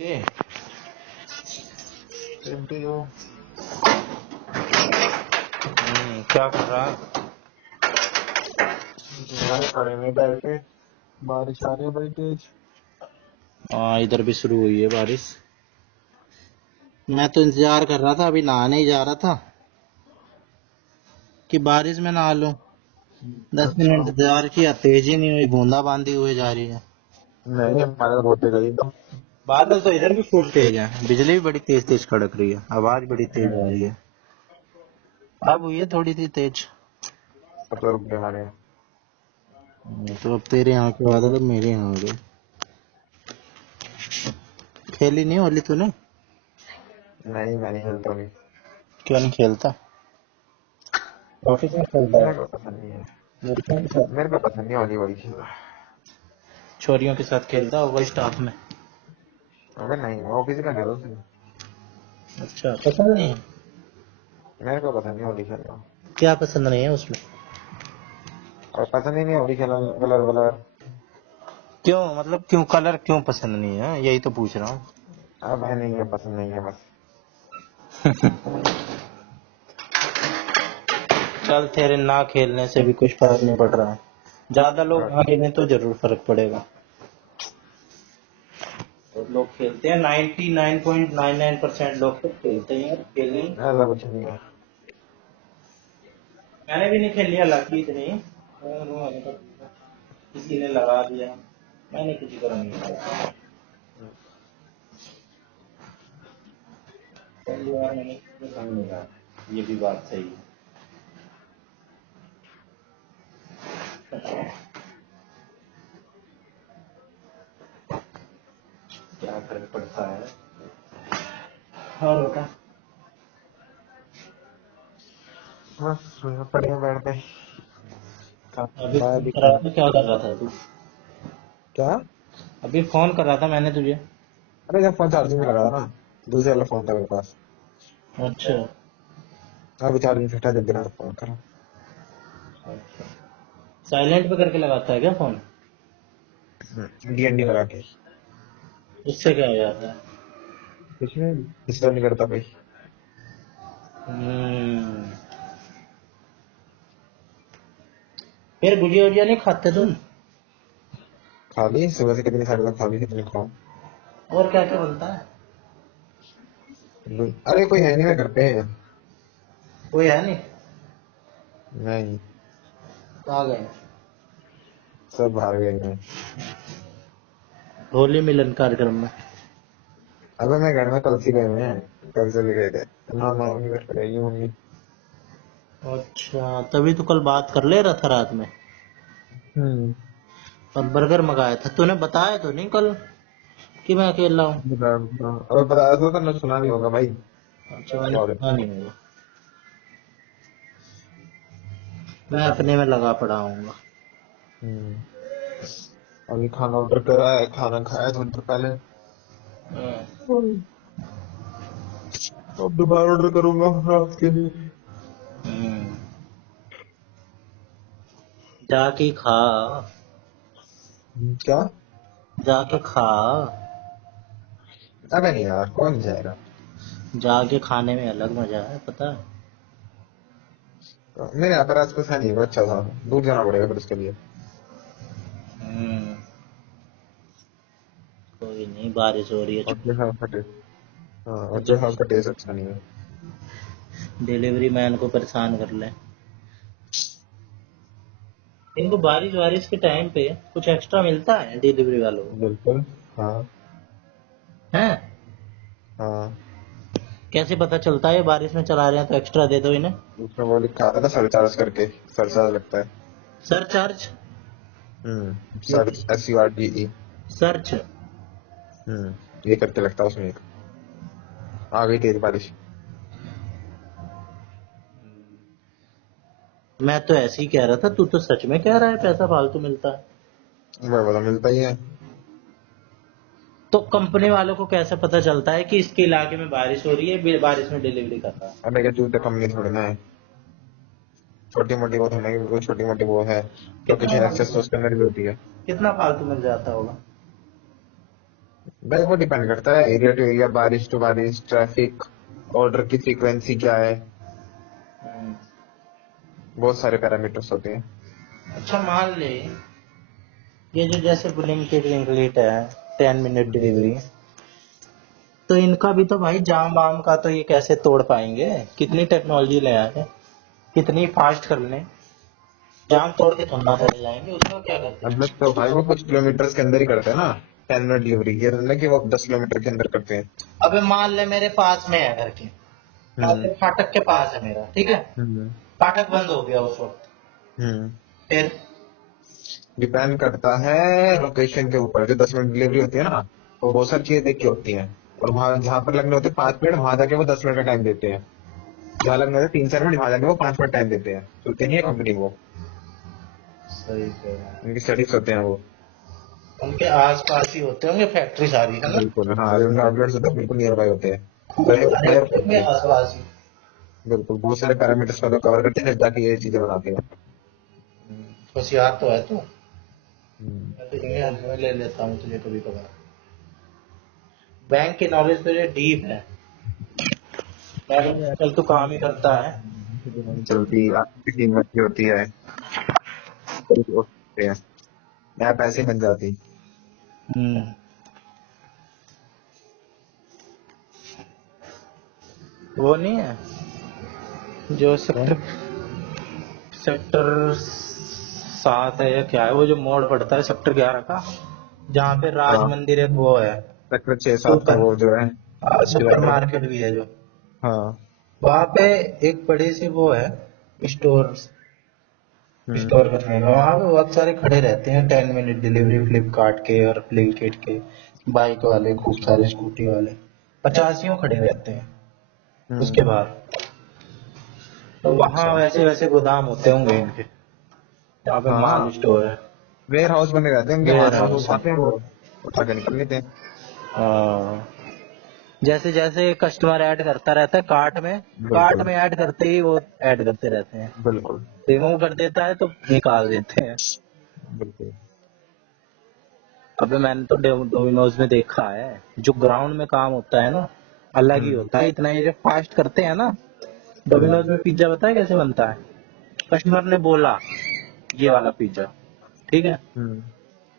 ए, MTU क्या कर रहा है? खड़े में बैठे। बारिश आ रही है बड़ी तेज। हाँ, इधर भी शुरू हुई है बारिश। मैं तो इंतजार कर रहा था, अभी नहाने ही जा रहा था कि बारिश में नहा लूं। 10 मिनट अच्छा, इंतजार किया, तेज ही नहीं हुई, बूंदाबांदी हुए जा रही है। नहीं हमारे तो बहुत तेज आई तो। बादल तो इधर भी खूब तेज है, बिजली भी बड़ी तेज तेज कड़क रही है, आवाज बड़ी तेज आ रही है। अब हुई है थोड़ी सी तेज। 70 रुपये हमारे। तो अब तेरे यहाँ के बादल अब मेरे यहाँ आ गए। खेली नहीं होली तूने? नहीं मैं नहीं खेलता अभी। क्यों नहीं खेलता? ऑफिस में खेलता मेरे है? को पसंद नहीं है। लड़कियों के साथ? मेरे को पसंद नहीं होली वोली खेलना। छोरियों के साथ खेलता होगा स्टाफ में। अगर नहीं मैं ऑफिस का खेलो सिर्फ। अच्छा, पसंद नहीं है? मेरे को पसंद नहीं होली खेलना। क्या पसंद नहीं है उसमें? और पसंद ही नहीं होली खेलना। कलर वलर। क्यों, मतलब क्यों, कलर क्यों पसंद नहीं है, यही तो पूछ रहा हूँ। अब है नहीं है, पसंद नहीं है बस। चल, तेरे ना खेलने से भी कुछ फर्क नहीं पड़ रहा है। ज्यादा लोग ना और खेलें तो जरूर फर्क पड़ेगा। तो लोग खेलते हैं, 99.99% लोग तो खेलते हैं यार, खेलने। ऐसा कुछ नहीं है। मैंने भी नहीं खेली हालांकि इतनी। किसी ने लगा दिया, मैंने किसी को नहीं लगाया। पहली बार मैंने किसी को रंग नहीं लगाया, ये भी बात सही है। क्या फर्क पड़ता है। और बता। बस पढ़े बैठते। अभी मैं फोन भी कर रहा खाना। था, क्या कर रहा था तू? क्या? अभी फोन कर रहा था मैंने तुझे। अरे जब फोन चार्जिंग में लगा था ना, दूसरे वाला फोन था मेरे पास। अच्छा। अभी चार्जिंग से हटा जब देखा तो फोन करा। साइलेंट पे करके लगाता है क्या फोन? डीएनडी लगा के। उससे क्या हो जाता है? कुछ नहीं, डिस्टर्ब नहीं करता भाई। हम्म। फिर गुजिया वुजिया नहीं खाते तुम? खा ली सुबह से, कितनी सारी बार खा ली, कितनी खाऊं। और क्या क्या बनता है? अरे कोई है नहीं, मैं घर पे है। कोई है नहीं? नहीं, कहाँ गए? सब बाहर गए हैं। होली मिलन कार्यक्रम में? अबे मैं घर में कल से गए हुए हैं, कल से भी गए थे। ना मम्मी घर पे रहेगी मम्मी। अच्छा, तभी तो कल बात कर ले रहा था रात में। हम्म। और बर्गर मंगाया था, तूने बताया तो नहीं कल कि मैं अकेला हूँ? अबे बताया तो तुमने सुना नहीं होगा भाई। अच्छा, मैंने सॉरी। सुना नहीं होगा। मैं अपने में लगा पड़ा हूँ। हम्म। अभी खाना ऑर्डर करा है, खाना खाया थोड़ी देर पहले। अब दोबारा ऑर्डर करूंगा रात के लिए। हम्म। जाके खा। क्या? जाके खा। अबे नहीं यार, कौन जाएगा। जाके खाने में अलग मजा है, पता है। मेरे यहाँ पर आसपास है नहीं वो, अच्छा था, दूर जाना पड़ेगा फिर उसके लिए। हम्म। कोई नहीं, बारिश हो रही है, और छोड़। के साथ का टेस्ट। हाँ, और के साथ का टेस्ट अच्छा नहीं है। डिलीवरी मैन को परेशान कर ले। इनको बारिश वारिश के टाइम पे कुछ एक्स्ट्रा मिलता है डिलीवरी वालों को? बिल्कुल। हाँ। हैं? हाँ। कैसे पता चलता है बारिश में चला रहे हैं तो एक्स्ट्रा दे दो इन्हें? उसमें वो लिखा आता था सरचार्ज करके। सरचार्ज लगता है। सरचार्ज? Search SURGE। सर्च? ये करके लगता है उसमें एक। आ गई तेज बारिश। मैं तो ऐसे ही कह रहा था, तू तो सच में कह रहा है पैसा फालतू मिलता है? मैं बोला मिलता ही है। तो कंपनी वालों को कैसे पता चलता है कि इसके इलाके में बारिश हो रही है, बारिश में डिलीवरी कर रहा है? अब मैं जूते कंपनी थोड़ी ना है। छोटी मोटी वो थोड़ी, बिल्कुल छोटी मोटी वो है। क्योंकि कितना शहर से फालतू, उसके अंदर भी होती है। कितना फालतू मिल जाता होगा? भाई वो डिपेंड करता है एरिया टू एरिया, बारिश टू बारिश, ट्रैफिक, ऑर्डर की फ्रीक्वेंसी क्या है, हम्म। बहुत सारे पैरामीटर्स होते हैं। अच्छा मान ले, ये जो जैसे ब्लिंकिट विंकलिट है, 10 मिनट डिलीवरी, तो इनका भी तो भाई जाम वाम का तो ये कैसे तोड़ पाएंगे? कितनी टेक्नोलॉजी ले आए हैं, कितनी फास्ट कर लें, जाम तोड़ के थोड़ा चले जाएंगे, उसमें क्या करते हैं? मतलब तो भाई वो कुछ किलोमीटर के अंदर ही करते हैं ना, 10 मिनट डिलीवरी, ये तो नहीं कि वो 10 किलोमीटर के अंदर करते हैं। अबे मान ले मेरे पास में है घर के, हम्म। फाटक के पास है मेरा, ठीक है, हम्म। फाटक बंद हो गया उस वक्त, हम्म। फिर? डिपेंड करता है लोकेशन के ऊपर। जो 10 मिनट डिलीवरी होती है ना, वो बहुत सारी चीजें देख के होती हैं, और वहां जहाँ पर लगने होते हैं 5 मिनट, वहां जाके वो 10 मिनट का टाइम देते हैं। जहाँ लगने होते 3-4 मिनट, वहां जाके वो 5 मिनट टाइम देते हैं। सुनते नहीं है कंपनी वो, सही कह रहा है। उनकी स्टडीज होते हैं वो। उनके आस पास ही होते होंगे फैक्ट्री सारी, है ना? बिल्कुल हाँ, जो उनके आउटलेट्स होते हैं बिल्कुल नियर बाय होते हैं। पूरे बड़े भरे बड़े, होते होंगे आस पास ही। बिल्कुल बहुत सारे पैरामीटर्स को कवर करते हैं ताकि ये चीजें बनाते हैं। होशियार तो है तू। हम्म। मैं तो इंग्लिश में ले लेता हूँ तुझे कभी कभार। बैंक की नॉलेज तुझे डीप है। मैं तो आजकल तो काम ही करता है। चलती आपकी टीम अच्छी होती है, होते हैं, ऐप ऐसे बन जाती। हम्म। वो नहीं है जो सेक्टर सेक्टर 7 है या क्या है, वो जो मोड़ पड़ता है सेक्टर 11 का, जहाँ पे राज हाँ, मंदिर एक वो है, सेक्टर 6-7 का सुपर, वो जो है सुपर डिवाइडर। मार्केट भी है जो, हाँ। वहाँ पे एक बड़ी सी वो है, स्टोर, हम्म। स्टोर करने का। वहाँ पे बहुत सारे खड़े रहते हैं 10 मिनट डिलीवरी, फ्लिपकार्ट के और ब्लिंकिट के, बाइक वाले खूब सारे, स्कूटी वाले, पचासियों खड़े रहते हैं। उसके हम्म। बाद तो वहाँ अच्छा। वैसे वैसे गोदाम होते होंगे इनके, वहाँ पे माल हाँ, स्टोर है। वेयर हाउस बने रहते हैं उनके, वहां वेयर से वो हाउस है। उठाते हैं, वो उठा के निकल लेते हैं। हाँ। जैसे जैसे कस्टमर ऐड करता रहता है कार्ट बिल्कुल। में ऐड करते ही वो ऐड करते रहते हैं, बिल्कुल। रिमूव कर देता है तो निकाल देते हैं। बिल्कुल। अबे मैंने तो डोमिनोज में देखा है, जो ग्राउंड में काम होता है ना, अलग ही हम्म। होता है। इतना ये जो फास्ट करते हैं ना, हम्म। डोमिनोज में पिज्जा पता है कैसे बनता है? कस्टमर ने बोला ये वाला पिज्जा, ठीक है, हम्म।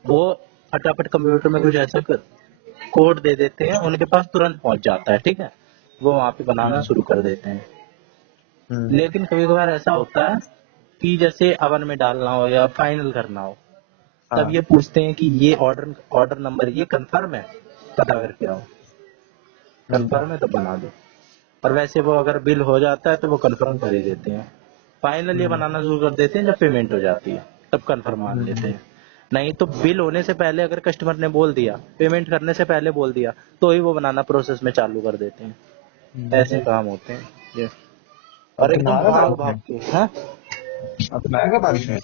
वो फटाफट कंप्यूटर में कुछ ऐसा कोड दे देते हैं, उनके पास तुरंत पहुंच जाता है, ठीक है, वो वहां पे बनाना हम्म। शुरू कर देते हैं। हम्म। लेकिन कभी कभार ऐसा होता है कि जैसे अवन में डालना हो या फाइनल करना हो, तब हाँ। ये पूछते हैं कि ये ऑर्डर ऑर्डर नंबर ये कंफर्म है, पता करके आओ, हम्म। कंफर्म है तो बना दो। और वैसे वो अगर बिल हो जाता है तो वो कंफर्म कर ही देते हैं। फाइनल ये हम्म। बनाना शुरू कर देते हैं जब पेमेंट हो जाती है, तब कंफर्म मान लेते हम्म। हैं। नहीं तो बिल होने से पहले अगर कस्टमर ने बोल दिया, पेमेंट करने से पहले बोल दिया, तो ही वो बनाना प्रोसेस में चालू कर देते हैं। ऐसे काम होते हैं ये। अब और तो एकदम नहाएगा भाग बारिश भाग में? के, हाँ। अब तो नहाएगा बारिश में?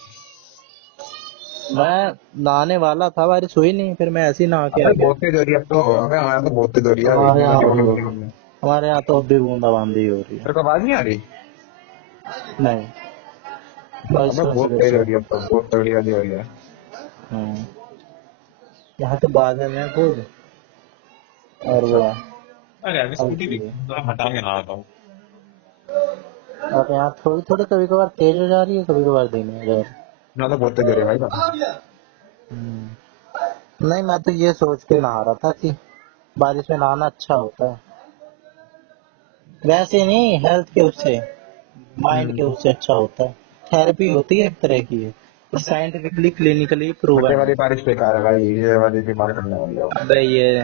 मैं नहाने वाला था, बारिश हुई नहीं, फिर मैं ऐसे ही नहा के आ अबे गया। बहुत तेज हो रही है अब तो, अबे हमारे यहाँ तो बहुत तेज हो रही है, हमारे इतनी यहाँ बड़ी तो हो रही है। हमारे यहाँ तो अब भी बूंदाबांदी हो रही है। तेरे को आवाज नहीं आ रही? नहीं, बस अबे बस बहुत बस। तेज हो रही है अब तो, बहुत तगड़ी वाली हो रही है। हम्म। यहाँ तो बादल है खूब, और वो अरे अभी स्कूटी भी हल्की है। हटा के नहा रहा हूँ। और यहाँ थोड़ी थोड़ी कभी कभार तेज हो जा रही है, कभी कभार धीमी हो जा रही है। ना तो बहुत तेज हो रही है भाई। नहीं, मैं तो ये सोच के नहा रहा था कि बारिश में नहाना अच्छा होता है, वैसे नहीं, हेल्थ के उससे, माइंड के हम्म। उससे अच्छा होता है। थेरेपी होती है एक तरह की है, और साइंटिफिकली क्लिनिकली बटे प्रूवन है। वाली बारिश बेकार है भाई, ये वाली बीमार करने वाली है। अबे ये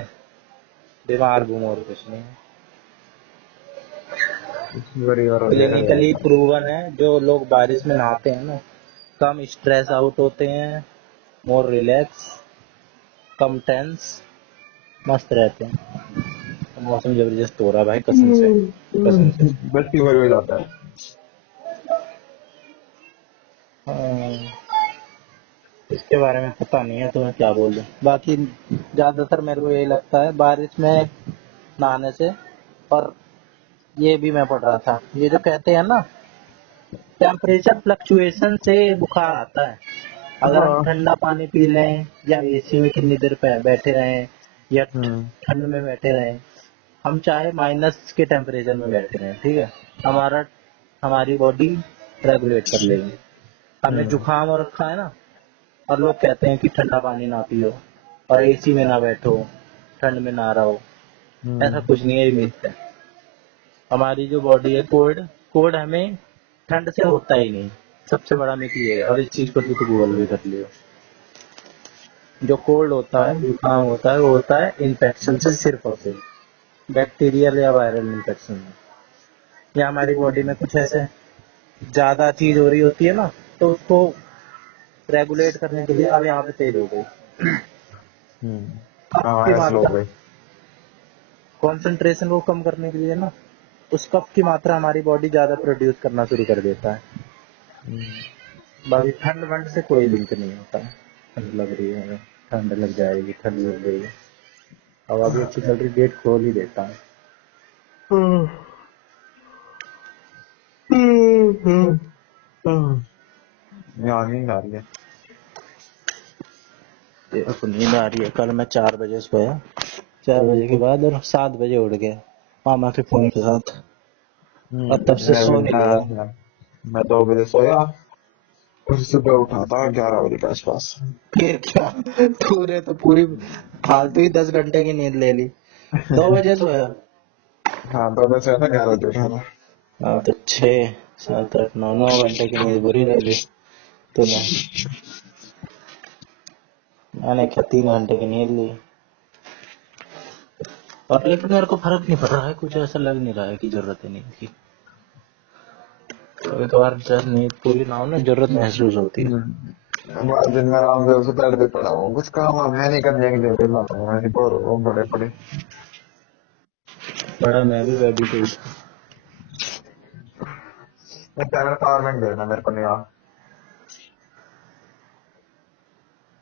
बीमार बूमर कुछ नहीं है, इतनी बड़ी और हो जाएगा यार। क्लिनिकली प्रूवन है। जो लोग बारिश में नहाते हैं ना, कम स्ट्रेस आउट होते हैं, मोर रिलैक्स, कम टेंस, मस्त रहते हैं। मौसम जबरदस्त हो रहा है भाई, कसम से, कसम से। बस फीवर हो जाता है। हाँ, इसके बारे में पता नहीं है तो मैं क्या बोल दूं। बाकी ज्यादातर मेरे को यही लगता है बारिश में नहाने से। और ये भी मैं पढ़ रहा था, ये जो कहते हैं ना, टेम्परेचर फ्लक्चुएशन से बुखार आता है। अगर हम हाँ। ठंडा पानी पी लें या एसी में कितनी देर बैठे रहें, या ठंड में बैठे रहें, हम चाहे माइनस के टेम्परेचर में बैठे रहें, ठीक है, हमारी बॉडी रेगुलेट कर लेगी। हमें जुकाम हो रखा है ना, और लोग कहते हैं कि ठंडा पानी ना पियो और एसी में ना बैठो, ठंड में ना रहो। ऐसा कुछ नहीं है, ये मिथ है। हमारी जो बॉडी है, कोल्ड कोल्ड हमें ठंड से होता ही नहीं। सबसे बड़ा मिथ ये है, और इस चीज को तो गूगल भी कर लियो। जो कोल्ड होता है, जुकाम होता है, वो होता है इन्फेक्शन से, सिर्फ और सिर्फ बैक्टीरियल या वायरल इन्फेक्शन में। या हमारी बॉडी में कुछ ऐसे ज्यादा चीज हो रही होती है ना, तो उसको रेगुलेट करने के लिए अब यहाँ पे तेज हो गई कफ की हमारे स्लो मात्रा, पे। कॉन्सेंट्रेशन को कम करने के लिए ना, उस कफ की मात्रा हमारी बॉडी ज्यादा प्रोड्यूस करना शुरू कर देता है। बाकी ठंड वंड से कोई लिंक नहीं होता है। ठंड लग रही है हमें, ठंड लग जाएगी, ठंड लग गई है, हवा भी अच्छी चल रही, गेट खोल ही देता है। यार नींद आ रही है। तेरे को नींद आ रही है? कल मैं 4 बजे सोया, 4 बजे के बाद, और 7 बजे उठ गया मामा के फोन के साथ, और तब से सो नहीं गया। मैं 2 बजे सोया, फिर सुबह उठा था 11 बजे के आसपास। फिर क्या, पूरी फालतू ही 10 घंटे की नींद ले ली। 2 बजे सोया। हाँ 2 बजे सोया था, 11 बजे उठा था। हाँ तो 6 7 8 9 घंटे की नींद बुरी ले ली तूने। मैंने क्या 3 घंटे की नींद ली, और लेकिन मेरे को फर्क नहीं पड़ रहा है, कुछ ऐसा लग नहीं रहा है कि जरूरत है नींद की। कभी कभार जब नींद पूरी ना हो ना, जरूरत महसूस होती है। दिन में आराम से उसे बेड पे पड़ा हूँ, कुछ काम वाम है नहीं करने के लिए, बेला हूँ मैं, बोर हो रहा हूँ बड़े बड़े। बड़ा मैं भी बेबी को कैमरा पावर बैंक देना मेरे को नहीं आ,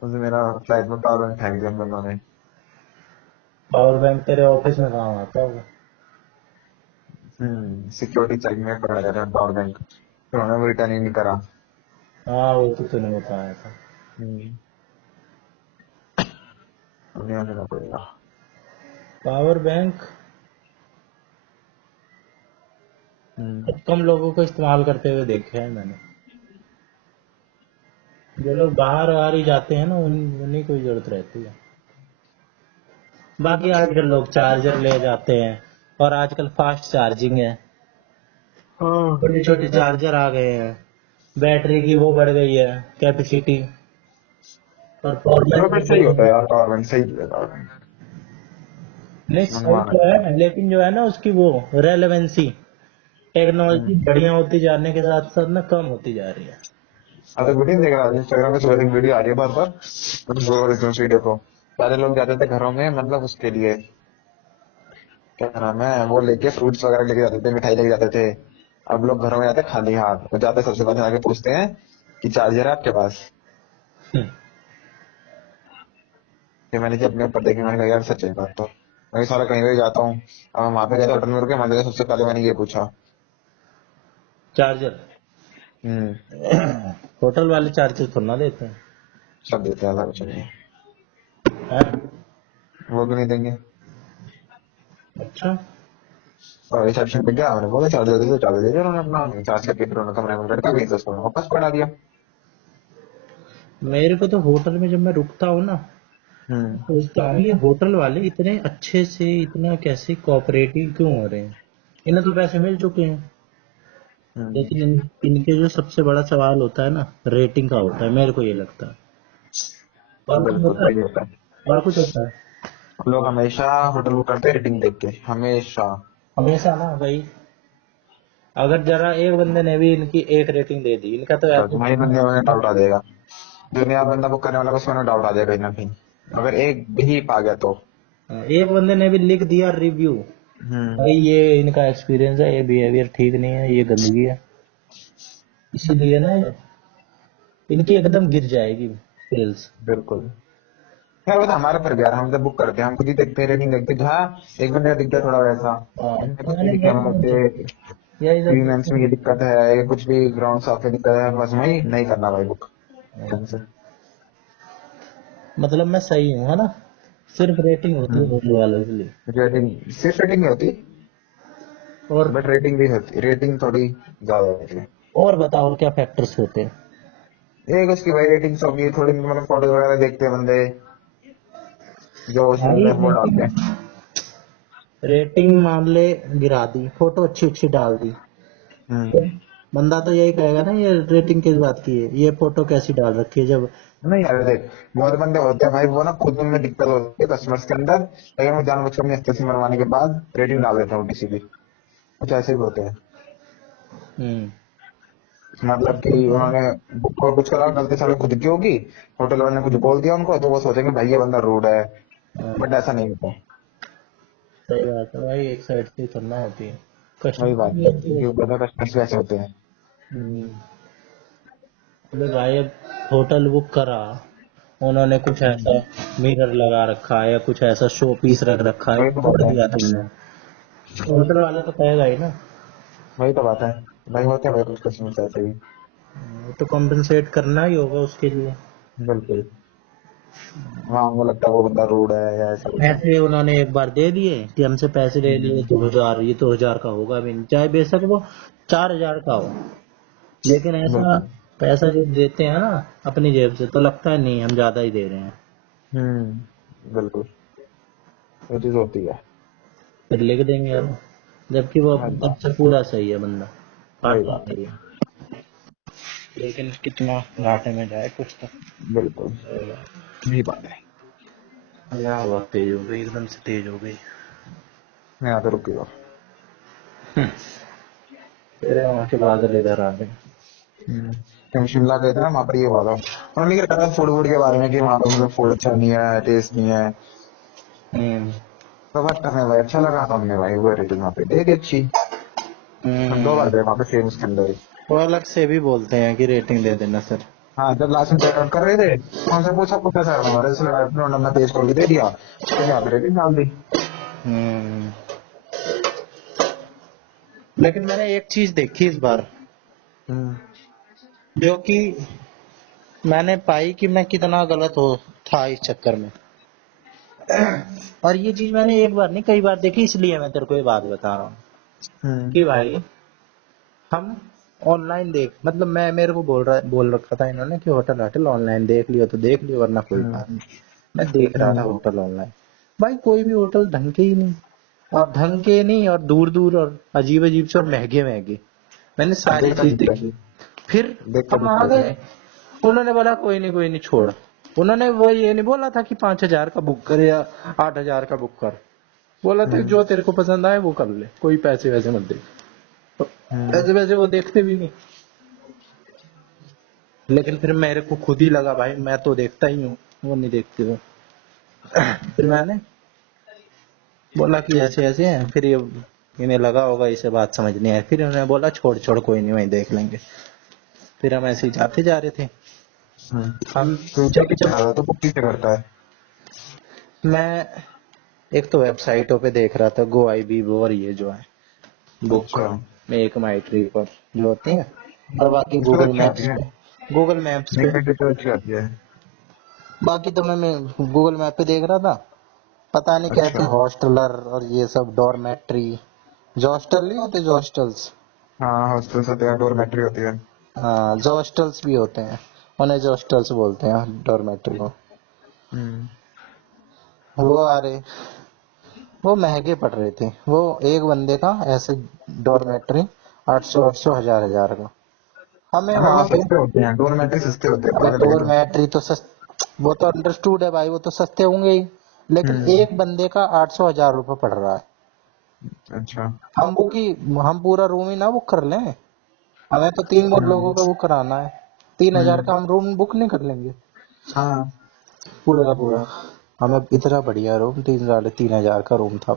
उसे मेरा फ्लाइट में पावर बैंक फेंक दिया बंदों ने। पावर बैंक तेरे ऑफिस में काम आता होगा। सिक्योरिटी चेक में पड़ा रहता है पावर बैंक, फिर उन्होंने रिटर्न ही नहीं करा। हाँ वो तो तूने बताया था। नहीं आने पड़ेगा। पावर बैंक कम लोगों को इस्तेमाल करते हुए देखे हैं मैंने। जो लोग बाहर बाहर ही जाते हैं ना, उन्हीं को ही जरूरत रहती है। बाकी आजकल लोग चार्जर ले जाते हैं, और आजकल फास्ट चार्जिंग है, छोटे छोटे चार्जर आ गए हैं, बैटरी की वो बढ़ गई है कैपेसिटी, पावर परफॉर्मेंस बैंक बढ़ सही गई होता है। है यार, पावर बैंक सही है पावर बैंक, नहीं सही मनवाना तो चाहिए। है, लेकिन जो है ना उसकी वो रेलेवेंसी, टेक्नोलॉजी बढ़िया होती जाने के साथ साथ ना कम होती जा रही है। हाँ तो वीडियो देख रहा हूँ इंस्टाग्राम पे, सुबह एक वीडियो आ रही है बार बार, उस वीडियो को पहले लोग जाते थे घरों में, मतलब उसके लिए क्या नाम है, वो लेके फ्रूट्स वगैरह लेके जाते थे, मिठाई लेके जाते थे। अब लोग घरों में जाते हैं खाली हाथ, तो जाते सबसे पहले आके पूछते हैं कि चार्जर है आपके पास। फिर मैंने जब अपने ऊपर देखी, मैंने कहा यार सच है बात तो। मैं सारा कहीं भी जाता हूँ, अब वहां पे गए होटल में रुके, वहां पे सबसे पहले मैंने ये पूछा। चार्जर हम्म होटल वाले चार्जर थोड़ा ना देते हैं। सब देते हैं, कुछ नहीं, हैं? वो भी नहीं देंगे। अच्छा, और रिसेप्शन पे गया, मैंने बोला चार्जर दे दो, चार्जर दे दिया उन्होंने अपना, चार्ज करके फिर उन्होंने कमरे में लटका गई, तो उसको वापस पड़ा दिया। मेरे को तो होटल में जब मैं रुकता हूँ ना, हम्म सोचता हूँ ये होटल वाले इतने अच्छे से, इतना कैसे कोऑपरेटिव क्यों हो रहे हैं। इन्हें तो पैसे मिल चुके हैं, हम्म लेकिन इनके जो सबसे बड़ा सवाल होता है ना, रेटिंग का होता है, मेरे को ये लगता है। और कुछ बिल्कुल होता वही है? होता है। और कुछ होता है? लोग हमेशा होटल बुक करते हैं रेटिंग देख के, हमेशा। हमेशा ना भाई, अगर जरा एक बंदे ने भी इनकी एक रेटिंग दे दी, इनका तो बस ऐसे, वही बंदे में डाउट आ जाएगा, जो नया बंदा बुक करने वाला, उसमें डाउट आ जाएगा कहीं ना कहीं, अगर एक भी पा गया तो। एक बंदे ने भी लिख दिया रिव्यू, हम्म भाई ये इनका एक्सपीरियंस है, ये बिहेवियर ठीक नहीं है, ये गंदगी है, इसीलिए ना इनकी एकदम गिर जाएगी सेल्स। बिल्कुल। क्या बता हमारे पर भी यार, हम जब बुक करते हैं हम खुद ही देखते हैं, रेटिंग देखते हैं, जहाँ एक बंदा दिख गया थोड़ा वैसा, हमने कुछ भी लिखा, मतलब यही क्लीनेंस में ये सब। दिक्कत है, या कुछ भी ग्राउंड साफ में दिक्कत है, बस वही नहीं करना भाई बुक, कैंसिल। मतलब मैं सही हूँ, है ना? सिर्फ रेटिंग होती है होटल वालों के लिए। रेटिंग सिर्फ रेटिंग नहीं होती, और बट रेटिंग भी होती, रेटिंग थोड़ी ज्यादा होती है। और बताओ और क्या फैक्टर्स होते हैं? एक उसकी भाई रेटिंग्स होगी थोड़ी, मतलब फोटो वगैरह देखते हैं बंदे, जो भाई उसमें वो डालते हैं। रेटिंग मान ले गिरा दी, फोटो अच्छी अच्छी डाल दी, तो हम्म। बंदा तो यही कहेगा ना ये रेटिंग किस बात की है, ये फोटो कैसी डाल रखी है जब। नहीं यार देख, बहुत बंदे होते हैं भाई, वो ना खुद उनमें दिक्कत होती है कस्टमर्स के अंदर, लेकिन वो जानबूझकर अपनी अस्सी मरवाने के बाद रेटिंग डाल देते हैं उल्टी सीधी। कुछ ऐसे भी होते हैं, हम्म। मतलब कि उन्होंने बुक को कुछ करा, गलती से खुद की होगी, होटल वाले ने कुछ बोल दिया उनको, तो वो सोचेंगे भाई ये बंदा रूड है, हाँ, बट ऐसा नहीं होता। सही बात है भाई, एक साइड से ही करना होती है, वही कस्टमर बात भी है होती है। कि बंदा कस्टमर्स भी ऐसे होते हैं। हम्म। अबे भाई अब होटल बुक करा, उन्होंने कुछ ऐसा मिरर लगा रखा है या कुछ ऐसा शो पीस रख रखा है, वही वो तो तोड़ बात है, दिया तुमने, होटल वाला तो कहेगा ही ना। वही तो बात है भाई, होते हैं भाई कुछ कस्टमर्स ऐसे ही। वो तो कॉम्पेंसेट करना ही होगा उसके लिए। बिल्कुल। हाँ वो लगता है वो बंदा रूड है या ऐसा कुछ है। ऐसे उन्होंने एक बार दे दिए कि हमसे पैसे ले लिए 2,000, ये 2,000 का होगा भी नहीं, चाहे बेशक वो 4,000 का हो, लेकिन ऐसा बिल्कुल। पैसा जब देते हैं ना अपनी जेब से तो लगता है नहीं हम ज्यादा ही दे रहे हैं। बिल्कुल, वो चीज होती है। फिर लिख देंगे यार, जबकि वो वही अपनी तरफ बात से पूरा सही है बंदा, वही काटना बात है। नहीं है, लेकिन कितना घाटे में जाए कुछ तो। बिल्कुल, यही बात है। यार बहुत तेज हो गई, एकदम से तेज हो गई। मैं यहाँ पे रुकेगा। तेरे वहाँ के बादल इधर आ गए। हम शिमला गए थे ना, वहाँ पर ये हुआ था, उन्होंने क्या कहा था फूड वूड के बारे में कि वहाँ पे फूड अच्छा नहीं है, टेस्ट नहीं है। हम्म। तो बट हमें भाई अच्छा लगा, तो हमने भाई वो रेटिंग वहाँ पे दे दी अच्छी। हम 2 बार हम्म। गए वहाँ पे सेम उसके अंदर ही। वो अलग से भी बोलते हैं कि रेटिंग दे देना सर। हाँ जब लास्ट में चेकआउट कर रहे थे तो हमसे पूछा कुछ ऐसा हमारे से लगा, उन्होंने पेज खोल के दे दिया, तो यहाँ पे रेटिंग डाल दी। हम्म। लेकिन मैंने एक चीज देखी इस बार, हम्म। जो कि मैंने पाई कि मैं कितना गलत हो था इस चक्कर में। और ये चीज मैंने एक बार नहीं कई बार देखी, इसलिए मैं तेरे को ये बात बता रहा हूँ हम्म। कि भाई हम ऑनलाइन देख, मतलब मैं मेरे को बोल रखा था इन्होंने कि होटल होटल ऑनलाइन देख लियो तो देख लियो वरना कोई हम्म। बात नहीं। मैं देख रहा था हम्म। होटल ऑनलाइन, भाई कोई भी होटल ढंग के ही नहीं, और ढंग के नहीं, और दूर दूर और अजीब अजीब से और महंगे महंगे, मैंने सारी देखता चीज दिखता है, देखी। फिर देखता हम आ दिखता है। गए, उन्होंने बोला कोई नहीं छोड़, उन्होंने वो ये नहीं बोला था कि 5,000 का बुक कर या 8,000 का बुक कर, बोला था हम्म। जो तेरे को पसंद आए वो कर ले, कोई पैसे वैसे मत दे। तो हम्म। ऐसे वैसे वो देखते भी नहीं, लेकिन फिर मेरे को खुद ही लगा भाई मैं तो देखता ही हूँ, वो नहीं देखते हो। फिर मैंने बोला कि ऐसे ऐसे हैं, फिर ये इन्हें लगा होगा इसे बात समझ नहीं आई, फिर उन्होंने बोला छोड़ छोड़ कोई नहीं वहीं देख लेंगे। फिर हम ऐसे ही जाते जा रहे थे। हम फ्यूचर की चला रहा तो बुक किसे करता है? मैं एक तो वेबसाइटों पे देख रहा था, गो आई बी और ये जो है बुक, अच्छा। मेक माई ट्रिप और जो होती है, और बाकी इसमें तो गूगल अच्छी आती मैप्स है, पे, गूगल मैप्स पे, मेरी तो अच्छी आती है। बाकी तो मैं गूगल मैप पे देख रहा था, पता नहीं अच्छा। कैसे हॉस्टलर और ये सब डॉर्मेट्री, जॉस्टल नहीं होते जॉस्टल्स, हाँ हॉस्टल होते हैं, डोरमेट्री होती है। हाँ जॉस्टल्स भी होते हैं, उन्हें जॉस्टल्स बोलते हैं डॉर्मेट्री को। हम्म। वो आ रहे, वो महंगे पड़ रहे थे, वो एक बंदे का ऐसे डॉर्मेट्री 800 हजार हजार का, हमें हाँ वहां वो पे। सस्ते होते हैं, डोरमेट्री सस्ते होते हैं अबे पता लगे तो। डॉर्मेट्री तो वो तो अंडरस्टूड है भाई, वो तो सस्ते होंगे ही, लेकिन हम्म। एक बंदे का 800 हजार रुपये पड़ रहा है। अच्छा। हम बुक ही, हम पूरा रूम ही ना बुक कर लें, हमें तो 3 लोगों का बुक कराना है, 3,000 हम्म। का हम रूम बुक नहीं कर लेंगे हाँ। पूरा का पूरा। हमें इतना बढ़िया रूम, 3 साढ़े 3 हजार का रूम था,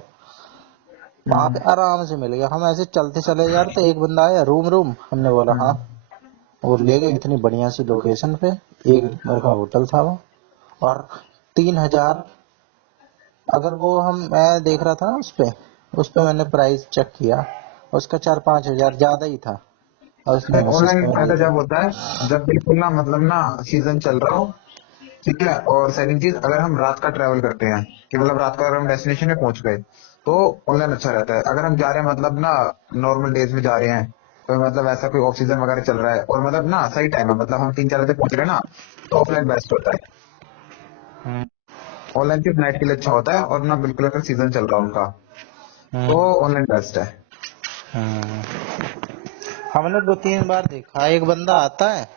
वहां पे हम्म। आराम से मिल गया। हम ऐसे चलते चले जा रहे थे, एक बंदा आया रूम रूम, हमने बोला हाँ, हम्म। और ले गए इतनी बढ़िया सी लोकेशन पे, एक नंबर का होटल था वो। और 3,000, अगर वो हम, मैं देख रहा था ना उस पे मैंने प्राइस चेक किया, उसका 4-5 हजार ज्यादा ही था, और उसने हमें ऑनलाइन सस्ते में दे फायदा दिया। जब होता है जब बिल्कुल ना, मतलब ना सीजन चल रहा हो, ठीक है। और सेकंड चीज, अगर हम रात का ट्रैवल करते हैं कि मतलब रात को अगर हम डेस्टिनेशन में पहुंच गए तो ऑनलाइन अच्छा रहता है। अगर हम जा रहे हैं मतलब ना नॉर्मल डेज में जा रहे हैं, तो मतलब ऐसा कोई ऑफ सीजन वगैरह चल रहा है और मतलब ना सही टाइम है, मतलब हम 3-4 बजे पहुंच रहे हैं ना, तो ऑफलाइन बेस्ट होता है। हम्म। ऑनलाइन सिर्फ नाइट के लिए अच्छा होता है, और ना बिल्कुल अगर सीजन चल रहा है उनका, तो हम्म। ऑनलाइन बेस्ट है। हम्म। हमने 2-3 बार देखा, एक बंदा आता है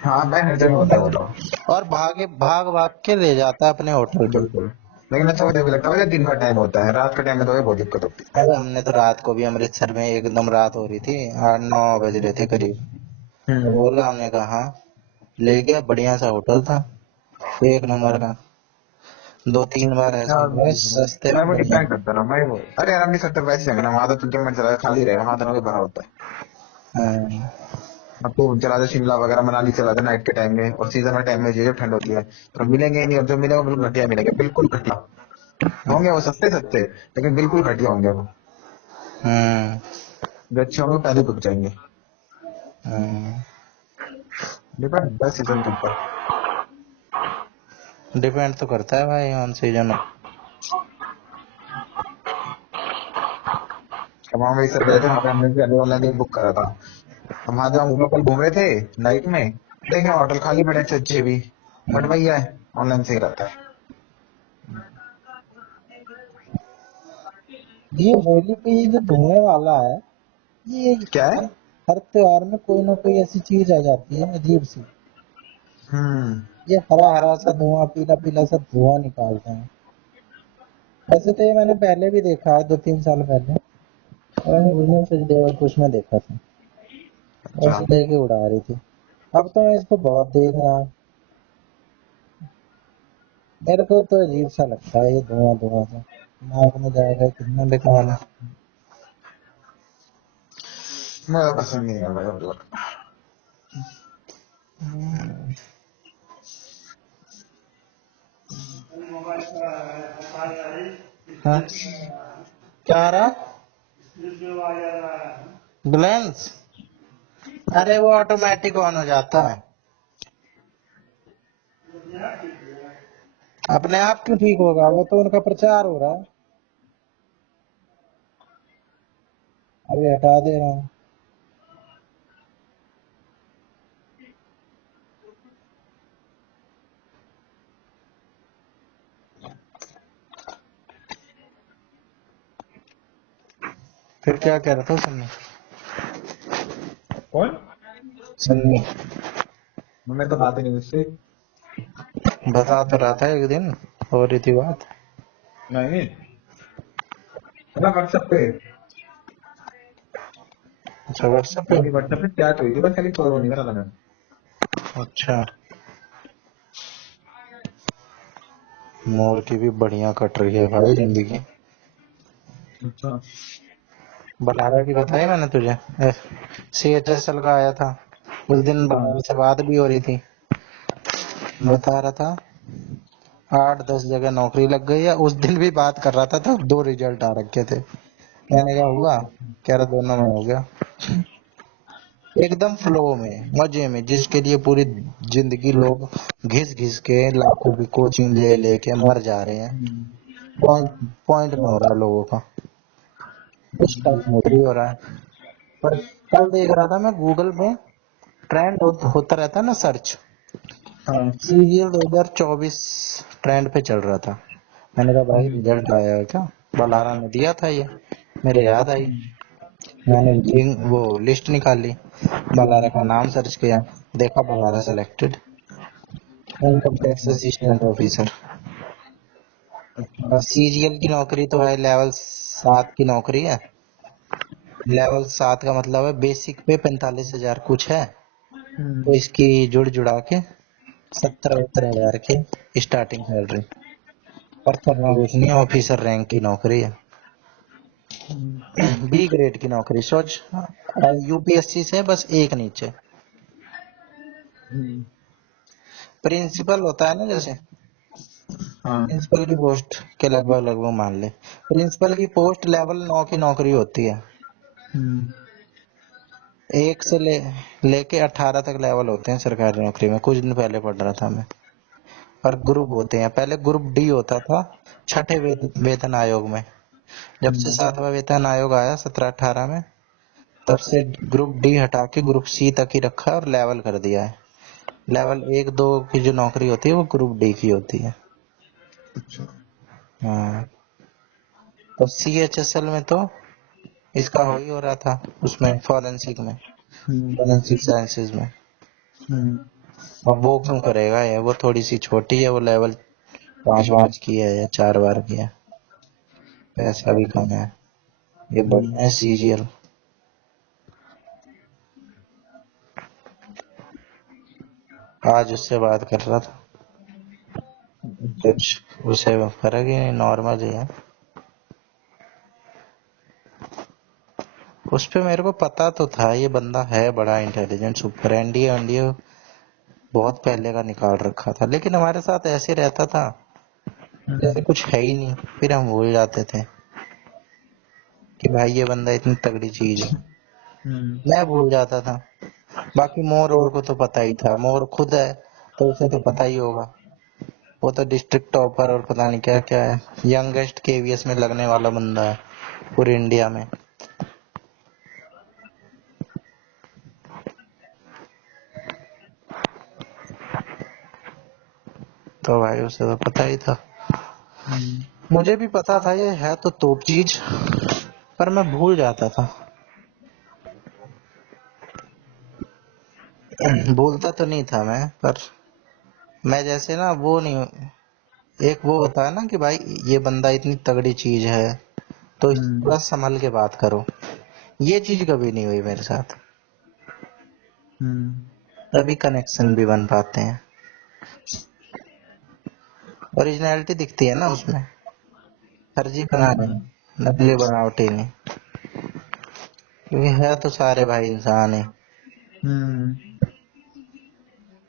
हाँ, मैं हर जगह होता है वो तो। और भाग भाग के ले जाता है अपने होटल पे। बिल्कुल। लेकिन अच्छा मुझे भी लगता है, दिन का टाइम होता है, रात का टाइम में तो बहुत दिक्कत होती है। अरे हमने तो रात को भी, अमृतसर में एकदम रात हो रही थी, 8-9 बज रहे थे करीब। तो हम्म। बोला, हमने कहा हाँ, ले गया, बढ़िया सा होटल था, एक नंबर का। 2-3 बार ऐसे यार, हुआ, सस्ते मैं में वो बढ़िया। डिपेंड करता ना मैं वो, अरे यार अपनी 70 पैसे है ना, वहां तो तुझे मैं चला खाली रहेगा, वहां तो भरा होता है। हाँ। अब तो चला जा शिमला वगैरह मनाली, चला जा नाइट के टाइम में और सीजन के टाइम में, जो ठंड होती है तो मिलेंगे ही नहीं, और जो मिलेगा वो बिल्कुल घटिया मिलेंगे, बिल्कुल घटिया होंगे। वो सस्ते सस्ते लेकिन बिल्कुल घटिया होंगे वो। हम्म। जो अच्छे होंगे पहले बिक जाएंगे। हम्म। डिपेंड करता है सीजन के ऊपर। डिपेंड तो करता है भाई ऑन सीजन। अब वहाँ वही सर गए थे, वहाँ पे हमने भी पहले ऑनलाइन बुक करा था। हम वहाँ जब हम लोकल घूम रहे थे नाइट में, देखे होटल खाली पड़े अच्छे अच्छे भी, बट भैया है ऑनलाइन सही रहता है। ये होली पे ये जो धुएं वाला है, ये क्या है? हर हर त्योहार में कोई ना कोई ऐसी चीज आ जाती है अजीब सी। हम्म। ये हरा हरा सा धुआं, पीला पीला सा धुआं निकालते हैं। वैसे तो ये मैंने पहले भी देखा है, 2-3 साल पहले, और मैंने विष्णु सचदेव कुछ में देखा था, अच्छा। ऐसे लेके उड़ा रही थी। अब तो मैं इसको बहुत देख रहा हूँ, मेरे को तो अजीब सा लगता है ये धुआं धुआं सा, नाक में जाएगा, कितना बेकार है। मैं पसंद नहीं है मतलब। हम्म। हाँ, क्या आ रहा? ग्लैंस? अरे वो ऑटोमेटिक ऑन हो जाता है, अपने आप क्यों ठीक होगा, वो तो उनका प्रचार हो रहा है। अभी हटा दे रहा हूँ। फिर क्या कह रहा था सन्नी? कौन? सन्नी मैं तो बात ही नहीं उससे। बता तो रहा था, एक दिन हो रही थी बात। नहीं, मतलब व्हाट्सएप पे, अच्छा, व्हाट्सएप पे। खाली व्हाट्सएप पे चैट हुई थी बस, खाली फॉरवर्ड नहीं करा था मैं। अच्छा, मोर की भी बढ़िया कट रही है भाई जिंदगी। अच्छा। बलारा की बताई मैंने तुझे, CHSL का आया था उस दिन, हाँ। बलारा से बात भी हो रही थी। बता रहा था 8-10 जगह नौकरी लग गई है, उस दिन भी बात कर रहा था तो 2 रिजल्ट आ रखे थे। कहने का हुआ, कह रहा दोनों में हो गया। एकदम फ्लो में, मजे में, जिसके लिए पूरी जिंदगी लोग घिस घिस के लाखों की कोचिंग ले लेके मर जा रहे हैं, पॉइंट पॉइंट में हो रहा है लोगों का, उस टाइप नौकरी हो रहा है। पर कल देख रहा था मैं गूगल पे, ट्रेंड होता रहता है ना सर्च, हाँ। सीरियल 2024 ट्रेंड पे चल रहा था। मैंने कहा भाई रिजल्ट आया है क्या? बलारा ने दिया था ये, मेरे याद आई। मैंने वो लिस्ट निकाली, बलारा का नाम सर्च किया, देखा Balara selected, income tax assistant officer. और सीजीएल की नौकरी तो है लेवल 7 की नौकरी है। लेवल 7 का मतलब है बेसिक पे 45,000 कुछ है, तो इसकी जुड़ जुड़ा के 17-17 हजार के स्टार्टिंग सैलरी। पर करना कुछ नहीं, ऑफिसर रैंक की नौकरी है, बी ग्रेड की नौकरी, सोच, यूपीएससी से बस एक नीचे। प्रिंसिपल होता है ना जैसे, हाँ। प्रिंसिपल की पोस्ट के लगभग लगभग मान ले, प्रिंसिपल की पोस्ट लेवल 9 की नौकरी होती है। 1 से लेके 18 तक लेवल होते हैं सरकारी नौकरी में, कुछ दिन पहले पढ़ रहा था मैं। और ग्रुप होते हैं। पहले ग्रुप डी होता था छठे वेतन आयोग में। जब से 7वां वेतन आयोग आया 17-18 में, तब से ग्रुप डी हटा के ग्रुप सी तक ही रखा है और लेवल कर दिया है। लेवल 1-2 की जो नौकरी होती है वो ग्रुप डी की होती है। अच्छा। हाँ, तो CHSL में तो इसका हो ही हो रहा था, उसमें फॉरेंसिक में, फॉरेंसिक साइंसेज में। अब वो क्यों करेगा, ये वो थोड़ी सी छोटी है, वो लेवल 5 की है या 4 की है, पैसा भी कम है। ये बढ़िया है CGL। आज उससे बात कर रहा था, कुछ उसे फर्क ही नहीं, नॉर्मल ही है। उस पे मेरे को पता तो था ये बंदा है बड़ा इंटेलिजेंट, सुपर एनडीए एनडीए बहुत पहले का निकाल रखा था, लेकिन हमारे साथ ऐसे रहता था जैसे कुछ है ही नहीं। फिर हम भूल जाते थे कि भाई ये बंदा इतनी तगड़ी चीज है, मैं भूल जाता था। बाकी मोर और को तो पता ही था, मोर खुद है तो उसे तो पता ही होगा। वो तो डिस्ट्रिक्ट टॉपर और पता नहीं क्या क्या है, यंगेस्ट KVS में लगने वाला बंदा है पूरे इंडिया में। तो भाई उसे तो पता ही था, मुझे भी पता था ये है तो तोप चीज, पर मैं भूल जाता था। भूलता तो नहीं था मैं, पर मैं जैसे ना वो नहीं, एक वो होता है ना कि भाई ये बंदा इतनी तगड़ी चीज है तो थोड़ा संभल के बात करो, ये चीज कभी नहीं हुई मेरे साथ। तभी कनेक्शन भी बन पाते हैं, ओरिजिनलिटी दिखती है ना उसमें, फर्जी बना नहीं, नकली बनावटी नहीं, क्योंकि है तो सारे भाई इंसान है।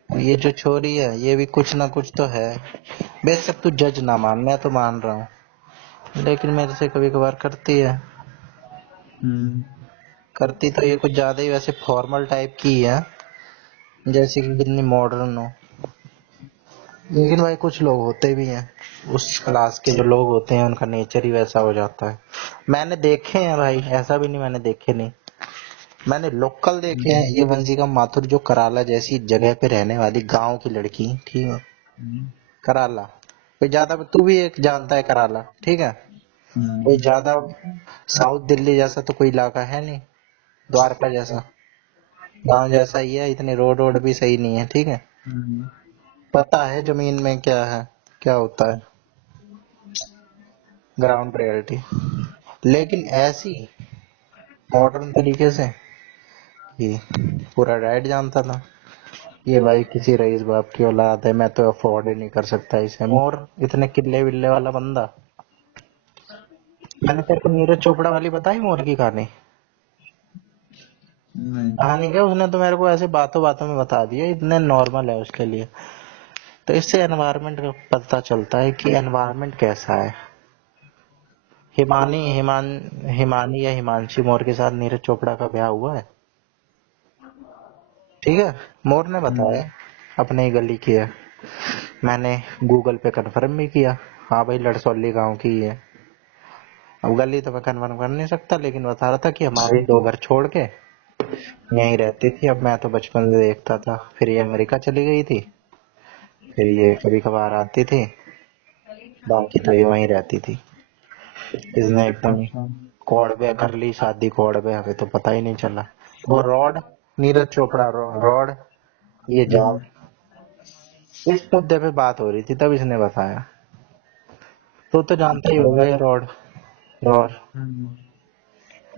ये जो छोरी है ये भी कुछ ना कुछ तो है, बेशक तू जज ना मान, मैं तो मान रहा हूँ, लेकिन मेरे से कभी कभार करती है। करती तो ये कुछ ज्यादा ही वैसे फॉर्मल टाइप की है, जैसे कि कितनी मॉडर्न हो। लेकिन भाई कुछ लोग होते भी हैं, उस क्लास के जो लोग होते हैं उनका नेचर ही वैसा हो जाता है। मैंने देखे हैं भाई, ऐसा भी नहीं मैंने देखे नहीं, मैंने लोकल देखे हैं। ये वंशिका माथुर जो कराला जैसी जगह पे रहने वाली गांव की लड़की, ठीक है, कराला कोई ज्यादा, तू भी एक जानता है कराला, ठीक है, कोई ज्यादा साउथ दिल्ली जैसा तो कोई इलाका है नहीं, द्वारका जैसा गांव जैसा ही है, इतने रोड रोड भी सही नहीं है, ठीक है, पता है जमीन में क्या है, क्या होता है ग्राउंड रियलिटी। लेकिन ऐसी मॉडर्न तरीके से कि पूरा डाइट जानता था, ये भाई किसी रईस बाप की औलाद है, मैं तो अफोर्ड ही नहीं कर सकता इसे। मोर इतने किले विल्ले वाला बंदा। मैंने तेरे को नीरज चोपड़ा वाली बताई मोर की कहानी? कहानी क्या, उसने तो मेरे को ऐसे बातों बातों में बता दिया, इतने नॉर्मल है उसके लिए। तो इससे एनवायरनमेंट का पता चलता है कि एनवायरनमेंट कैसा है। हिमानी या हिमांशी मोर के साथ नीरज चोपड़ा का ब्याह हुआ है, ठीक है, मोर ने बताया, अपने ही गली की है। मैंने गूगल पे कंफर्म भी किया, हाँ भाई लड़सौली गांव की ही है। अब गली तो मैं कंफर्म कर नहीं सकता, लेकिन बता रहा था कि हमारे 2 घर छोड़ के यहीं रहती थी। अब मैं तो बचपन से देखता था, फिर ये अमेरिका चली गई थी, फिर ये कभी कभार आती थी, बाकी तो ये वहीं रहती थी। इसने एकदम कोड पे कर ली शादी, कोड पे, हमें तो पता ही नहीं चला। वो रॉड, नीरज चोपड़ा रॉड, ये जॉब, इस मुद्दे पे बात हो रही थी तब इसने बताया। तो जानता ही होगा ये रॉड, रॉड।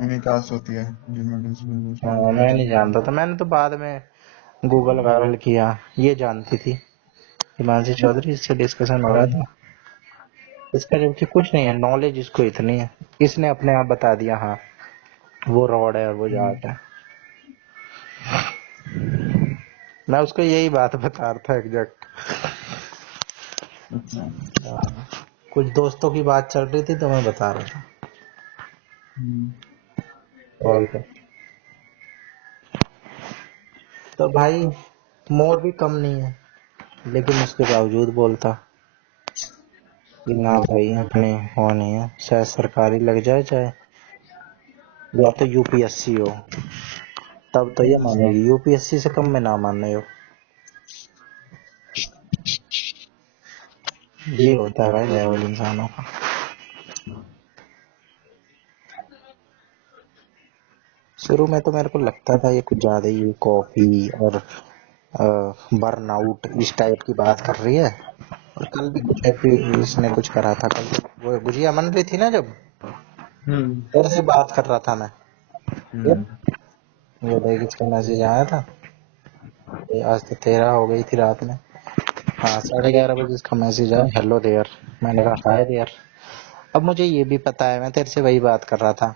कास्ट होती है जिनमें हाँ, मैं नहीं जानता था, मैंने तो बाद में गूगल वागल किया, ये जानती थी हिमांशी चौधरी, इससे डिस्कशन हो रहा था। इसका जबकि कुछ नहीं है नॉलेज, इसको इतनी है, इसने अपने आप बता दिया हाँ वो रॉड है और वो जाट है। मैं उसको यही बात बता रहा था एग्जैक्ट। कुछ दोस्तों की बात चल रही थी तो मैं बता रहा था कॉल पे। तो भाई मोर भी कम नहीं है, लेकिन उसके बावजूद बोलता कि ना भाई अपने हो नहीं है, चाहे सरकारी लग जाए चाहे या तो यूपीएससी हो, तब तो ये मानेगी। यूपीएससी से कम में ना माने हो। ये होता है भाई लेवल इंसानों का। शुरू में तो मेरे को लगता था ये कुछ ज्यादा ही कॉफी और बर्नआउट इस टाइप की बात कर रही है। और कल भी कुछ इसने कुछ करा था। कल वो गुजिया मन रही थी ना, जब तेरे से बात कर रहा था मैं, ये देख इसका मैसेज आया था। आज तो 13 हो गई थी रात में। हाँ 11:30 बजे इसका मैसेज आया, हेलो देयर। मैंने कहा हाय देयर। अब मुझे ये भी पता है, मैं तेरे से वही बात कर रहा था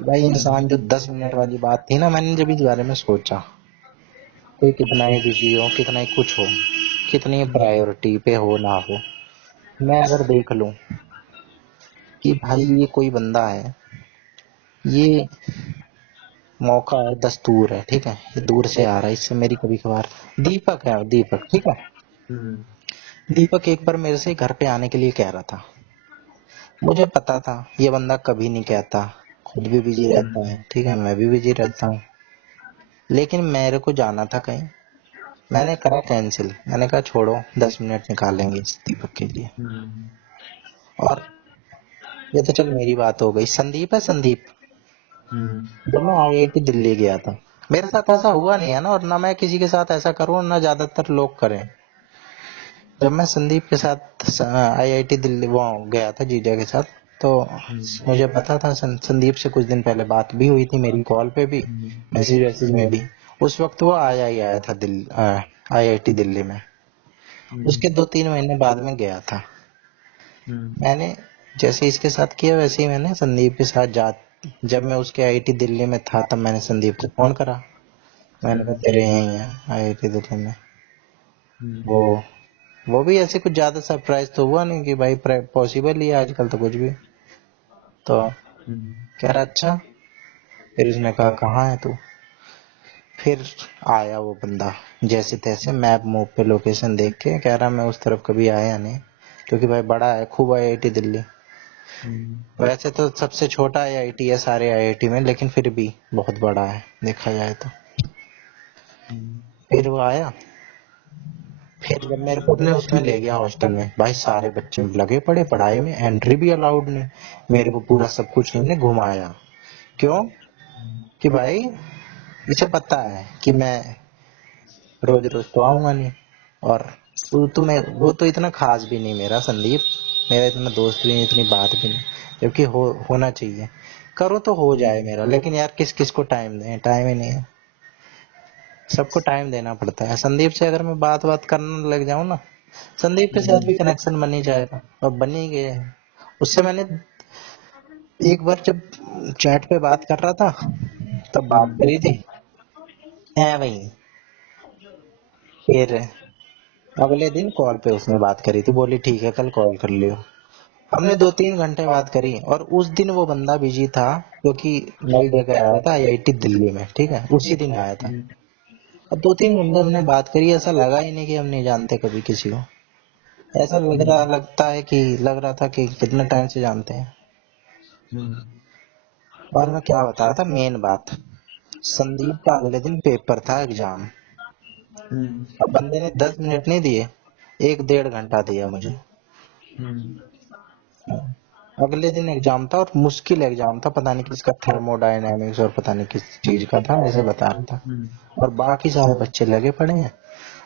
भाई, इंसान जो 10 मिनट वाली बात थी ना, मैंने जब इस बारे में सोचा, कोई कितना ही बिजी हो, कितना ही कुछ हो, कितनी प्रायोरिटी पे हो ना हो, मैं अगर देख लूं कि भाई ये कोई बंदा है, ये मौका है, दस्तूर है, ठीक है, ये दूर से आ रहा है, इससे मेरी कभी कभार, दीपक है, दीपक, ठीक है। दीपक एक बार मेरे से घर पे आने के लिए कह रहा था। मुझे पता था ये बंदा कभी नहीं कहता, खुद भी बिजी रहता है, ठीक है, मैं भी बिजी रहता हूँ, लेकिन मेरे को जाना था कहीं। मैंने करा कैंसिल, मैंने कहा छोड़ो 10 मिनट निकालेंगे इस दीपक के लिए। और ये तो चल मेरी बात हो गई। संदीप है, संदीप, जब मैं आईआईटी दिल्ली गया था, मेरे साथ ऐसा हुआ नहीं है ना, और ना मैं किसी के साथ ऐसा करूँ, ना ज्यादातर लोग करें। जब मैं संदीप के साथ आईआईटी दिल्ली वहाँ गया था जीजा के साथ, तो मुझे पता था संदीप से कुछ दिन पहले बात भी हुई थी मेरी, कॉल पे भी, मैसेज वैसेज में भी। उस वक्त वो आया ही आया था आईआईटी दिल्ली में। उसके 2-3 महीने बाद में गया था। मैंने जैसे इसके साथ किया वैसे ही मैंने संदीप के साथ जब मैं उसके आईआईटी दिल्ली में था, तब मैंने संदीप को फोन करा। मैंने कहा तेरे यहीं है आईआईटी दिल्ली में। वो भी ऐसे कुछ ज्यादा सरप्राइज तो हुआ नहीं कि भाई पॉसिबल ही है आजकल तो कुछ भी। तो कह रहा अच्छा। फिर उसने कहा कहाँ है तू। फिर आया वो बंदा जैसे तैसे, मैप मूव पे लोकेशन देख के, कह रहा मैं उस तरफ कभी आया नहीं, क्योंकि भाई बड़ा है खूब आईआईटी दिल्ली। वैसे तो सबसे छोटा आईआईटी है सारे आईआईटी में, लेकिन फिर भी बहुत बड़ा है देखा जाए तो। फिर वो आया, फिर जब मेरे को अपने उसमें ले गया हॉस्टल में, भाई सारे बच्चे लगे पड़े पढ़ाई में, एंट्री भी अलाउड नहीं। मेरे को पूरा सब कुछ इन्होंने घुमाया। क्यों? कि भाई इसे पता है कि मैं रोज रोज तो आऊंगा नहीं, और वो तो इतना खास भी नहीं मेरा संदीप, मेरा इतना दोस्त भी नहीं, इतनी बात भी नहीं, जबकि होना चाहिए। करो तो हो जाए मेरा, लेकिन यार किस किस को टाइम दें, टाइम ही नहीं है। सबको टाइम देना पड़ता है। संदीप से अगर मैं बात करने लग जाऊं ना, संदीप के साथ भी कनेक्शन बन ही जाएगा, और बन ही गया है। उससे मैंने एक बार जब चैट पे बात कर रहा था, तब बात करी थी है वही। फिर अगले दिन कॉल पे उसने बात करी थी, बोली ठीक है कल कॉल कर लियो। हमने 2-3 घंटे बात करी, और उस दिन वो बंदा बिजी था, क्योंकि नई जगह आया था आईआईटी दिल्ली में, ठीक है, उसी दिन आया था। अब 2-3 घंटे हमने बात करी, ऐसा लगा ही नहीं कि हम नहीं जानते कभी किसी को। ऐसा लग रहा था कि कितने टाइम से जानते हैं। और मैं क्या बता रहा था, मेन बात, संदीप का अगले दिन पेपर था, एग्जाम। अब बंदे ने 10 मिनट नहीं दिए, 1-1.5 घंटा दिया मुझे। अगले दिन एग्जाम था, और मुश्किल एग्जाम था, पता नहीं किसका, थर्मोडायनेमिक्स और पता नहीं किस चीज का था, ऐसे बता रहा था। और बाकी सारे बच्चे लगे पड़े हैं,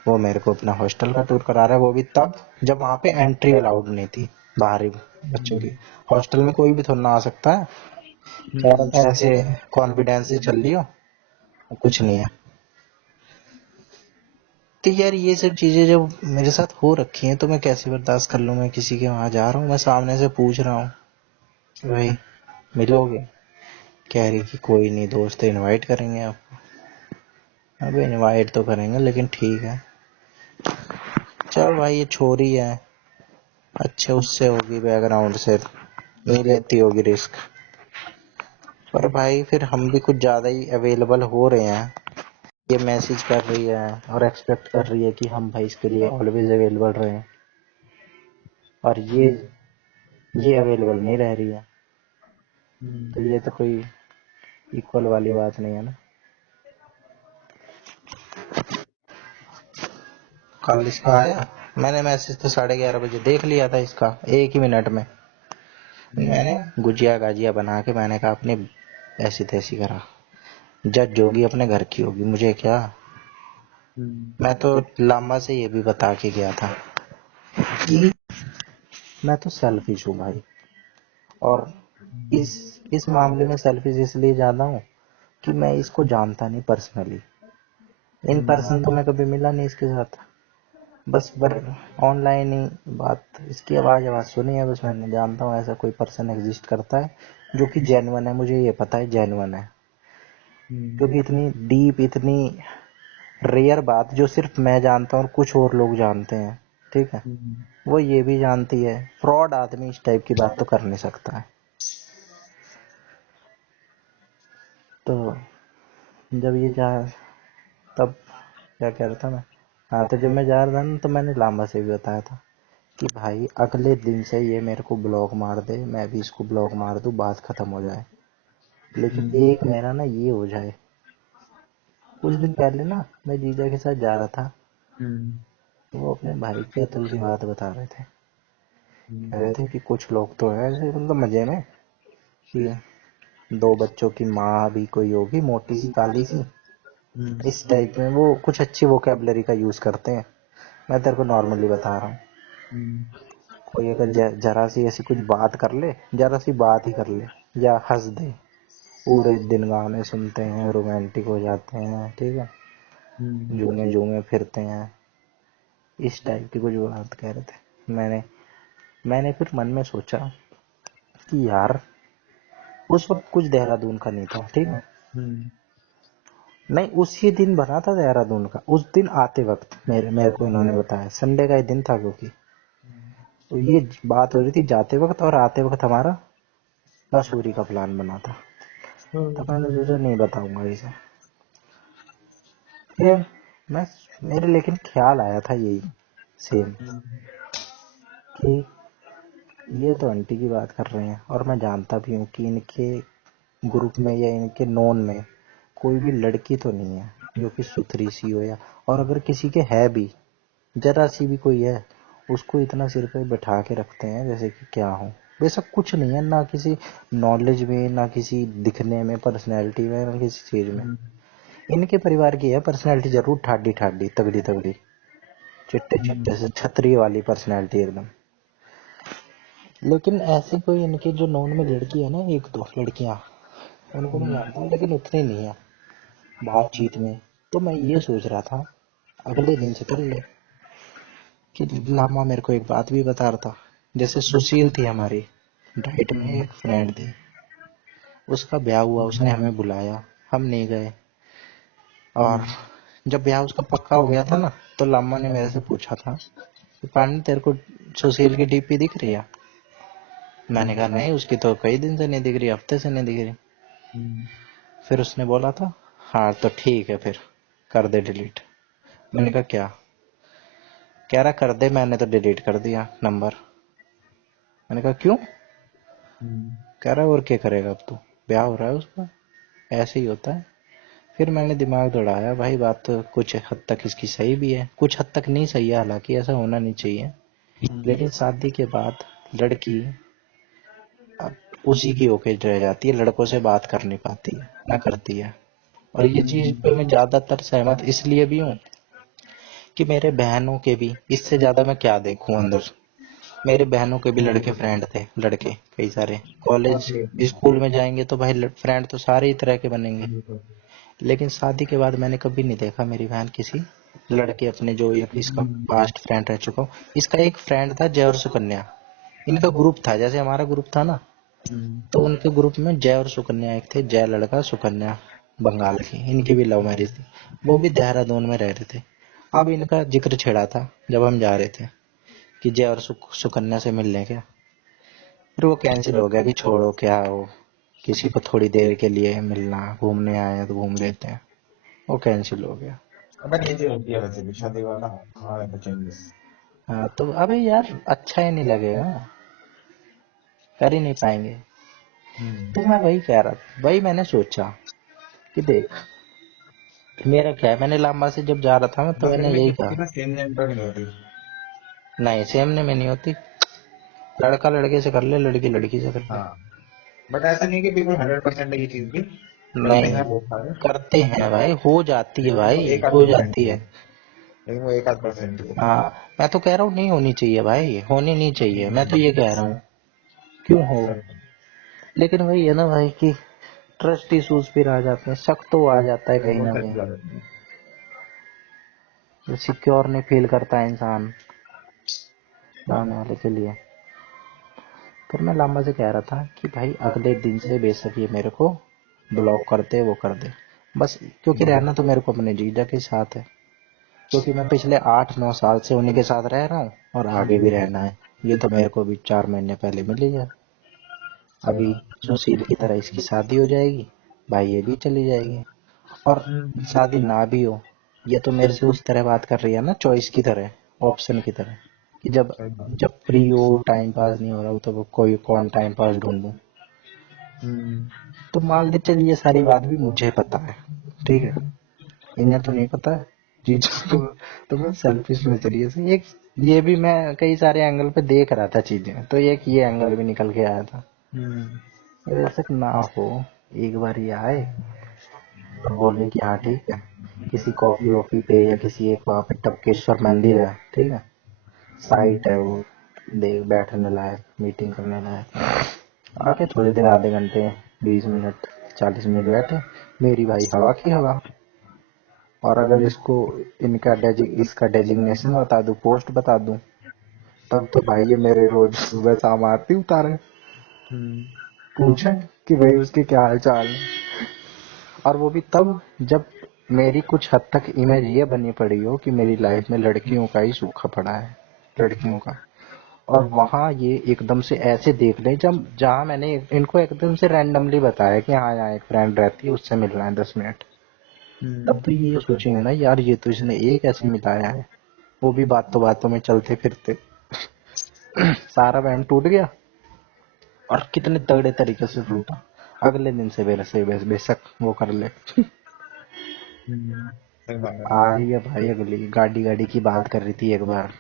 वो मेरे को अपना हॉस्टल का टूर करा रहा है, वो भी तब जब वहां पे एंट्री अलाउड नहीं थी बाहरी बच्चों की। हॉस्टल में कोई भी थोड़ा ना आ सकता है। कह रहा था ऐसे कॉन्फिडेंस से चल लियो, कुछ नहीं है। तो यार ये सब चीजें जब मेरे साथ हो रखी हैं, तो मैं कैसे बर्दाश्त कर लूं। मैं किसी के वहां जा रहा हूँ, मैं सामने से पूछ रहा हूँ भाई मिलोगे, कह रही कि कोई नहीं दोस्त, इनवाइट करेंगे आपको। अबे इनवाइट तो करेंगे, लेकिन ठीक है चल भाई, ये छोरी है, अच्छे उससे होगी, बैकग्राउंड से नहीं लेती होगी रिस्क। पर भाई फिर हम भी कुछ ज्यादा ही अवेलेबल हो रहे हैं, ये मैसेज कर रही है और एक्सपेक्ट कर रही है कि हम भाई इसके लिए ऑलवेज अवेलेबल रहें, और ये अवेलेबल नहीं रह रही है, तो ये तो कोई इक्वल वाली बात नहीं है ना। कल इसका आया, मैंने मैसेज तो 11:30 बजे देख लिया था इसका, 1 ही मिनट में। मैंने गुजिया गाजिया बना के मैंने कहा अपनी ऐसी तैसी करा, जज होगी अपने घर की होगी, मुझे क्या। मैं तो लामा से ये भी बता के गया था कि मैं तो सेल्फिश हूँ भाई, और इस मामले में सेल्फिश इसलिए ज्यादा हूँ कि मैं इसको जानता नहीं पर्सनली। इन पर्सन तो मैं कभी मिला नहीं इसके साथ, बस ऑनलाइन ही बात, इसकी आवाज सुनी है बस। मैंने जानता हूँ ऐसा कोई पर्सन एग्जिस्ट करता है जो कि जेन्युइन है, मुझे ये पता है जेन्युइन है, क्योंकि इतनी डीप, इतनी रेयर बात जो सिर्फ मैं जानता हूँ और कुछ और लोग जानते हैं, ठीक है, वो ये भी जानती है। फ्रॉड आदमी इस टाइप की बात तो कर नहीं सकता है। तो जब ये जा तब क्या कह रहा था मैं, हाँ, तो जब मैं जा रहा था ना तो मैंने लांबा से भी बताया था कि भाई अगले दिन से ये मेरे को ब्लॉक मार दे, मैं भी इसको ब्लॉक मार दूं, बात खत्म हो जाए, लेकिन एक मेरा ना ये हो जाए। कुछ दिन पहले ना मैं जीजा के साथ जा रहा था, वो अपने भाई के अतुल की बात बता रहे थे, कह रहे थे कि कुछ लोग तो है ऐसे, मतलब मजे में, कि 2 बच्चों की माँ भी कोई होगी, मोटी सी काली सी, इस टाइप में वो कुछ अच्छी वोकेबलरी का यूज करते हैं। मैं तेरे को नॉर्मली बता रहा हूँ, कोई अगर जरा सी ऐसी कुछ बात कर ले, जरा सी बात ही कर ले या हंस दे, पूरे दिन गाने सुनते हैं, रोमांटिक हो जाते हैं, ठीक है, जूंगे जूंगे फिरते हैं, इस टाइप की कुछ बात कह रहे थे। मैंने फिर मन में सोचा कि यार उस वक्त कुछ देहरादून का नहीं था, ठीक है, नहीं उसी दिन बना था देहरादून का, उस दिन आते वक्त मेरे को इन्होंने बताया, संडे का ही दिन था क्योंकि, तो ये बात हो रही थी जाते वक्त, और आते वक्त हमारा मसूरी का प्लान बना था। तो मैंने सोचा नहीं बताऊंगा इसे। फिर मेरे लेकिन ख्याल आया था यही सेम, कि ये तो आंटी की बात कर रहे हैं, और मैं जानता भी हूँ कि इनके ग्रुप में या इनके नॉन में कोई भी लड़की तो नहीं है जो कि सुथरी सी हो, या और अगर किसी के है भी, जरा सी भी कोई है, उसको इतना सिर पे बैठा के रखते हैं जैसे कि क्या हो। वैसा कुछ नहीं है, ना किसी नॉलेज में, ना किसी दिखने में, पर्सनैलिटी में, ना किसी चीज में। इनके परिवार की है पर्सनैलिटी जरूर, ठाडी ठाडी, तगड़ी तगड़ी, चिट्टे चिट्टे से छतरी वाली पर्सनैलिटी एकदम, लेकिन ऐसी कोई इनके जो नॉन में लड़की है ना, 1-2 लड़कियां, उनको मैं जानता हूँ, लेकिन उतनी नहीं है बातचीत में। तो मैं ये सोच रहा था अगले दिन से कर ले, कि लामा मेरे को एक बात भी बता रहा था, जैसे सुशील थी हमारी डाइट में एक फ्रेंड थी, उसका ब्याह हुआ, उसने हमें बुलाया, हम नहीं गए, और जब ब्याह उसका पक्का हो गया था ना, तो लामा ने मेरे से पूछा था कि पांडे तेरे को सुशील की डीपी दिख रही है। मैंने कहा नहीं, उसकी तो कई दिन से नहीं दिख रही, हफ्ते से नहीं दिख रही। फिर उसने बोला था हाँ तो ठीक है, फिर कर दे डिलीट। मैंने कहा क्या, कह रहा कर दे, मैंने तो डिलीट कर दिया नंबर। मैंने कहा क्यों, कह रहा और क्या करेगा, अब तो ब्याह हो रहा है उसका, ऐसे ही होता है। फिर मैंने दिमाग दौड़ाया, भाई बात तो कुछ हद तक इसकी सही भी है, कुछ हद तक नहीं सही है, हालांकि ऐसा होना नहीं चाहिए, लेकिन शादी के बाद लड़की अब उसी की होके रह जाती है, लड़कों से बात कर नहीं पाती है, ना करती है। और ये चीज पे मैं ज्यादातर सहमत इसलिए भी हूँ कि मेरे बहनों के भी, इससे ज्यादा मैं क्या देखूं अंदर, मेरे बहनों के भी लड़के फ्रेंड थे, लड़के कई सारे, कॉलेज स्कूल में जाएंगे तो भाई फ्रेंड तो सारे ही तरह के बनेंगे, लेकिन शादी के बाद मैंने कभी नहीं देखा मेरी बहन किसी लड़के अपने, जो इसका पास्ट फ्रेंड रह चुका हूँ। इसका एक फ्रेंड था जय और सुकन्या, इनका ग्रुप था जैसे हमारा ग्रुप था ना, तो उनके ग्रुप में जय और सुकन्या एक थे, जय लड़का, सुकन्या बंगाल की, इनकी भी लव मैरिज थी, वो भी देहरादून में रह रहे थे। अब इनका जिक्र छिड़ा था जब हम जा रहे थे कि जय और सुकन्या से मिल लें क्या, फिर वो कैंसिल हो गया कि छोड़ो क्या हो, किसी को थोड़ी देर के लिए मिलना, घूमने आए हैं तो घूम लेते हैं, वो कैंसिल हो गया। अपन ये चीज होती है वैसे भी शादी वाला हमारे चेंजेस। हाँ तो अबे यार अच्छा ही नहीं लगेगा, कर ही नहीं पाएंगे। तो मैं वही कह रहा था, वही मैंने सोचा कि देख मेरा क्या है, मैंने लांबा से जब जा रहा था मैं तो बस मैंने इनमें यही किसी कहा। ना सेम जेंडर नहीं होती। नहीं सेमने में नहीं होती, लड़का लड़के से कर ले, लड़की लड़की से कर ले। हाँ, बट ऐसा नहीं है कि बिल्कुल 100% ये चीज भी करते नहीं हैं बहुत सारे। करते हैं भाई, हो जाती है लेकिन वो भाई, एक आध हो परसेंट जाती ही है। है। लेकिन वो एक आध परसेंट ही है। हाँ मैं तो कह रहा हूँ नहीं होनी चाहिए भाई, होनी नहीं चाहिए, मैं तो ये कह रहा हूँ। क्यों हो, लेकिन वही है ना भाई कि ट्रस्ट इशूज फिर आ जाते हैं, शक तो आ जाता है कहीं वो ना सच कहीं, बात है। सिक्योर नहीं फील करता है इंसान सामने वाले के लिए। फिर मैं लांबा से कह रहा था कि भाई अगले दिन से बेशक ये मेरे को ब्लॉक कर दे, वो कर दे बस, क्योंकि रहना तो मेरे को अपने जीजा के साथ है, क्योंकि मैं पिछले 8-9 साल से उन्हीं के साथ रह रहा हूँ और आगे भी रहना है। ये तो मेरे को भी 4 महीने पहले मिली है। अभी सुशील की तरह इसकी शादी हो जाएगी, भाई ये भी चली जाएगी। और शादी ना भी हो, ये तो मेरे से उस तरह बात कर रही है ना, चॉइस की तरह, ऑप्शन की तरह, कि जब सही बात। जब फ्री हो, टाइम पास नहीं हो रहा हो, तो वो कोई कौन टाइम पास ढूंढूं। तो मान ले चल ये सारी बात भी मुझे पता है, ठीक है, इन्हें तो नहीं पता है चीजों को। तो मैं सेल्फिश नजरिए से एक ये भी मैं कई सारे एंगल पे देख रहा था चीजें, तो एक ये एंगल भी निकल के आया था। वैसे ना हो, एक बार ये आए और बोले कि हाँ ठीक है, किसी कॉफी वॉफी पे या किसी एक वहाँ पे टपकेश्वर मंदिर है, ठीक है, साइट है वो, देख बैठने लायक, मीटिंग करने लायक, आके थोड़ी देर, आधे घंटे, 20 मिनट, 40 मिनट बैठे, मेरी भाई हवा की हवा। और अगर इसको इसका डेजिग्नेशन बता दूं, पोस्ट बता दूं, तब तो भाई ये मेरे रोज सुबह शाम आरती उतारे, पूछे कि भाई उसके क्या हाल चाल है। और वो भी तब जब मेरी कुछ हद तक इमेज ये बनी पड़ी हो कि मेरी लाइफ में लड़कियों का ही सूखा पड़ा है, लड़कियों का। और वहाँ ये एकदम से ऐसे देख लें, जब जहाँ मैंने इनको एकदम से रैंडमली बताया कि हाँ यहाँ एक फ्रेंड रहती है, उससे मिलना है 10 मिनट, तब तो ये सोचेंगे ना यार ये तो इसने एक ऐसे मिलाया है, वो भी बातों में चलते फिरते। सारा वहम टूट गया, और कितने तगड़े तरीके से टूटा। अगले दिन से मेरे से बेशक वो कर ले। सही बात है। आ रही है भाई, अगली गाड़ी गाड़ी की बात कर रही थी एक बार,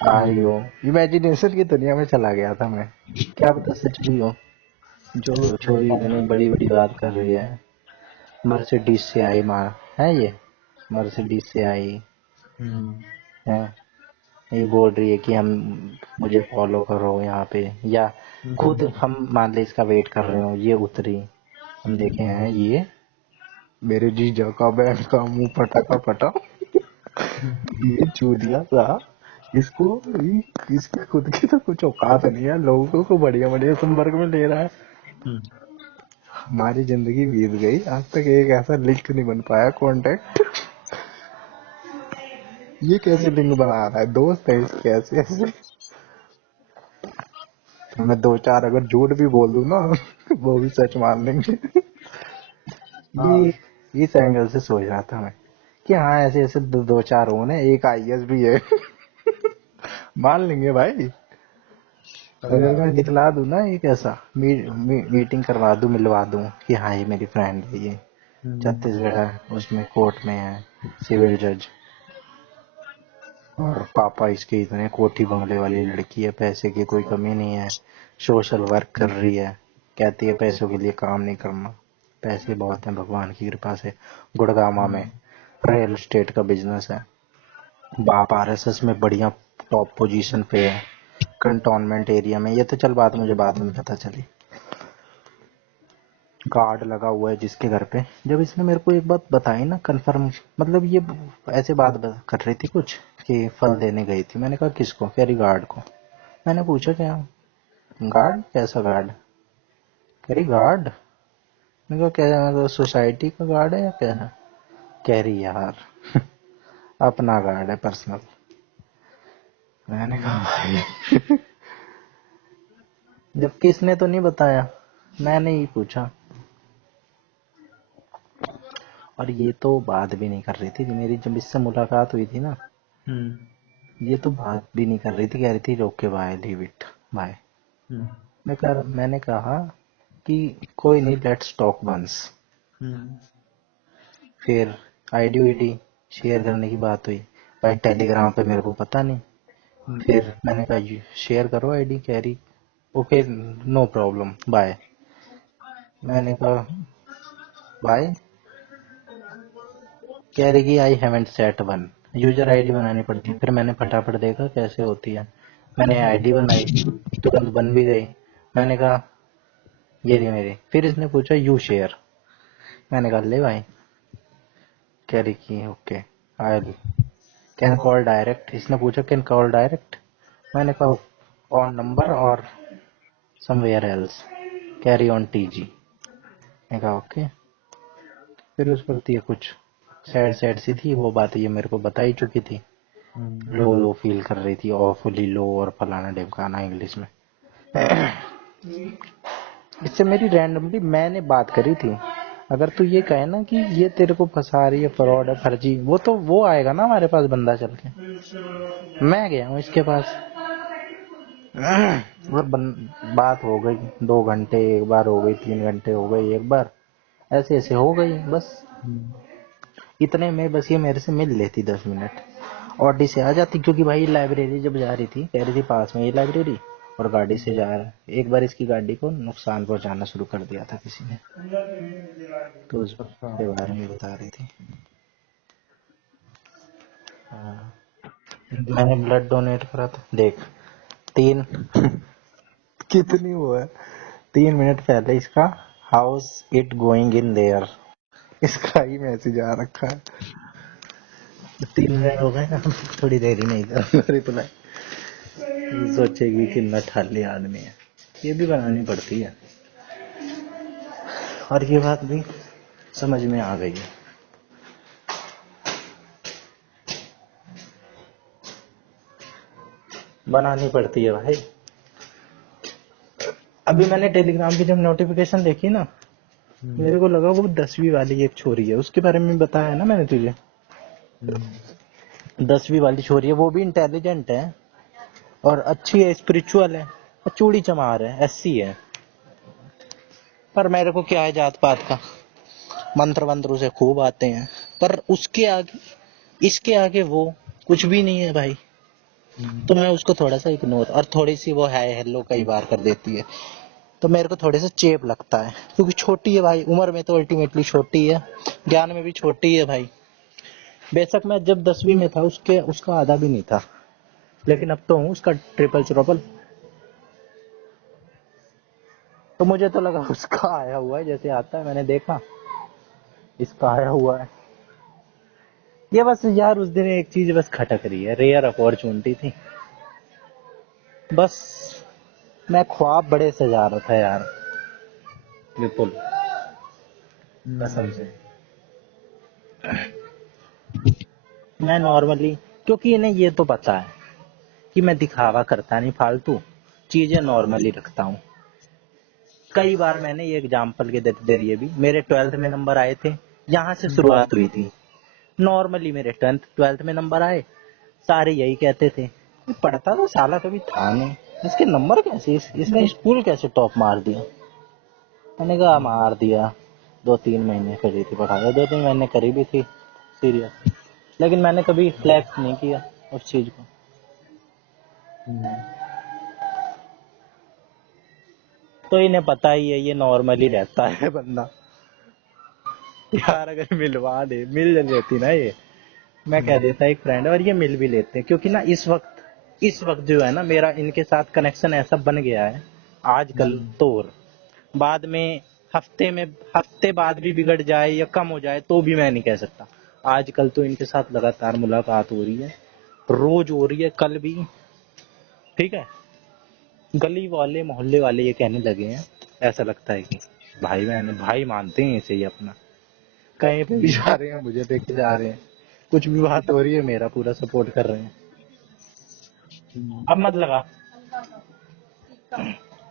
आ रही हो, इमेजिनेशन की दुनिया में चला गया था मैं, क्या पता सच भी हो। जो छोरी इतनी बड़ी बड़ी बात कर रही है, मर्सिडीज से आई मार है ये, मर्सिडीज से आई है, ये बोल रही है कि हम मुझे फॉलो करो यहाँ पे, या खुद हम मान ले इसका वेट कर रहे हो, ये उतरी, हम देखे हैं ये मेरे जीजा का बैंड का मुंह पटा पटा, ये चूतिया सा, इसको इसकी खुद की तो कुछ औकात नहीं है, लोगों को बढ़िया बढ़िया संपर्क में ले रहा है। हमारी जिंदगी बीत गई, आज तक एक ऐसा लिंक नहीं बन पाया, कांटेक्ट। ये कैसे लिंक बना रहा है, दोस्त है इसके ऐसे ऐसे। तो मैं 2-4 अगर झूठ भी बोल दूं ना, वो भी सच मान लेंगे। ये इस एंगल से सोच रहा था मैं कि हाँ ऐसे ऐसे 2-4 हो ना, एक आईएएस भी है। मान लेंगे भाई। अगर मैं दिखला दूं ना एक ऐसा मीटिंग करवा दूं, मिलवा दूं कि हाँ ये मेरी फ्रेंड है, ये छत्तीसगढ़ है, उसमें कोर्ट में है, सिविल जज, और पापा इसके इतने कोठी बंगले वाली लड़की है, पैसे की कोई कमी नहीं है, सोशल वर्क कर रही है, कहती है पैसों के लिए काम नहीं करना, पैसे बहुत हैं भगवान की कृपा से, गुड़गामा में रियल एस्टेट का बिजनेस है, बाप आरएसएस में बढ़िया टॉप पोजीशन पे है, कंटोनमेंट एरिया में, ये तो चल बात मुझे बाद में पता चली। कार्ड लगा हुआ है जिसके घर पे, जब इसने मेरे को एक बात बताई ना कंफर्म, मतलब ये ऐसे बात कर रही थी कुछ कि फल देने गई थी, मैंने कहा किसको, कह रही गार्ड को। मैंने पूछा क्या, गार्ड कैसा गार्ड, कह रही गार्ड, मैंने कहा क्या, मतलब सोसाइटी का गार्ड है या क्या है, कह रही यार अपना गार्ड है पर्सनल। मैंने कहा भाई जबकि इसने तो नहीं बताया, मैंने ही पूछा। और ये तो बात भी नहीं कर रही थी मेरी, जब इससे मुलाकात हुई थी ना, ये तो बात भी नहीं कर रही थी, कह रही थी okay bye leave it bye. मैंने कहा कि कोई नहीं, लेट्स टॉक वंस। फिर आईडी वीडी शेयर करने की बात हुई भाई, टेलीग्राम पे मेरे को पता नहीं। फिर मैंने कहा शेयर करो आईडी, कह रही ओके नो प्रॉब्लम बाय। मैंने कहा बाय, कह रही कि I haven't set one, user ID बनानी पड़ती है। फिर मैंने फटाफट देखा कैसे होती है, मैंने आईडी बनाई, तुरंत बन भी गई। मैंने कहा ये रही मेरी। फिर इसने पूछा यू शेयर, मैंने कहा ले भाई। कह रही कि okay I can call direct. इसने पूछा कैन कॉल डायरेक्ट, मैंने कहा ऑन नंबर और somewhere else, carry on TG. मैंने कहा ओके। फिर उस पर थी कुछ सैड सैड सी थी वो बात, ये मेरे को बता ही चुकी थी। लो लो फील कर रही थी, ऑफुली लो और फलाना ढिमकाना इंग्लिश में। इससे मेरी रैंडमली मैंने बात करी थी, अगर तू ये कहे ना कि ये तेरे को फंसा रही है, फ्रॉड है, फर्जी, वो तो वो आएगा ना हमारे पास बंदा चल के। मैं गया हूँ इसके पास, और बात हो गई 2 घंटे एक बार हो गई, 3 घंटे हो गई एक बार, ऐसे ऐसे हो गई बस। इतने में बस ये मेरे से मिल लेती 10 मिनट, ऑडी से आ जाती, क्योंकि भाई लाइब्रेरी जब जा रही थी, कह रही थी पास में ये लाइब्रेरी, और गाड़ी से जा रहा है। एक बार इसकी गाड़ी को नुकसान पहुंचाना शुरू कर दिया था किसी ने, तो उस के बारे में बता रही थी। हाँ। मैंने ब्लड डोनेट करा था, देख 3 कितनी वो है, 3 मिनट पहले इसका house it going in there, इसका ही मैसेज आ रखा है। 3 मिनट हो गए ना, थोड़ी देर ही नहीं था रिप्लाई। सोचेगी कि नठाली आदमी है, ये भी बनानी पड़ती है, और ये बात भी समझ में आ गई है। बनानी पड़ती है भाई। अभी मैंने टेलीग्राम की जब नोटिफिकेशन देखी ना, मेरे को लगा वो 10वीं वाली एक छोरी है, उसके बारे में बताया है ना मैंने तुझे। 10वीं वाली छोरी है, वो भी इंटेलिजेंट है और अच्छी है, स्पिरिचुअल है, और चूड़ी चमार है, एससी है। पर मेरे को क्या है जात पात का, मंत्र वंत्र उसे खूब आते हैं, पर उसके आगे, इसके आगे वो कुछ भी नहीं है भाई। तो मैं उसको थोड़ा सा इग्नोर, और थोड़ी सी वो है हेलो कई बार कर देती है, तो मेरे को थोड़े से चेप लगता है, क्योंकि छोटी है भाई, उम्र में तो अल्टीमेटली छोटी है, ज्ञान में भी छोटी है भाई। बेशक मैं जब 10वीं में था उसका आधा भी नहीं था, लेकिन अब तो हूँ उसका ट्रिपल चुरपल। तो मुझे तो लगा उसका आया हुआ है, जैसे आता है मैंने देखा इसका आया हुआ है। ये बस यार उस दिन एक चीज बस खटक रही है, रेयर अपॉर्चुनिटी थी बस। मैं ख्वाब बड़े सजा रहा था यार, विपुल, कसम से। मैं नॉर्मली, क्योंकि इन्हें ये तो पता है कि मैं दिखावा करता नहीं, फालतू चीजें नॉर्मली रखता हूँ। कई बार मैंने ये एग्जाम्पल के जरिए भी, मेरे 12th में नंबर आए थे, यहाँ से शुरुआत हुई थी। नॉर्मली मेरे 12th में नंबर आए, सारे यही कहते थे पढ़ता तो साला कभी था नहीं, इसके नंबर कैसे, इसने स्कूल कैसे टॉप मार दिया। मैंने कहा मार दिया, 2-3 महीने करी थी पढ़ाई, 2-3 महीने करी भी थी सीरियस, लेकिन मैंने कभी फ्लैक्स नहीं किया उस चीज को। तो इन्हें पता ही है ये नॉर्मली रहता है बंदा। यार अगर मिल लेती ना ये, मैं कह देता एक फ्रेंड, और ये मिल भी लेते हैं, क्योंकि ना इस वक्त जो है ना मेरा इनके साथ कनेक्शन ऐसा बन गया है आजकल तो, और बाद में हफ्ते बाद भी बिगड़ जाए या कम हो जाए तो भी मैं नहीं कह सकता। आजकल तो इनके साथ लगातार मुलाकात हो रही है, रोज हो रही है, कल भी। ठीक है, गली वाले मोहल्ले वाले ये कहने लगे हैं, ऐसा लगता है कि भाई मानते हैं इसे, ये अपना कहीं पे भी जा रहे हैं मुझे देख के जा रहे हैं, कुछ भी बात हो रही है मेरा पूरा सपोर्ट कर रहे हैं। अब मत लगा,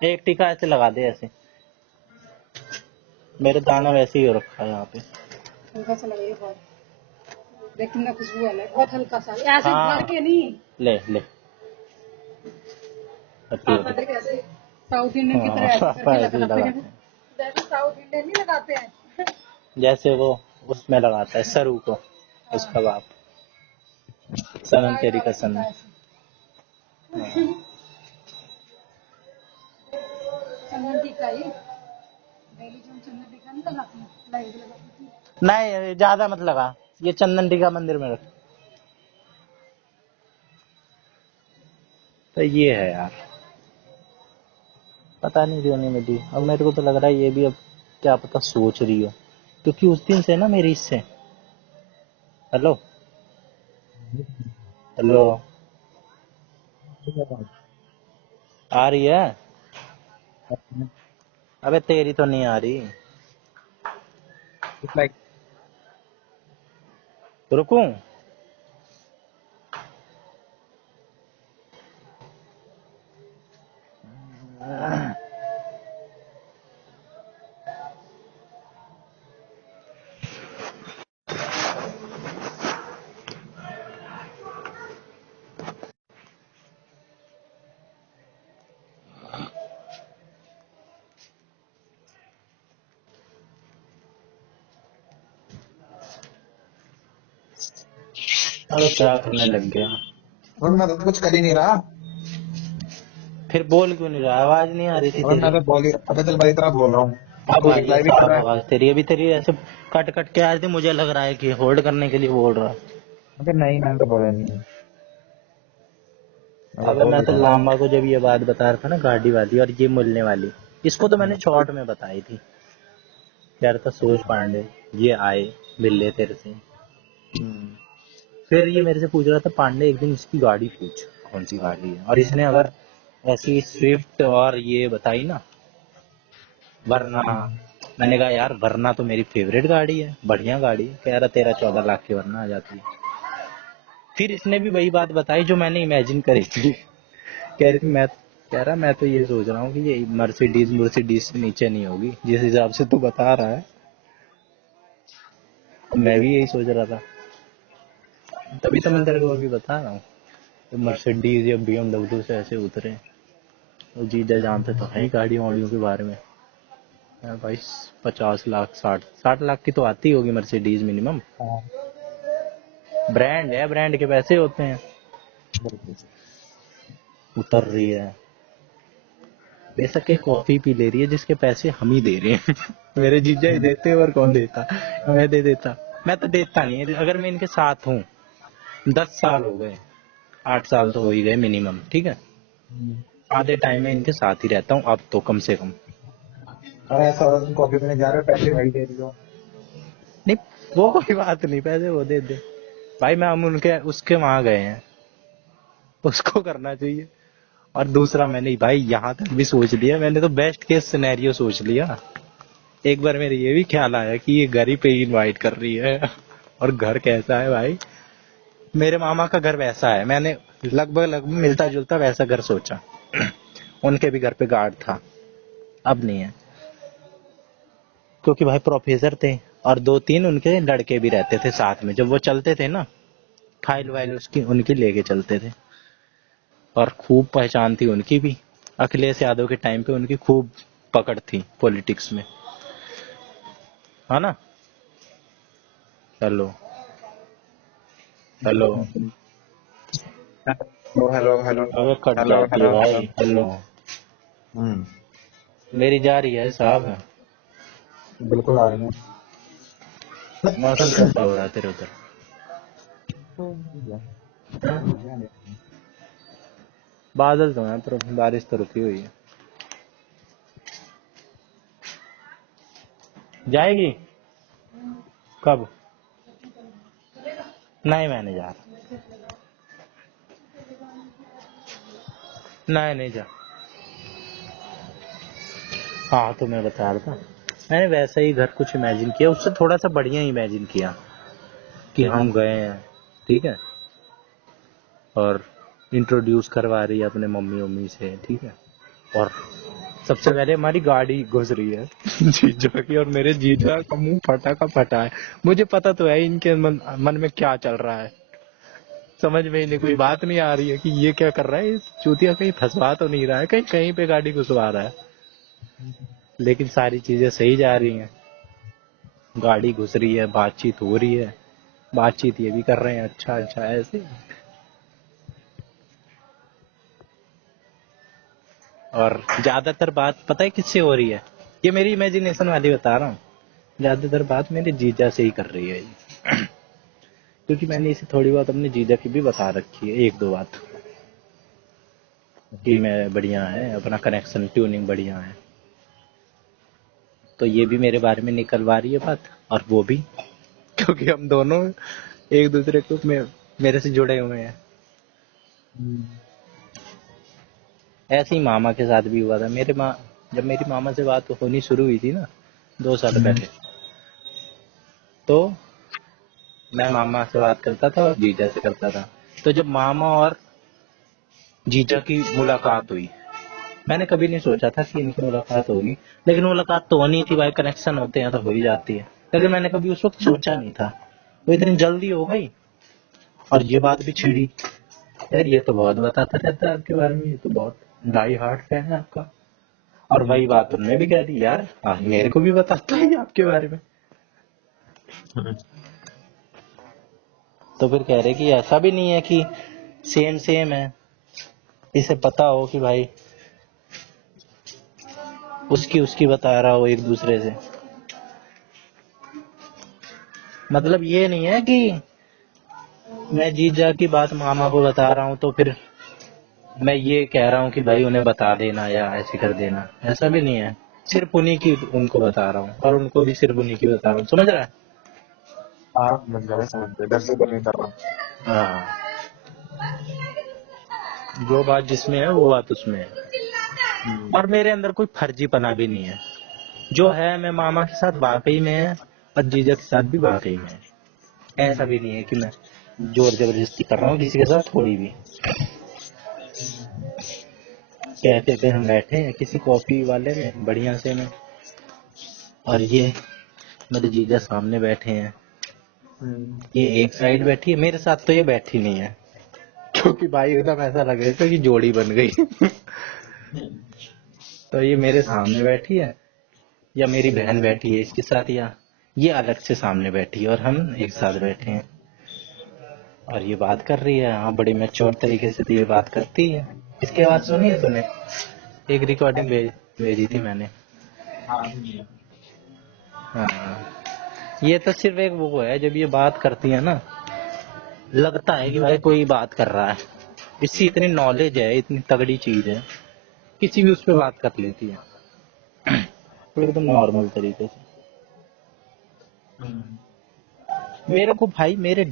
एक टीका ऐसे लगा दे, ऐसे मेरे दाना वैसे ही हो रखा है यहाँ पे। कैसा लग रही है बहुत, लेकिन ना खुशबू अलग, बहुत हल्का सा, ऐसे हाँ भर के नहीं। ले ले अच्छी पापा होती। देख ऐसे साउथ इंडियन की तरह हाँ ऐसे पापा करके ऐसे ही लगाते हैं, लगाते हैं जैसे साउथ इंडियन नहीं लगाते हैं। जैसे वो उसमें लगाता है सरू को, उसका बाप, सनम फ्राइड तेरी वाला कसम। करता है ऐसे। हाँ। चंदन टीका ये डेली जो हम चंदन टीका नहीं लगाते हैं, लाइट लगाती थी। नहीं ज्यादा मत लगा, ये चंदन टीका मंदिर में रख। तो ये है यार, पता नहीं क्यों नहीं मिली। अब मेरे को तो लग रहा है ये भी अब क्या पता सोच रही हो, क्योंकि उस दिन से ना मेरी इससे। हेलो हेलो, आ रही है? अबे तेरी तो नहीं आ रही। लाइक रुकूं? अरे क्या करने लग गया? मैं तो कुछ कर ही नहीं रहा। फिर बोल क्यों नहीं रहा? आवाज नहीं आ रही थी अबे मैं तेरी। तो बोल ही, अबे चल भाई तरह बोल रहा हूँ। अब तू आई है रिप्लाई भी कर साफ रहा है। आवाज तेरी। अभी तेरी ऐसे कट कट के आ रही थी, मुझे लग रहा है कि होल्ड करने के लिए बोल रहा। अबे नहीं, मैंने तो बोला नहीं। मैं तो अबे बोल मैं ही तो रहा हूँ। लामा को जब ये बात बता रहा था ना, गाड़ी वाली और ये मिलने वाली, इसको तो मैंने शॉर्ट में बताई थी। कह रहा था सोच पांडे ये आए मिल तेरे से। फिर ये मेरे से पूछ रहा था, पांडे एक दिन इसकी गाड़ी पूछ कौन सी गाड़ी है, और इसने अगर ऐसी स्विफ्ट और ये बताई ना, वरना। मैंने कहा यार वरना तो मेरी फेवरेट गाड़ी है, बढ़िया गाड़ी है। कह रहा 13-14 लाख की वरना आ जाती है। फिर इसने भी वही बात बताई जो मैंने इमेजिन करी थी। कह रही थी मैं, कह रहा मैं तो ये सोच रहा हूँ कि ये मर्सिडीज मुर्सिडीज से नीचे नहीं होगी जिस हिसाब से तू बता रहा है। मैं भी यही सोच रहा था, तभी तो मैं तेरे को अभी बता रहा हूँ। मर्सिडीज या BMW से ऐसे उतरे, तो जीजा जानते तो है ही गाड़ी वाड़ियों के बारे में। यार भाई 50 लाख 60 लाख की तो आती होगी मर्सिडीज मिनिमम। हाँ, ब्रांड है, ब्रांड के पैसे होते हैं। बिल्कुल। उतर रही है, बेशक एक कॉफी पी ले रही है जिसके पैसे हम ही दे रहे हैं। मेरे जीजा ही देते और कौन देता? मैं दे देता। मैं तो देता नहीं है, अगर मैं इनके साथ हूँ। 10 साल हो गए, 8 साल तो हो ही गए मिनिमम, ठीक है। आधे टाइम में इनके साथ ही रहता हूँ अब तो, कम से कम। अरे ऐसा हो रहा है, तुम कॉफी पीने जा रहे हो, पैसे भाई दे रही हो। नहीं, वो कोई बात नहीं, पैसे वो दे दे भाई। मैं हम उनके उसके वहां गए हैं, उसको करना चाहिए। और दूसरा मैंने भाई यहाँ तक भी सोच लिया, मैंने तो बेस्ट केस सिनेरियो सोच लिया। एक बार मेरे ये भी ख्याल आया कि ये घर ही पे ही इनवाइट कर रही है। और घर कैसा है भाई, मेरे मामा का घर वैसा है। मैंने लगभग लगभग मिलता जुलता वैसा घर सोचा। उनके भी घर पे गार्ड था, अब नहीं है, क्योंकि भाई प्रोफेसर थे। और 2-3 उनके लड़के भी रहते थे साथ में, जब वो चलते थे ना, फाइल वाइल उसकी उनकी लेके चलते थे। और खूब पहचान थी उनकी भी। अखिलेश यादव के टाइम पे उनकी खूब पकड़ थी पॉलिटिक्स में, है ना। Hello hello. Hello hello hello अबे कट हेलो जाती है हेलो हेलो। भाई। हेलो, हम्म, मेरी जा रही है साहब। बिल्कुल आ रही है। मौसम कैसा हो रहा है तेरे उधर? बादल तो है पर बारिश तो रुकी हुई है। जाएगी कब? नहीं मैं नहीं जा रहा। नहीं नहीं जा। हाँ तो मैं बता रहा था, मैंने वैसा ही घर कुछ इमेजिन किया, उससे थोड़ा सा बढ़िया इमेजिन किया कि हम गए हैं, ठीक है। और इंट्रोड्यूस करवा रही है अपने मम्मी मम्मी से, ठीक है। और सबसे पहले हमारी गाड़ी घुस रही है जीजा की, और मेरे जीजा का मुंह फटा का फटा है। मुझे पता तो है इनके मन में क्या चल रहा है, समझ में ही नहीं, कोई बात नहीं आ रही है कि ये क्या कर रहा है, ये चूतिया कहीं फंसवा तो नहीं रहा है, कहीं कहीं पे गाड़ी घुसवा रहा है। लेकिन सारी चीजें सही जा रही हैं, गाड़ी घुस रही है, बातचीत हो रही है, बातचीत ये भी कर रहे हैं अच्छा अच्छा ऐसे। और ज्यादातर बात पता है किससे हो रही है, ये मेरी इमेजिनेशन वाली बता रहा हूँ, ज्यादातर बात मेरे जीजा से ही कर रही है ये। क्योंकि मैंने इसे थोड़ी बहुत अपने जीजा की भी बता रखी है, एक दो बात, कि मैं बढ़िया है, अपना कनेक्शन ट्यूनिंग बढ़िया है। तो ये भी मेरे बारे में निकलवा रही है बात, और वो भी, क्योंकि हम दोनों एक दूसरे को मेरे से जुड़े हुए हैं। ऐसे ही मामा के साथ भी हुआ था। जब मेरी मामा से बात होनी शुरू हुई थी ना 2 साल पहले, तो मैं मामा से बात करता था और जीजा से करता था। तो जब मामा और जीजा की मुलाकात हुई, मैंने कभी नहीं सोचा था कि इनकी मुलाकात होगी, लेकिन मुलाकात तो होनी थी भाई, कनेक्शन होते हैं तो हो ही जाती है। लेकिन मैंने कभी उस वक्त सोचा नहीं था, वो इतनी जल्दी हो गई। और ये बात भी छिड़ी, यार ये तो बहुत बताता रहता है आपके बारे में, ये तो बहुत डाई हार्ट फैन है आपका। और वही बात उनने भी कह दी, यार हाँ मेरे को भी बताता है आपके बारे में। तो फिर कह रहे कि ऐसा भी नहीं है कि सेम सेम है, इसे पता हो कि भाई उसकी उसकी बता रहा हो एक दूसरे से। मतलब ये नहीं है कि मैं जीजा की बात मामा को बता रहा हूँ तो फिर मैं ये कह रहा हूँ कि भाई उन्हें बता देना या ऐसे कर देना, ऐसा भी नहीं है। सिर्फ उन्हीं की उनको बता रहा हूँ, और उनको भी सिर्फ उन्हीं की बता रहा हूँ, समझ रहा है? आप समझ गए, इधर से तो नहीं कर रहा। हाँ, जो बात जिसमें है वो बात उसमें है। और मेरे अंदर कोई फर्जीपना भी नहीं है, जो है मैं मामा के साथ वाकई में है, और जीजा के साथ भी वाकई में है। ऐसा भी नहीं है कि मैं जोर जबरदस्ती कर रहा हूँ किसी के साथ, थोड़ी भी। कहते पे हम बैठे हैं किसी कॉफी वाले में बढ़िया से में, और ये मेरे जीजा सामने बैठे हैं, ये एक साइड बैठी है, मेरे साथ तो ये बैठी नहीं है, क्योंकि भाई एकदम ऐसा लग रहा था कि जोड़ी बन गई। तो ये मेरे सामने बैठी है, या मेरी बहन बैठी है इसके साथ, या ये अलग से सामने बैठी है, और हम एक साथ बैठे हैं। और ये बात कर रही है, हाँ बड़े मैच्योर तरीके से तो ये बात करती है। इसके बाद सुनी है तूने, एक रिकॉर्डिंग भेजी थी मैंने। हाँ, ये तो सिर्फ एक वो है, जब ये बात करती है ना, लगता है कि भाई कोई बात कर रहा है, इसकी इतनी नॉलेज है, इतनी तगड़ी चीज है, किसी भी उस पर बात कर लेती है तो एकदम नॉर्मल तरीके से। मेरे को भाई मेरे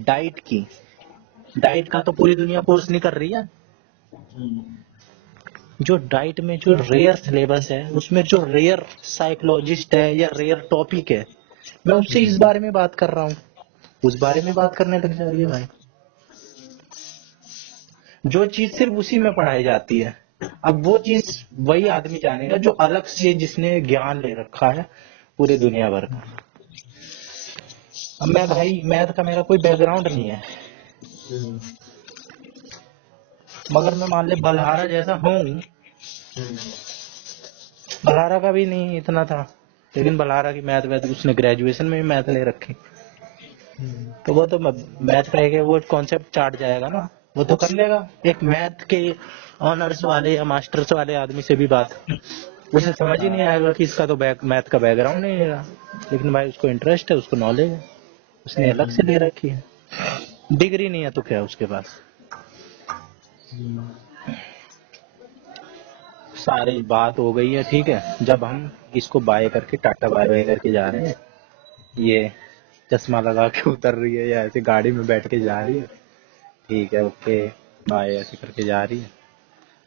डाइट का तो पूरी दुनिया कोर्स नहीं कर रही है। जो डाइट में जो रेयर सिलेबस है, उसमें जो रेयर साइकोलॉजिस्ट है या रेयर टॉपिक है, मैं उससे इस बारे में बात कर रहा हूँ, उस बारे में बात करने लग जा रही है भाई। जो चीज सिर्फ उसी में पढ़ाई जाती है, अब वो चीज वही आदमी जानेगा जो अलग से, जिसने ज्ञान ले रखा है पूरी दुनिया भर का। अब मैं भाई मैथ का मेरा कोई बैकग्राउंड नहीं है, मगर मैं मान ले बलहारा जैसा हूँ, बलहारा का भी नहीं इतना था, लेकिन बलहारा की मैथ उसने ग्रेजुएशन में भी मैथ ले रखी, तो वो तो मैथ का एक वो कॉन्सेप्ट चाट जाएगा ना, वो तो कर लेगा। एक मैथ के ऑनर्स वाले या मास्टर्स वाले आदमी से भी बात, उसे समझ ही नहीं आएगा कि इसका तो मैथ का बैकग्राउंड नहीं है, लेकिन भाई उसको इंटरेस्ट है, उसको नॉलेज है, उसने अलग से ले रखी है। डिग्री नहीं है तो क्या उसके पास। सारी बात हो गई है, ठीक है। जब हम इसको बाय करके टाटा बाय बाय करके जा रहे हैं, ये चश्मा लगा के उतर रही है या ऐसे गाड़ी में बैठ के जा रही है, ठीक है ओके बाय ऐसे करके जा रही है,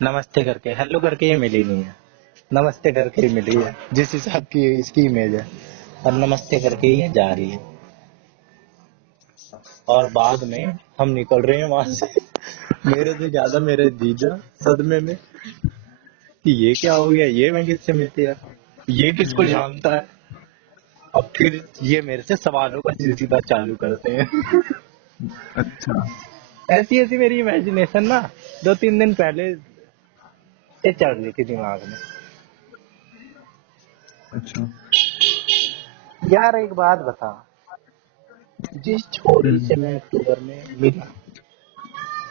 नमस्ते करके, हेलो करके ये मिली नहीं है, नमस्ते करके ही मिली है जिस हिसाब की इसकी इमेज है, और नमस्ते करके ही जा रही है। और बाद में हम निकल रहे हैं वहां से, मेरे से ज्यादा मेरे जीजा सदमे में, कि ये क्या हो गया, ये मैं किससे मिलती है, ये किसको जानता है। अब फिर ये मेरे से सवालों का सिलसिला चालू करते हैं। अच्छा ऐसी ऐसी मेरी इमेजिनेशन ना 2-3 दिन पहले से चल रही थी दिमाग में। अच्छा। यार एक बात बता, जिस छोरी हम्म से मैं अक्टूबर में मिला,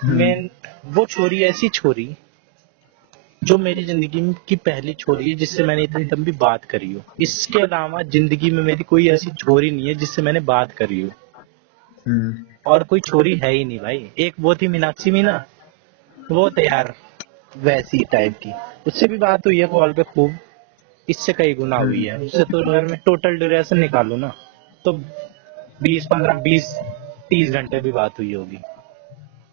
हम्म मैं वो छोरी ऐसी छोरी जो मेरी जिंदगी की पहली छोरी है जिससे मैंने इतनी लंबी बात करी हो। इसके अलावा जिंदगी में मेरी कोई ऐसी छोरी नहीं है जिससे मैंने बात करी हो, हम्म और कोई छोरी है ही नहीं भाई। एक वो थी मीनाक्षी मीना, वो तो यार वैसी टाइप की, उससे भी बात हुई है कॉल पे खूब, इससे कई गुना हुई है। उससे तो अगर मैं टोटल ड्यूरेशन निकालू ना तो 20-15-20-30 घंटे भी बात हुई होगी,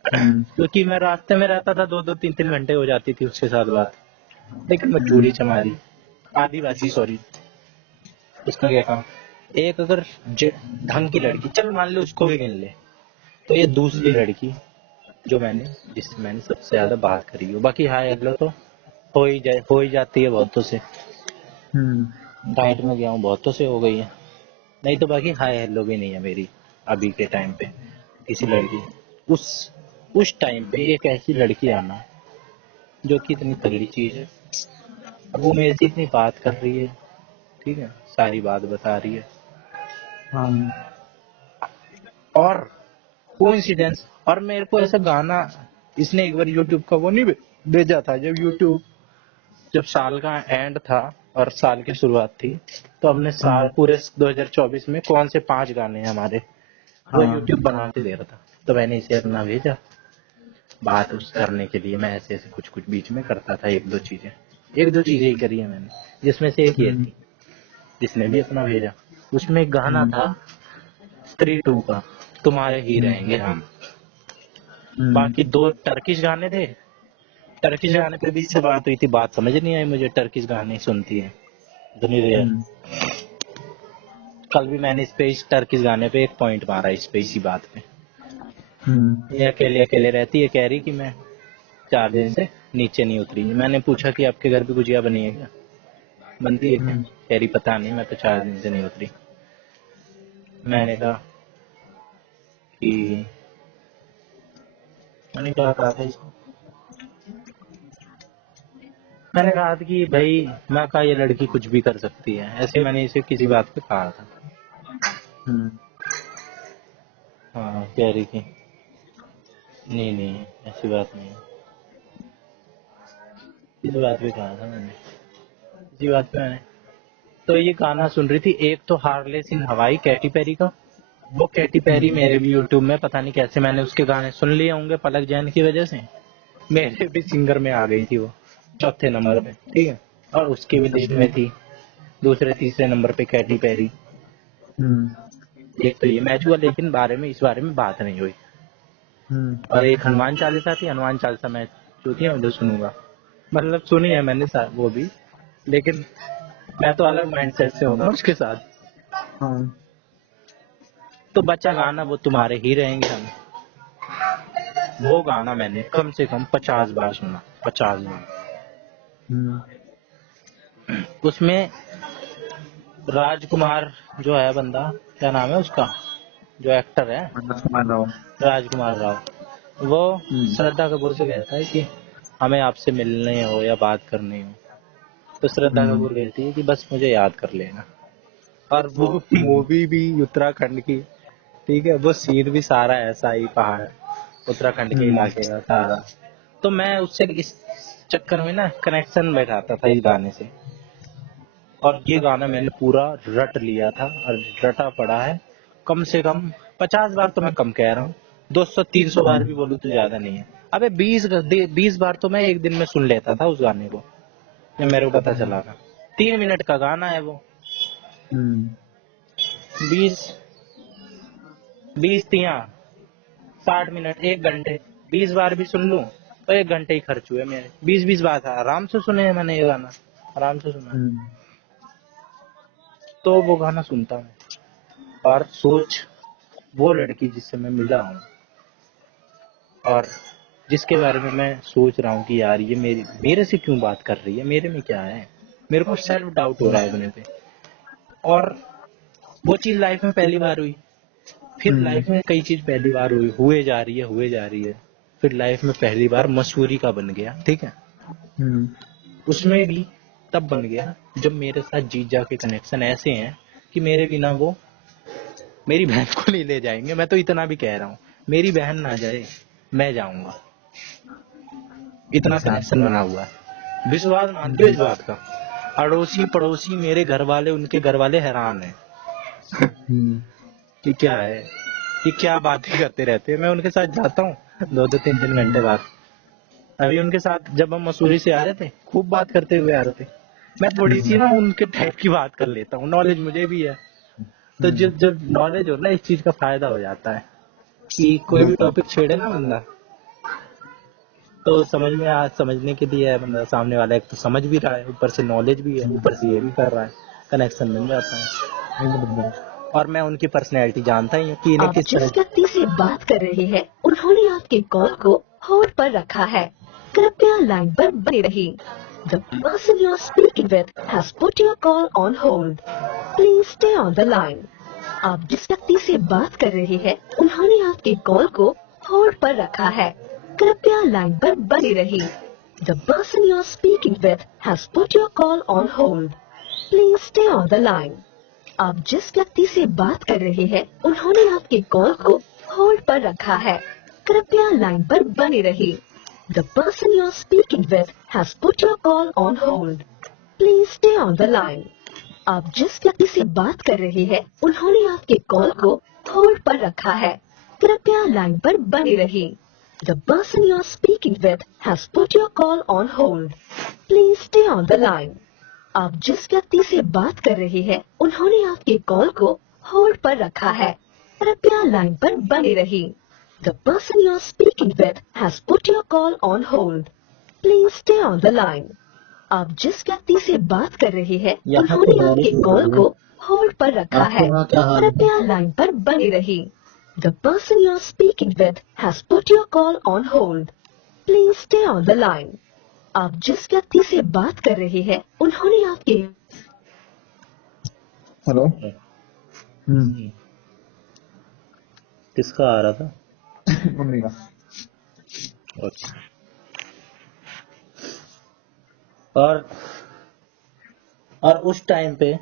हम्म क्योंकि मैं रास्ते में रहता था, 2-2 3-3 घंटे हो जाती थी उसके साथ बात। लेकिन मैं चूड़ी हम्म चमारी आदिवासी, सॉरी, उसका क्या काम। एक अगर ढंग की लड़की, चल मान लो उसको भी गिन ले, तो ये दूसरी लड़की जो जिससे मैंने सबसे ज्यादा बात करी हो। बाकी हाय हेलो तो हो ही जाती है बहुतों से, हम्म डाइट में गया हूँ बहुतों से हो गई है, नहीं तो बाकी हाय हेलो भी नहीं है मेरी अभी के टाइम पे किसी लड़की। उस उस टाइम पे एक ऐसी लड़की आना जो कि इतनी तगड़ी चीज है, वो मेरे से इतनी बात कर रही है, ठीक है, सारी बात बता रही है, हाँ और कोइंसिडेंस, और मेरे को ऐसा गाना, इसने एक बार यूट्यूब का वो नहीं भेजा था, जब यूट्यूब, जब साल का एंड था और साल की शुरुआत थी, तो हमने साल हाँ पूरे 2024 में कौन से 5 गाने हैं हमारे, वो हाँ यूट्यूब बना के दे रहा था। तो मैंने इसे अपना भेजा बात उस करने के लिए। मैं ऐसे ऐसे कुछ कुछ बीच में करता था, एक दो चीजें ही करी है मैंने, जिसमें से एक ये हम्म थी, जिसने भी अपना भेजा। उसमें एक गाना हम्म था स्त्री 2 का, तुम्हारे ही हम्म रहेंगे हम। हम्म बाकी 2 टर्किश गाने थे, टर्किश गाने पे भी इससे बात हुई थी, बात समझ नहीं आई मुझे, टर्किश गाने सुनती है इतनी देर। हम्म कल भी मैंने इस पे, इस टर्किश गाने पे एक पॉइंट मारा, इस पे, इसी बात पे। हम्म ये अकेले अकेले रहती है, कह रही कि मैं 4 दिन से नीचे नहीं उतरी। मैंने पूछा कि आपके घर पे गुजिया बनी है क्या, बनती है क्या, हम्म कह रही पता नहीं, मैं तो 4 दिन से नहीं उतरी। मैंने कहा कि मैंने क्या कहा था इसको, मैंने कहा था कि भाई, मैं कहा ये लड़की कुछ भी कर सकती है, ऐसे मैंने इसे किसी बात पे कहा था। हम्म हाँ, कह रही थी नहीं नहीं ऐसी बात नहीं है, इस बात पे कहा था मैंने, इसी बात पे मैंने। तो ये गाना सुन रही थी, एक तो हार्लेस इन हवाई कैटी पेरी का, वो कैटी पेरी मेरे भी यूट्यूब में पता नहीं कैसे मैंने उसके गाने सुन लिए होंगे पलक जैन की वजह से, मेरे भी सिंगर में आ गई थी वो, चौथे नंबर पे, ठीक है, और उसकी भी लिस्ट में थी दूसरे तीसरे नंबर पे कैटी पेरी। हम्म एक तो ये मैच हुआ, लेकिन इस बारे में बात नहीं हुई। और एक हनुमान चालीसा थी, हनुमान चालीसा मैं चूतिया में जो सुनूंगा, मतलब सुनी है मैंने वो भी, लेकिन मैं तो अलग माइंडसेट से हूँ ना उसके साथ। हाँ तो बचा गाना वो तुम्हारे ही रहेंगे हम, वो गाना मैंने कम से कम 50 बार सुना, 50 बार। हम्म उसमें राजकुमार जो है बंदा, क्या नाम है उसका, जो एक्टर है, राजकुमार राव राजकुमार राव, वो हम्म श्रद्धा कपूर से कहता है कि हमें आपसे मिलने हो या बात करनी हो, तो श्रद्धा हम्म कपूर कहती है कि बस मुझे याद कर लेना। और वो हम्म मूवी भी उत्तराखंड की, ठीक है, वो सीन भी सारा ऐसा ही, पहाड़, उत्तराखंड के हम्म इलाके का सारा। तो मैं उससे इस चक्कर में ना कनेक्शन बैठाता था इस गाने से, और ये गाना मैंने पूरा रट लिया था, और रटा पड़ा है कम से कम 50 बार, तो मैं कम कह रहा हूँ, 200-300 बार भी बोलूँ तो ज्यादा नहीं है। अबे 20 बार तो मैं एक दिन में सुन लेता था उस गाने को, जब मेरे को पता चला था। 3 मिनट का गाना है वो, हम्म 20 20 तिया 60 मिनट, 1 घंटे, 20 बार भी सुन लूं तो 1 घंटे ही खर्च हुए मेरे। 20 20 बार था, आराम से सुने हैं मैंने ये गाना, आराम से सुना है। हम्म तो वो गाना सुनता मैं, और सोच, वो लड़की जिससे मैं मिला हूँ, और जिसके बारे में मैं सोच रहा हूँ कि यार ये मेरे से क्यों बात कर रही है, मेरे में क्या है, मेरे को सेल्फ डाउट हो रहा है अपने पे। और वो चीज लाइफ में पहली बार हुई, फिर लाइफ में कई चीज पहली बार हुई, हुए जा रही है। फिर लाइफ में पहली बार मसूरी का बन गया, ठीक है। उसमें भी तब बन गया जब मेरे साथ जीजा के कनेक्शन ऐसे हैं कि मेरे बिना वो मेरी बहन को नहीं ले जाएंगे। मैं तो इतना भी कह रहा हूँ, मेरी बहन ना जाए मैं जाऊंगा, इतना कनेक्शन बना हुआ है। विश्वास मानते हो इस बात का? अड़ोसी पड़ोसी मेरे घर वाले, उनके घर वाले हैरान हैं कि क्या है, कि क्या बातें करते रहते हैं। मैं उनके साथ जाता हूँ 2-3 घंटे बाद। अभी उनके साथ जब हम मसूरी से आ रहे थे, खूब बात करते हुए आ रहे थे। मैं थोड़ी सी ना उनके टाइप की बात कर लेता हूँ, नॉलेज मुझे भी है। तो जब जब नॉलेज हो ना, इस चीज का फायदा हो जाता है कि कोई भी टॉपिक छेड़े ना बंदा, तो समझने के लिए है बंदा सामने वाला, एक तो समझ भी रहा है, ऊपर से नॉलेज भी है, ऊपर से ये भी कर रहा है, कनेक्शन बन जाता है। और मैं उनकी पर्सनैलिटी जानता ही हूँ कि इन्हें आप किस जिस तरह। व्यक्ति से बात कर रहे हैं उन्होंने आपके कॉल को होल्ड पर रखा है, कृपया लाइन पर बने रहिए। The person you are speaking with has put your call on hold. Please stay on the line. आप जिस व्यक्ति से बात कर रहे हैं उन्होंने आपके कॉल को होल्ड पर रखा है, कृपया लाइन पर बने रहिए। The person you are speaking with has put your call on hold. Please stay on the line. आप जिस व्यक्ति से बात कर रहे हैं उन्होंने आपके कॉल को होल्ड पर रखा है, कृपया लाइन पर बने रहिए। The person you are speaking with has put your call on hold. Please stay on the line. आप जिस व्यक्ति से बात कर रहे हैं उन्होंने आपके कॉल को होल्ड पर रखा है, कृपया लाइन पर बने रहिए। The person you are speaking with has put your call on hold. Please stay on the line. आप जिस व्यक्ति से बात कर रहे हैं उन्होंने आपके कॉल को होल्ड पर रखा है, कृपया लाइन पर बने रहिए। The person you are speaking with has put your call on hold. Please stay on the line. आप जिस व्यक्ति से बात कर रहे हैं यहाँ तो उन्होंने बारिश आपके हो कॉल रही है, को होल्ड पर रखा आपके है, वहाँ क्या हाल है? कृपया लाइन पर बने रहिए। The person you are speaking with has put your call on hold. Please stay on the line. आप जिस व्यक्ति से बात कर रहे हैं उन्होंने आपके हेलो। किसका आ रहा था? मम्मी का। अच्छा। और उस टाइम पे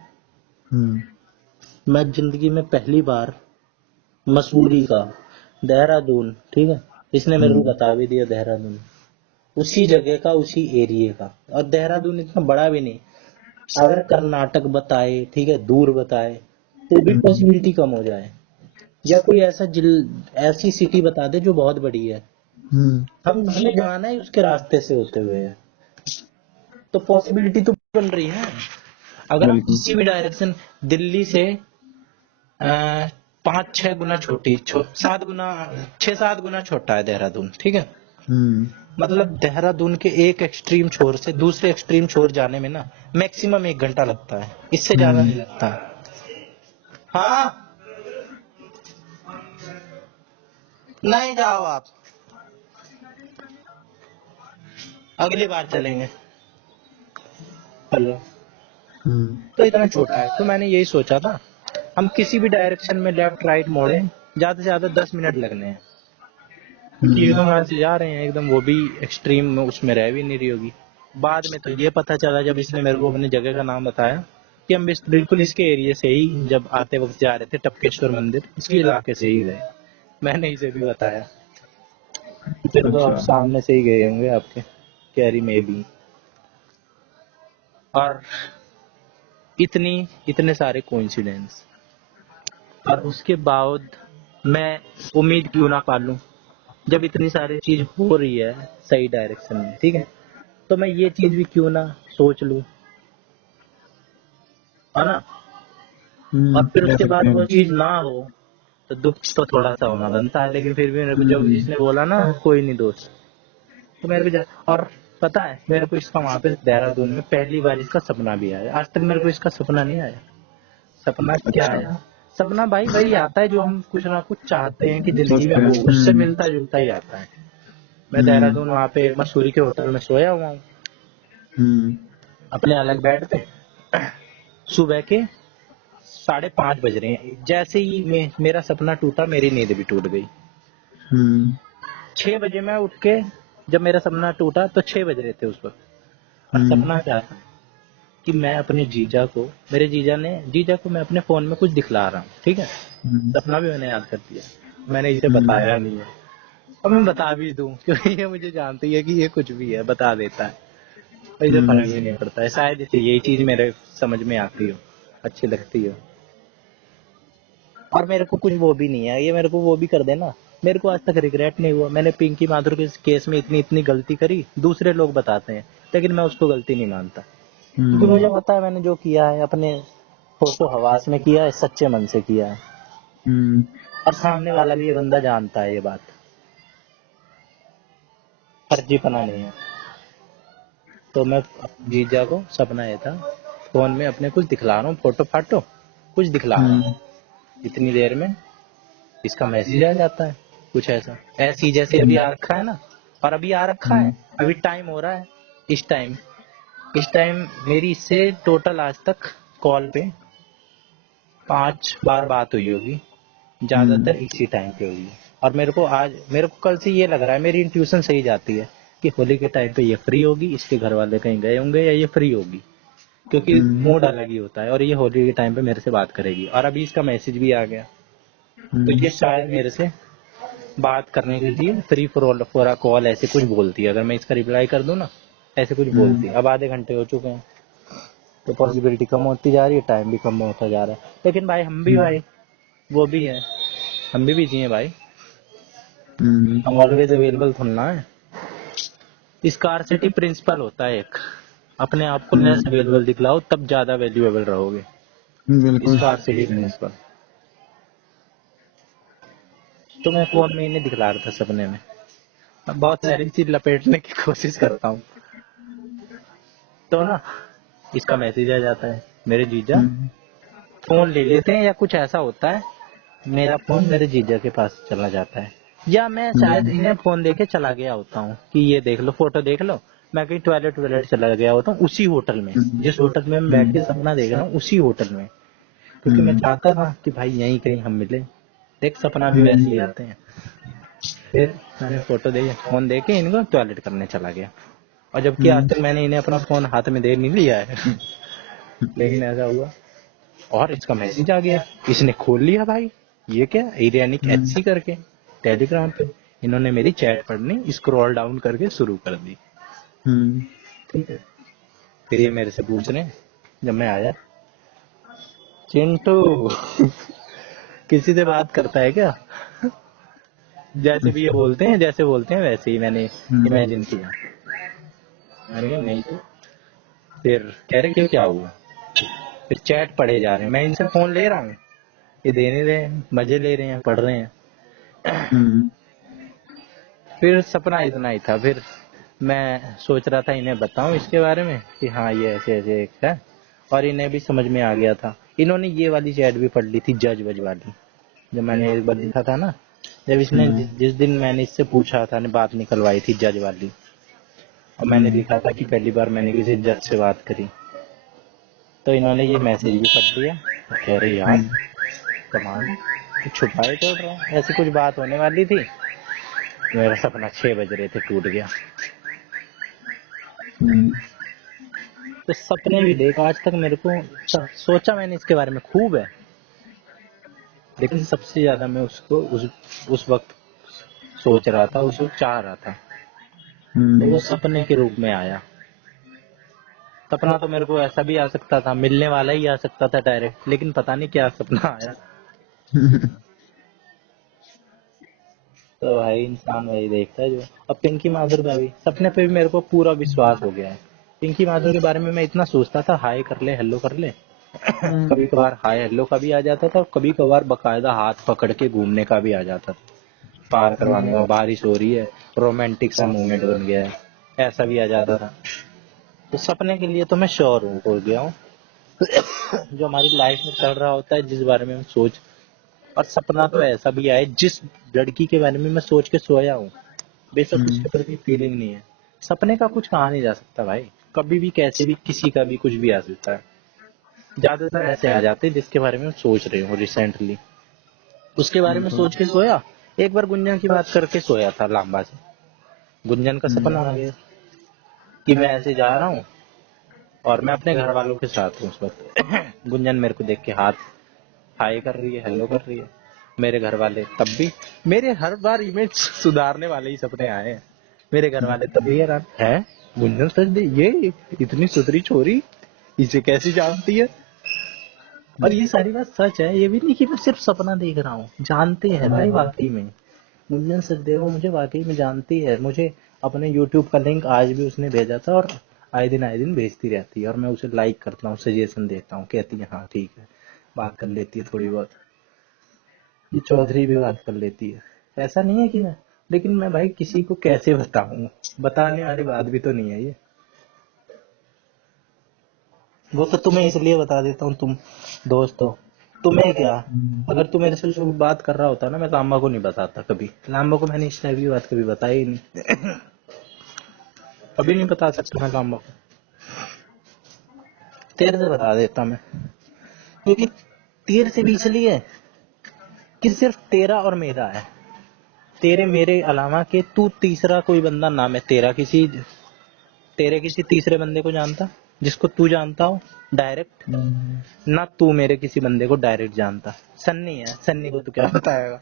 मैं जिंदगी में पहली बार मसूरी का, देहरादून, ठीक है, इसने मेरे को बता भी दिया देहरादून, उसी जगह का, उसी एरिया का। और देहरादून इतना बड़ा भी नहीं, अगर कर्नाटक बताए, ठीक है, दूर बताए, तो भी पॉसिबिलिटी कम हो जाए। या कोई ऐसी सिटी बता दे जो बहुत बड़ी है, हम ये जाना ही उसके रास्ते से होते हुए है, तो पॉसिबिलिटी तो बन रही है। अगर हम किसी भी डायरेक्शन, दिल्ली से 5-6 गुना छोटी, 6-7 गुना छोटा है देहरादून, ठीक है। मतलब देहरादून के एक एक्सट्रीम छोर से दूसरे एक्सट्रीम छोर जाने में ना मैक्सिमम 1 घंटा लगता है, इससे ज्यादा नहीं लगता है। हाँ, नहीं जाओ आप, अगली बार चलेंगे। हेलो। तो इतना छोटा है, तो मैंने यही सोचा था, हम किसी भी डायरेक्शन में लेफ्ट राइट मोड़े, ज्यादा से ज्यादा 10 मिनट लगने हैं। एकदम वहां से जा रहे हैं, एकदम वो भी एक्सट्रीम में, उसमें रह भी नहीं रही होगी। बाद में तो ये पता चला जब इसने मेरे को अपनी जगह का नाम बताया कि हम बिल्कुल इसके एरिया से ही जब आते वक्त जा रहे थे, टपकेश्वर मंदिर, इसी इलाके से ही गए। मैंने इसे भी बताया, फिर तो आप सामने से ही गए होंगे आपके कैरी में भी। और इतने सारे कोइंसिडेंस, और उसके बाद मैं उम्मीद क्यों ना पालूं, जब इतनी सारी चीज हो रही है सही डायरेक्शन में, ठीक है, तो मैं ये चीज भी क्यों ना सोच लूं, है ना। और फिर उसके बाद वो चीज ना हो तो दुख तो थोड़ा सा होना बनता है, लेकिन फिर भी मेरे को जब जिसने बोला ना कोई नहीं दोस्त, तो मेरे को और पता है, मेरे को इसका वहां पे देहरादून में पहली बार इसका सपना भी आया। आज तक मेरे को इसका सपना नहीं आया। सपना क्या है? सपना भाई वही आता है जो हम कुछ ना कुछ चाहते हैं कि जिंदगी में हो, उससे मिलता जुलता ही आता है। मैं देहरादून वहाँ पे मसूरी के होटल में सोया हुआ हूँ अपने अलग बेड पे। सुबह के 5:30 बज रहे हैं, जैसे ही मेरा सपना टूटा मेरी नींद भी टूट गई। 6 बजे मैं उठ के, जब मेरा सपना टूटा तो 6 बज रहे थे उस वक्त। और सपना क्या था कि मैं अपने मेरे जीजा को मैं अपने फोन में कुछ दिखला रहा हूँ, ठीक है। सपना भी मैंने याद कर दिया, मैंने इसे बताया नहीं है। अब मैं बता भी दूं क्योंकि ये मुझे जानती है कि ये कुछ भी है, बता देता है, और इसे फर्क भी नहीं पड़ता है। शायद इसे यही चीज मेरे समझ में आती हो, अच्छी लगती हो। और मेरे को कुछ वो भी नहीं है, ये मेरे को वो भी कर देना, मेरे को आज तक रिग्रेट नहीं हुआ। मैंने पिंकी माथुर के केस में इतनी गलती करी, दूसरे लोग बताते हैं, लेकिन मैं उसको गलती नहीं मानता, क्योंकि मुझे पता है मैंने जो किया है अपने होशो हवास में किया है, सच्चे मन से किया है। और सामने वाला भी ये बंदा जानता है ये बात, फर्जीपना नहीं है। तो मैं जीजा को सपना ये था, फोन में अपने कुछ दिखला रहा हूँ, फोटो फाटो कुछ दिखला रहा हूँ, इतनी देर में इसका मैसेज आ जाता है, कुछ ऐसा ऐसी जैसे अभी आ रखा है ना, और अभी आ रखा है, अभी टाइम हो रहा है, इस टाइम मेरी इससे टोटल आज तक कॉल पे 5 बार बात हुई होगी, ज्यादातर इसी टाइम पे हुई है। और मेरे को कल से ये लग रहा है, मेरी इंट्यूशन सही जाती है कि होली के टाइम पे ये फ्री होगी, इसके घर वाले कहीं गए होंगे या ये फ्री होगी, क्योंकि मूड अलग ही होता है, और ये होली के टाइम पे मेरे से बात करेगी। और अभी इसका मैसेज भी आ गया, तो ये शायद मेरे से बात करने के लिए फ्री फॉर अ कॉल ऐसे कुछ बोलती है। अगर मैं इसका रिप्लाई कर दूं ना, ऐसे कुछ बोलती है। अब आधे घंटे हो चुके हैं, तो पॉसिबिलिटी कम होती जा रही है, टाइम भी कम होता जा रहा है। लेकिन भाई हम भी भाई वो भी है, हम भी बिजी हैं भाई, हम ऑलवेज अवेलेबल थोड़ा है। स्कार्सिटी प्रिंसिपल होता है एक, अपने आप को लेस अवेलेबल दिखलाओ तब ज्यादा वैल्यूएबल रहोगे। Scarcity principle. तो मैं फोन में इन्हें दिखला रहा था सपने में, अब बहुत सारी चीज लपेटने की कोशिश करता हूँ, तो ना इसका मैसेज आ जाता है, मेरे जीजा फोन ले लेते हैं, या कुछ ऐसा होता है, मेरा फोन मेरे जीजा के पास चला जाता है, या मैं शायद इन्हें फोन देके चला गया होता हूँ कि ये देख लो, फोटो देख लो। मैं कहीं टॉयलेट चला गया होता हूँ, उसी होटल में, जिस होटल में मैं बैठ के सपना देख रहा हूँ, उसी होटल में, क्योंकि मैं चाहता था कि भाई यहीं कहीं हम मिले। देख सपना भी वैसे ही आते हैं। फिर मैंने फोन दे के इनको टॉयलेट करने चला गया, और जबकि आज तक मैंने इन्हें अपना फोन हाथ में दे नहीं लिया है लेकिन ऐसा हुआ, और इसका मैसेज आ गया, इसने खोल लिया भाई, ये क्या इरानिक एचसी करके टेलीग्राम पे इन्होंने मेरी चैट पढ़नी स्क्रॉल डाउन करके शुरू कर दी। ठीक है, फिर ये मेरे से पूछ रहे हैं जब मैं आया, चिंटू किसी से बात करता है क्या? जैसे भी ये बोलते हैं, जैसे बोलते हैं वैसे ही मैंने इमेजिन किया। मैंने कहा नहीं तो। फिर कह रहे क्यों, क्या हुआ? फिर चैट पढ़े जा रहे हैं, मैं इनसे फोन ले रहा हूँ, ये दे नहीं रहे हैं, मजे ले रहे हैं, पढ़ रहे हैं। फिर सपना इतना ही था। फिर मैं सोच रहा था इन्हें बताऊं इसके बारे में कि हाँ ये ऐसे ऐसे एक है, और इन्हें भी समझ में आ गया था। इन्होंने ये वाली चैट भी पढ़ ली थी, जज वज वाली, जब मैंने एक बार लिखा था ना, जब इसने जिस दिन मैंने इससे पूछा था, बात निकलवाई थी जज वाली, और मैंने लिखा था कि पहली बार मैंने किसी जज से बात करी, तो इन्होंने ये मैसेज भी पढ़ लिया। कह रहे यार कमाल, छुपाए छोड़ रहा है, ऐसी कुछ बात होने वाली थी। मेरा सपना 6 बज रहे थे, टूट गया। तो सपने भी देख, आज तक मेरे को सोचा मैंने इसके बारे में खूब है, लेकिन सबसे ज्यादा मैं उसको उस वक्त सोच रहा था, उसको चाह रहा था, तो वो सपने के रूप में आया। सपना तो मेरे को ऐसा भी आ सकता था, मिलने वाला ही आ सकता था डायरेक्ट, लेकिन पता नहीं क्या सपना आया। तो भाई इंसान वही देखता है जो। अब पिंकी माथुर का भी सपने पे भी मेरे को पूरा विश्वास हो गया है। पिंकी माथुर के बारे में मैं इतना सोचता था, हाय कर ले, हेलो कर ले कभी कभार हाय हेलो का भी आ जाता था, और कभी कभार बकायदा हाथ पकड़ के घूमने का भी आ जाता था, पार करवाने का, बारिश हो रही है, रोमांटिक सा मोमेंट बन गया है, ऐसा भी आ जाता था। तो सपने के लिए तो मैं श्योर हो गया हूँ जो हमारी लाइफ में चल रहा होता है, जिस बारे में हम और सपना तो ऐसा भी आए जिस लड़की के बारे में मैं सोच के सोया हूँ, बेशक उसके प्रति फीलिंग नहीं है। सपने का कुछ कहा नहीं जा सकता भाई, कभी भी कैसे भी किसी का भी कुछ भी आ सकता है। ज्यादातर ऐसे आ जाते हैं जिसके बारे में मैं सोच रही हूँ रिसेंटली, उसके बारे में सोच के सोया। एक बार गुंजन की बात करके सोया था लांबा से, गुंजन का सपना आ गया कि मैं ऐसे जा रहा हूँ और मैं अपने घर वालों के साथ हूँ उस वक्त। गुंजन मेरे को देख के हाथ हाय कर रही है, हेलो कर रही है। मेरे घर वाले तब भी, मेरे हर बार इमेज सुधारने वाले ही सपने आए हैं। मेरे घर वाले तब भी हैरान है, गुंजन सच दे, ये इतनी सुधरी छोरी, इसे कैसे जानती है। और ये सारी बात सच है, ये भी नहीं कि मैं सिर्फ सपना देख रहा हूँ, जानते हैं भाई वाकई में। गुंजन सचदेव मुझे वाकई में जानती है, मुझे अपने यूट्यूब का लिंक आज भी उसने भेजा था और आए दिन भेजती रहती है और मैं उसे लाइक करता हूँ, सजेशन देता हूँ, कहती है हाँ ठीक है, बात कर लेती है थोड़ी बहुत। ये चौधरी भी बात कर लेती है, ऐसा नहीं है कि मैं, लेकिन मैं भाई किसी को कैसे बताऊं, बताने वाली बात भी तो नहीं है ये। वो तो तुम्हें इसलिए बता देता हूँ, तुम दोस्त हो। तुम्हें क्या, अगर तू मेरे से शुभ बात कर रहा होता ना, मैं लांबा को नहीं बताता कभी। लांबा को मैंने इस टाइप की बात कभी बताई ही नहीं। कभी नहीं बता सकता मैं लांबा को, तेरे से बता देता मैं, क्योंकि तेरे से भी इसलिए कि सिर्फ तेरा और मेरा है, तेरे मेरे अलावा के तू तीसरा कोई बंदा ना मैं तेरे किसी तीसरे बंदे को जानता जिसको तू जानता हो डायरेक्ट, ना तू मेरे किसी बंदे को डायरेक्ट जानता। सन्नी है, सन्नी को तू क्या बताएगा।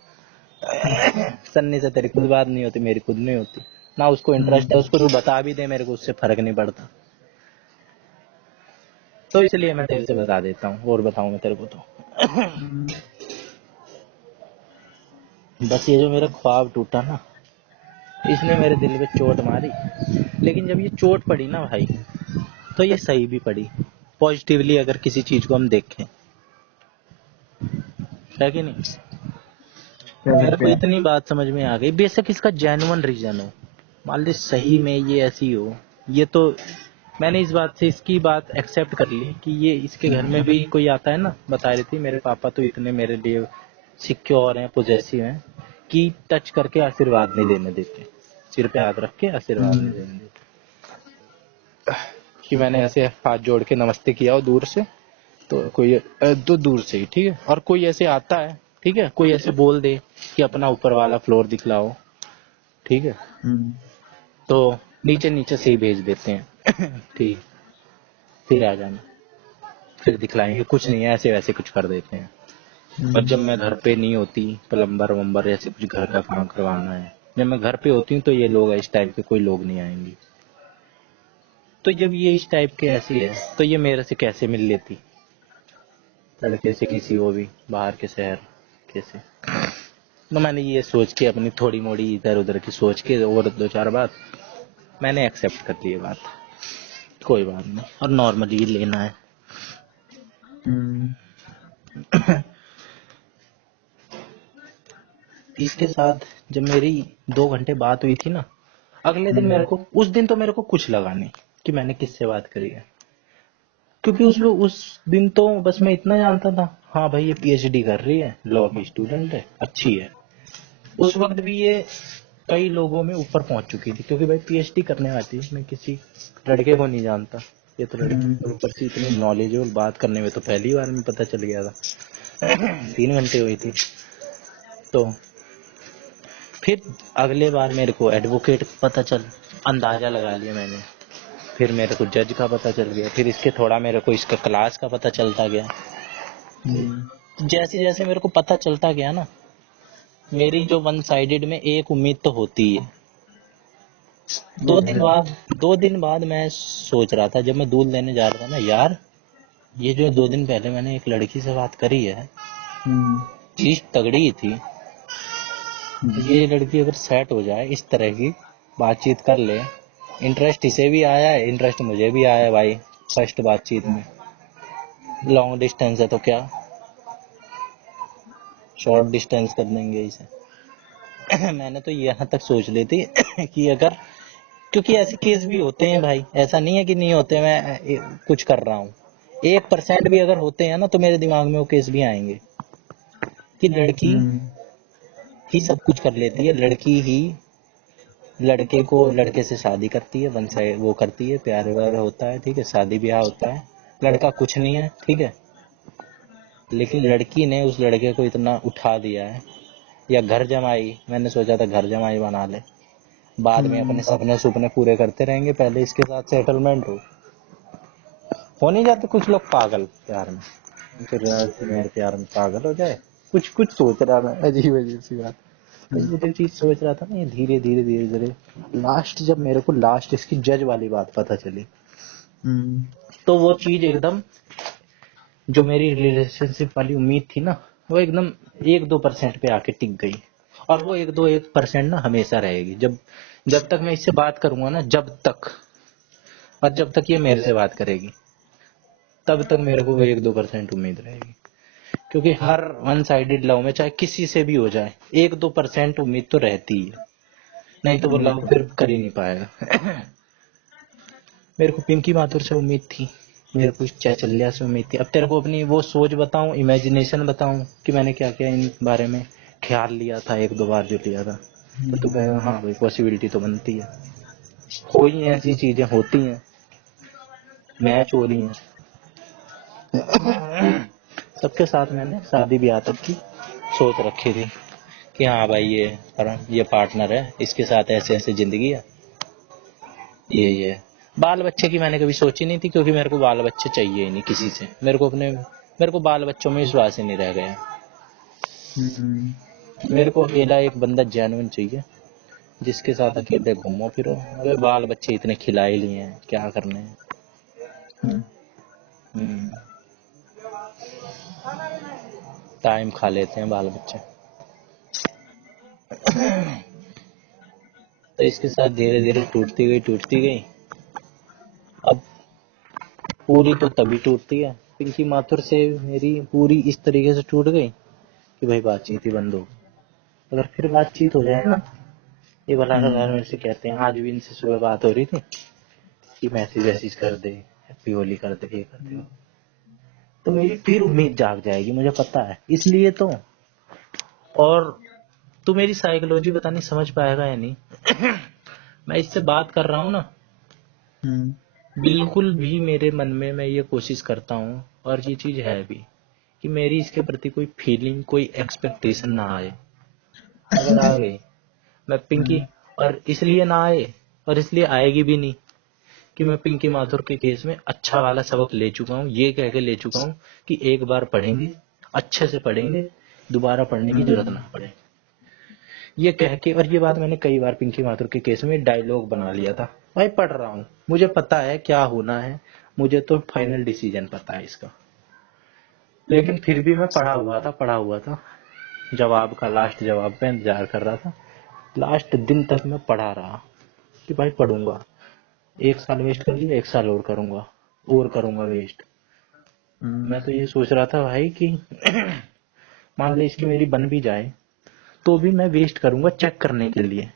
सन्नी से तेरी खुद बात नहीं होती, मेरी खुद नहीं होती, ना उसको इंटरेस्ट है, उसको तू बता भी दे मेरे को उससे फर्क नहीं पड़ता। तो इसलिए मैं तेरे से बता देता हूँ, और बताऊं मैं तेरे को तो। बस ये जो मेरा ख्वाब टूटा ना, इसने मेरे दिल पे चोट मारी, लेकिन जब ये चोट पड़ी ना भाई, तो ये सही भी पड़ी। पॉजिटिवली अगर किसी चीज को हम देखें, है कि नहीं। मेरे को इतनी बात समझ में आ गई, बेशक इसका जेन्युइन रीजन हो, मान ली सही में ये ऐसी हो, ये तो मैंने इस बात से इसकी बात एक्सेप्ट कर ली कि ये इसके घर में भी कोई आता है ना, बता रही थी मेरे पापा तो इतने मेरे लिए सिक्योर हैं, पॉजेसिव हैं कि टच करके आशीर्वाद नहीं देने देते, सिर पे हाथ रख के आशीर्वाद नहीं देने देते। कि मैंने ऐसे हाथ जोड़ के नमस्ते किया हो दूर से, तो कोई तो दूर से ही ठीक है, और कोई ऐसे आता है ठीक है, कोई ऐसे बोल दे कि अपना ऊपर वाला फ्लोर दिखलाओ ठीक है, तो नीचे नीचे से ही भेज देते हैं। ठीक, फिर आ जाना, फिर दिखलाएंगे, कुछ नहीं है ऐसे वैसे कुछ कर देते हैं। और जब मैं घर पे नहीं होती, प्लम्बर वम्बर ऐसे कुछ घर का काम करवाना है, जब मैं घर पे होती हूँ तो ये लोग इस टाइप के कोई लोग नहीं आएंगे। तो जब ये इस टाइप के ऐसी है तो ये मेरे से कैसे मिल लेती लड़के से, किसी वो भी बाहर के शहर कैसे। तो मैंने ये सोच के अपनी थोड़ी मोड़ी इधर उधर की सोच के और दो चार बात मैंने एक्सेप्ट कर ली बात, कोई बात नहीं, और नॉर्मली लेना है। इसके साथ जब मेरी 2 घंटे बात हुई थी ना, अगले दिन मेरे को, उस दिन तो मेरे को कुछ लगा नहीं कि मैंने किससे बात करी है, क्योंकि उस दिन तो बस मैं इतना जानता था, हाँ भाई ये पीएचडी कर रही है, लॉ की स्टूडेंट है, अच्छी है। उस वक्त भी ये कई लोगों में ऊपर पहुंच चुकी थी, क्योंकि भाई पीएचडी करने वाली है, मैं किसी लड़के को नहीं जानता, ये तो लड़की ऊपर से इतनी नॉलेजेबल, बात करने में तो पहली बार में पता चल गया था। 3 घंटे हुई थी। तो फिर अगले बार मेरे को एडवोकेट पता चल, अंदाजा लगा लिया मैंने, फिर मेरे को जज का पता चल गया, फिर इसके थोड़ा मेरे को इसका क्लास का पता चलता गया। जैसे जैसे मेरे को पता चलता गया ना, मेरी जो वन साइडेड में एक उम्मीद तो होती है। 2 दिन बाद मैं सोच रहा था, जब मैं दूध लेने जा रहा था ना, यार ये जो 2 दिन पहले मैंने एक लड़की से बात करी है, चीज तगड़ी ही थी। ये लड़की अगर सेट हो जाए, इस तरह की बातचीत कर ले, इंटरेस्ट इसे भी आया है, इंटरेस्ट मुझे भी आया है भाई फर्स्ट बातचीत में। लॉन्ग डिस्टेंस है तो क्या, शॉर्ट डिस्टेंस कर देंगे इसे। मैंने तो यहाँ तक सोच ली थी कि अगर, क्योंकि ऐसे केस भी होते हैं भाई, ऐसा नहीं है कि नहीं होते, मैं कुछ कर रहा हूँ, 1% भी अगर होते हैं ना, तो मेरे दिमाग में वो केस भी आएंगे कि लड़की ही सब कुछ कर लेती है, लड़की ही लड़के को लड़के से शादी करती है, वन साइड वो करती है, प्यार व्यार होता है, ठीक है, शादी ब्याह होता है, लड़का कुछ नहीं है, ठीक है, लेकिन लड़की ने उस लड़के को इतना उठा दिया है, या घर जमाई, मैंने सोचा था घर जमाई बना ले, बाद में अपने सपने सुपने पूरे करते रहेंगे, पहले इसके साथ सेटलमेंट हो नहीं जाते कुछ लोग पागल प्यार में, फिर मेरे प्यार में पागल हो जाए, कुछ कुछ सोच रहा मैं, अजीब अजीब सी बात। तो ये जो चीज सोच रहा था ना, ये धीरे धीरे धीरे धीरे लास्ट, जब मेरे को लास्ट इसकी जज वाली बात पता चली, तो वो चीज एकदम, जो मेरी रिलेशनशिप वाली उम्मीद थी ना, वो एकदम 1-2% पे आके टिक गई। और वो 1% ना हमेशा रहेगी, जब जब तक मैं इससे बात करूंगा ना, जब तक, और जब तक ये मेरे से बात करेगी, तब तक मेरे को वो 1-2% उम्मीद रहेगी। क्योंकि हर वन साइडेड लव में चाहे किसी से भी हो जाए, 1-2% उम्मीद तो रहती ही है, नहीं तो वो लव फिर कर ही नहीं पाएगा। मेरे को पिंकी माथुर से उम्मीद थी, मेरे को चैचल्या से उम्मीद थी। अब तेरे को अपनी वो सोच बताऊं, इमेजिनेशन बताऊं कि मैंने क्या क्या इन बारे में ख्याल लिया था, 1-2 बार जो लिया था, तो तू कहेगा हाँ भाई पॉसिबिलिटी तो बनती है, कोई ऐसी चीजें होती हैं, मैच हो रही हैं। सबके साथ मैंने शादी ब्याह तक की सोच रखी थी कि हाँ भाई ये पार्टनर है, इसके साथ ऐसे ऐसे जिंदगी है, ये बाल बच्चे की मैंने कभी सोची नहीं थी, क्योंकि मेरे को बाल बच्चे चाहिए ही नहीं किसी से, मेरे को बाल बच्चों में विश्वास ही नहीं रह गया। मेरे को अकेला एक बंदा जेन्युइन चाहिए, जिसके साथ अकेले घूमो फिरो, अगर बाल बच्चे इतने खिला ही लिए हैं, क्या करने हैं। टाइम खा लेते हैं बाल बच्चे। तो इसके साथ धीरे धीरे टूटती गई। अब पूरी तो तभी टूटती है, पिंकी माथुर से मेरी पूरी इस तरीके से टूट गई कि भाई बातचीत ही बंद हो। अगर फिर बातचीत हो जाए ना, ये वाला मेरे से कहते हैं, आज भी इनसे सुबह बात हो रही थी कि मैसेज वैसेज कर दे, हैप्पी होली कर दे, ये कर दे, तो मेरी फिर उम्मीद जाग जाएगी, मुझे पता है, इसलिए तो। और तू मेरी साइकोलॉजी पता नहीं समझ पाएगा या नहीं। मैं इससे बात कर रहा हूँ ना, बिल्कुल भी मेरे मन में मैं ये कोशिश करता हूँ, और ये चीज है भी, कि मेरी इसके प्रति कोई फीलिंग, कोई एक्सपेक्टेशन ना आए। अगर आ गई, मैं पिंकी, और इसलिए ना आए, और इसलिए आएगी भी नहीं कि मैं पिंकी माथुर के केस में अच्छा वाला सबक ले चुका हूँ, ये कह के ले चुका हूँ कि एक बार पढ़ेंगे, अच्छे से पढ़ेंगे, दोबारा पढ़ने की जरूरत ना पड़े, ये कह के। और ये बात मैंने कई बार पिंकी माथुर के केस में डायलॉग बना लिया था, भाई पढ़ रहा हूँ, मुझे पता है क्या होना है, मुझे तो फाइनल डिसीजन पता है इसका, लेकिन फिर भी मैं पढ़ा हुआ था, जवाब का, लास्ट जवाब का इंतजार कर रहा था। लास्ट दिन तक मैं पढ़ा रहा कि भाई पढ़ूंगा, 1 साल वेस्ट कर लिया, 1 साल और करूंगा वेस्ट। मैं तो ये सोच रहा था भाई कि मान ली इसकी मेरी बन भी जाए, तो भी मैं वेस्ट करूंगा चेक करने के लिए,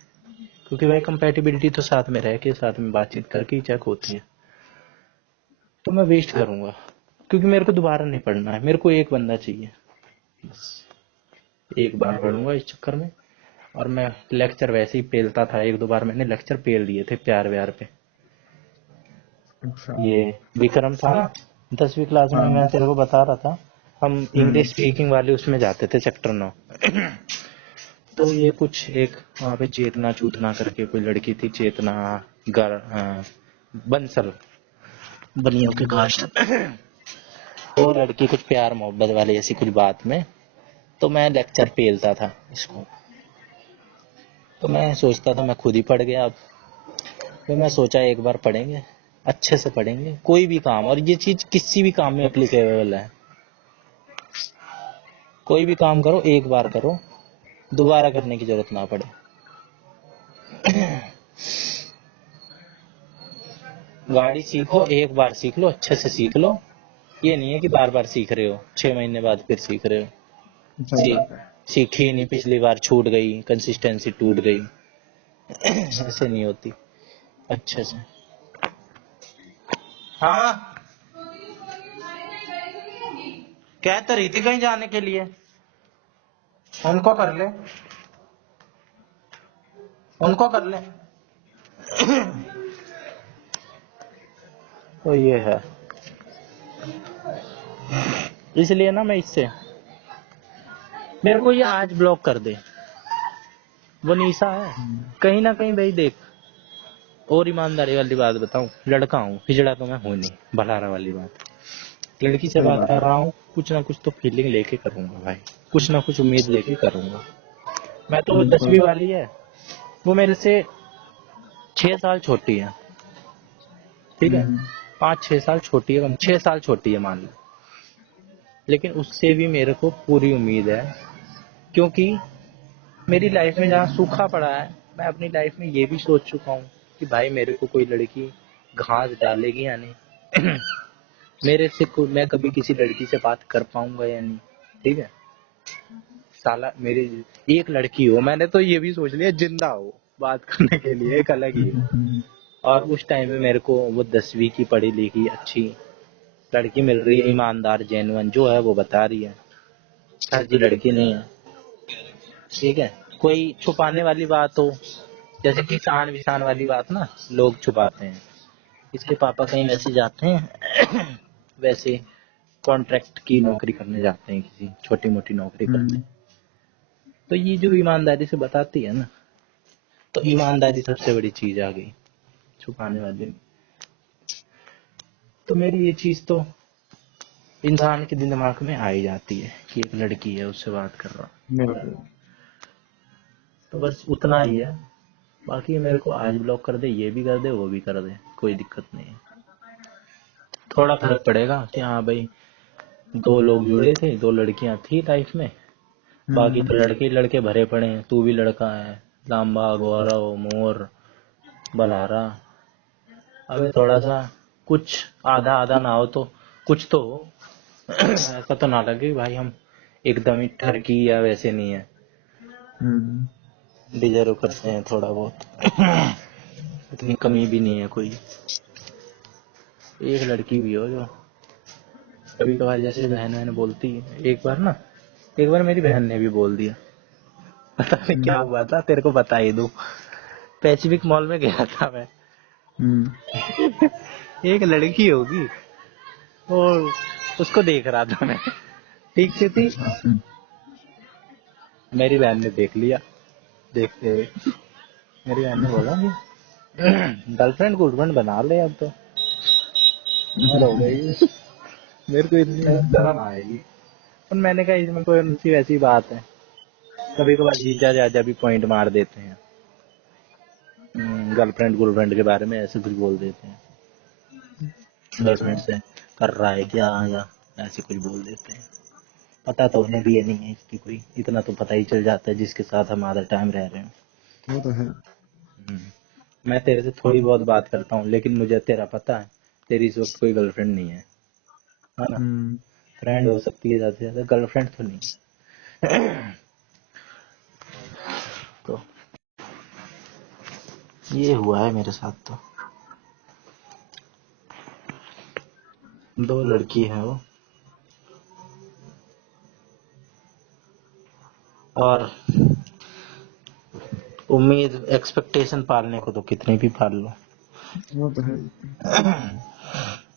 क्योंकि भाई कंपैटिबिलिटी तो साथ में रह के, साथ में बातचीत करके ही चेक होती है। तो मैं वेस्ट करूंगा, क्योंकि मेरे को दोबारा नहीं पढ़ना है, मेरे को एक बंदा चाहिए, एक बार पढ़ूंगा इस चक्कर में। और मैं लेक्चर वैसे ही पेलता था, 1-2 बार मैंने लेक्चर पेल दिए थे प्यार व्यार पे। ये विक्रम था ना 10वीं क्लास में, मैं तेरे को बता रहा था, हम इंग्लिश स्पीकिंग वाले उसमें जाते थे, सेक्टर 9। तो ये कुछ एक वहाँ पे चेतना चूतना करके कोई लड़की थी, चेतना बंसल, बनियों के कास्ट। वो लड़की कुछ प्यार मोहब्बत वाली ऐसी कुछ बात में, तो मैं लेक्चर पेलता था इसको, तो मैं सोचता था मैं खुद ही पढ़ गया। अब तो मैं सोचा एक बार पढ़ेंगे, अच्छे से पढ़ेंगे, कोई भी काम, और ये चीज किसी भी काम में एप्लीकेबल है, कोई भी काम करो एक बार करो, दोबारा करने की जरूरत ना पड़े। गाड़ी सीखो, एक बार सीख लो, अच्छे से सीख लो, ये नहीं है कि बार बार सीख रहे हो, 6 महीने बाद फिर सीख रहे हो, सीखी नहीं, पिछली बार छूट गई, कंसिस्टेंसी टूट गई। ऐसे नहीं होती, अच्छे से। हाँ, कह तो रही थी कहीं जाने के लिए, उनको कर ले, उनको कर ले। तो ये है, इसलिए ना मैं इससे, मेरे को ये आज ब्लॉक कर दे, वो निशा है कहीं ना कहीं भाई देख। और ईमानदारी वाली बात बताऊं, लड़का हूँ, हिजड़ा तो मैं हूं नहीं, भलारा वाली बात। लड़की से बात कर रहा हूँ, कुछ ना कुछ तो फीलिंग लेके करूंगा भाई, कुछ ना कुछ उम्मीद लेके करूंगा मैं। तो वो 10वीं वाली है, वो मेरे से 6 साल छोटी है, ठीक है, 5-6 साल छोटी है, 6 साल छोटी है मान लो। लेकिन उससे भी मेरे को पूरी उम्मीद है, क्योंकि मेरी लाइफ में जहाँ सूखा पड़ा है, मैं अपनी लाइफ में ये भी सोच चुका हूँ कि भाई मेरे को कोई लड़की घास डालेगी या नहीं। मैं कभी किसी लड़की से बात कर पाऊंगा या नहीं, ठीक है। साला मेरी एक लड़की हो, मैंने तो ये भी सोच लिया जिंदा हो बात करने के लिए, एक अलग ही है। और उस टाइम में मेरे को वो 10वीं की पढ़ी लिखी अच्छी लड़की मिल रही है, ईमानदार जेन्युइन जो है वो बता रही है, फर्जी लड़की नहीं है, ठीक है। कोई छुपाने वाली बात हो, जैसे कि कान विसान वाली बात ना लोग छुपाते हैं, इसके पापा कहीं वैसे जाते हैं वैसे कॉन्ट्रैक्ट की नौकरी करने जाते हैं, किसी छोटी मोटी नौकरी करते हैं, तो ये जो ईमानदारी से बताती है ना, तो ईमानदारी सबसे बड़ी चीज आ गई छुपाने वाली। तो मेरी ये चीज तो इंसान के दिमाग में आ ही जाती है कि एक लड़की है उससे बात कर रहा हूँ, तो बस उतना ही है। बाकी मेरे को आज ब्लॉक कर दे, ये भी कर दे, वो भी कर दे, कोई दिक्कत नहीं है। थोड़ा फर्क पड़ेगा कि हाँ भाई 2 लोग जुड़े थे, 2 लड़कियां थी लाइफ में, बाकी तो लड़के लड़के भरे पड़े हैं। तू भी लड़का है, लांबा गौरव मोर बलारा, अबे थोड़ा सा कुछ आधा आधा ना हो तो कुछ तो हो। ऐसा तो ना लगे भाई हम एकदम ही ठरकी या वैसे नहीं है, डिजर्व करते हैं थोड़ा बहुत। इतनी कमी भी नहीं है कोई, एक लड़की भी हो जो कभी कभार, जैसे बहन बोलती है। एक बार मेरी बहन ने भी बोल दिया, पता नहीं क्या हुआ था, तेरे को बता ही दूं। पैसिफिक मॉल में गया था मैं, एक लड़की होगी और उसको देख रहा था मैं, ठीक से थी, मेरी बहन ने देख लिया। देखते हुए मेरी बहन ने बोला गर्लफ्रेंड गुलफ्रेंड बना ले अब तो। हो गई, मेरे को इतनी शर्म आएगी। और मैंने कहा इसमें कोई सी वैसी बात है, कभी कभार जीजा जाजा भी पॉइंट मार देते हैं, गर्लफ्रेंड गुलफ्रेंड के बारे में ऐसे कुछ बोल देते हैं, गर्लफ्रेंड से कर रहा है क्या या ऐसे कुछ बोल देते हैं। पता तो उन्हें भी ये नहीं है इसकी कोई, इतना तो पता ही चल जाता है जिसके साथ हम आधा टाइम रह रहे हैं। वो तो है। मैं तेरे से थोड़ी बहुत बात करता हूँ, लेकिन मुझे तेरा पता है तेरी इस वक्त कोई गर्लफ्रेंड नहीं है ना। फ्रेंड हो सकती है ज्यादा से ज्यादा, गर्लफ्रेंड तो नहीं। तो ये हुआ है मेरे साथ। तो 2 लड़की है वो, और उम्मीद एक्सपेक्टेशन पालने को तो कितनी भी पाल लो। वो तो है।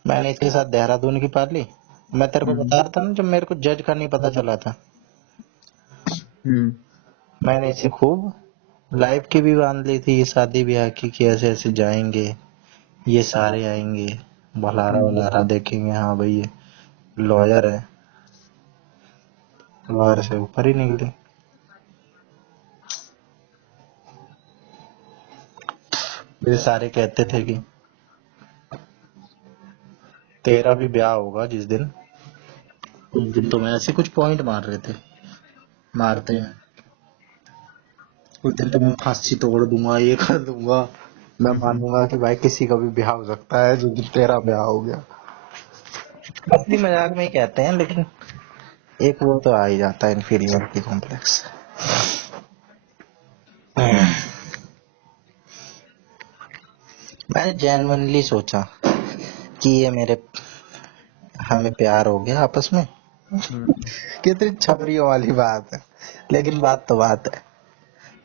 मैंने इसके साथ देहरादून की पाली, मैं तेरे को बता रहा था ना जब मेरे को जज का नहीं पता चला था, मैंने इसे खूब लाइफ की भी बांध ली थी, शादी ब्याह की ऐसे ऐसे जाएंगे, ये सारे आएंगे, भलारा वलारा देखेंगे, हाँ भाई ये लॉयर है, लॉयर से ऊपर ही निकले। ये सारे कहते थे कि तेरा भी ब्याह होगा जिस दिन, उस दिन तो मैं ऐसे कुछ पॉइंट मार रहे थे, मारते हैं उस दिन तो मैं फांसी तोड़ दूंगा, ये कर दूंगा, मैं मानूंगा कि भाई किसी का भी ब्याह हो सकता है जो दिन तेरा ब्याह हो गया। अपनी मजाक में ही कहते हैं, लेकिन एक वो तो आ ही जाता है इन्फीरियरिटी कॉम्प्लेक्स। मैंने जेन्युइनली सोचा कि ये मेरे हमें प्यार हो गया आपस में। कितनी छपरियों वाली बात है, लेकिन बात तो बात है,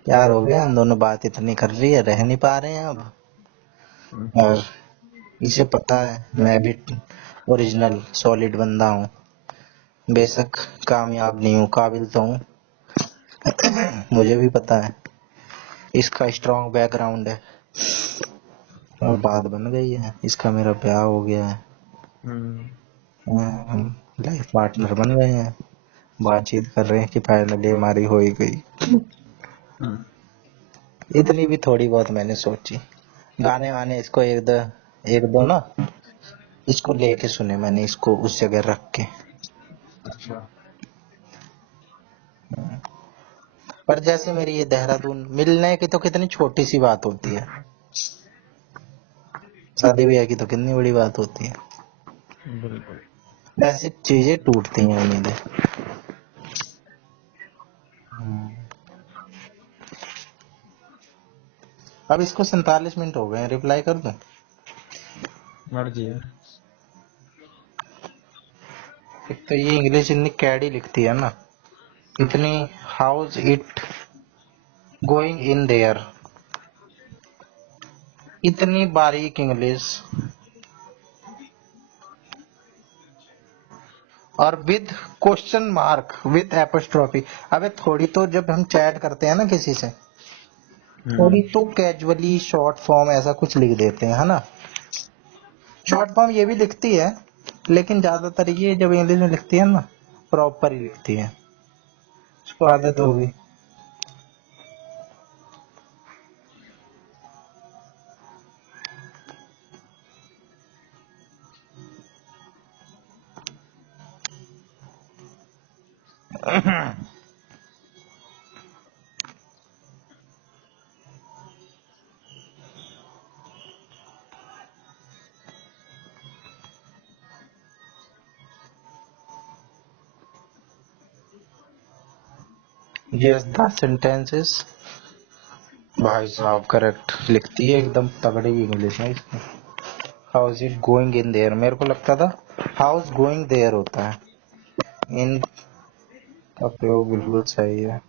प्यार हो गया, हम दोनों बात इतनी कर रही है, रह नहीं पा रहे हैं अब, और इसे पता है मैं भी ओरिजिनल सॉलिड बंदा हूँ। बेशक कामयाब नहीं हूँ, काबिल तो हूँ। मुझे भी पता है इसका स्ट्रॉन्ग बैकग्राउंड है और बात बन गई है, इसका मेरा ब्याह हो गया है। हम लाइफ पार्टनर बन गए हैं, बातचीत कर रहे हैं कि फाइनली हमारी हो ही गई। इतनी भी थोड़ी बहुत मैंने सोची। गाने वाने इसको एक दो ना इसको लेके सुने मैंने, इसको उस जगह रख के। अच्छा। पर जैसे मेरी ये देहरादून मिलने की तो कितनी छोटी सी बात होती है, शादी ब्याह की तो कितनी बड़ी बात होती है। बिल्कुल। ऐसी चीजें टूटती हैं उम्मीदें। अब इसको 47 मिनट हो गए हैं, रिप्लाई कर दूं? मर्जी है। एक तो ये इंग्लिश इतनी कैडी लिखती है ना, इतनी house it going in there, इतनी बारीक इंग्लिश, और with question mark with apostrophe. अबे थोड़ी तो जब हम चैट करते हैं ना किसी से, थोड़ी तो कैजुअली शॉर्ट फॉर्म ऐसा कुछ लिख देते हैं, है ना। शॉर्ट फॉर्म ये भी लिखती है, लेकिन ज्यादातर ये जब इंग्लिश में लिखती है ना, प्रॉपर ही लिखती है, उसको आदत होगी। यस द सेंटेंसेस, भाई साहब करेक्ट लिखती है, एकदम तगड़ी इंग्लिश है इसकी। House it going in there, मेरे को लगता था हाउस गोइंग देयर होता है, इन का प्रयोग बिल्कुल सही है।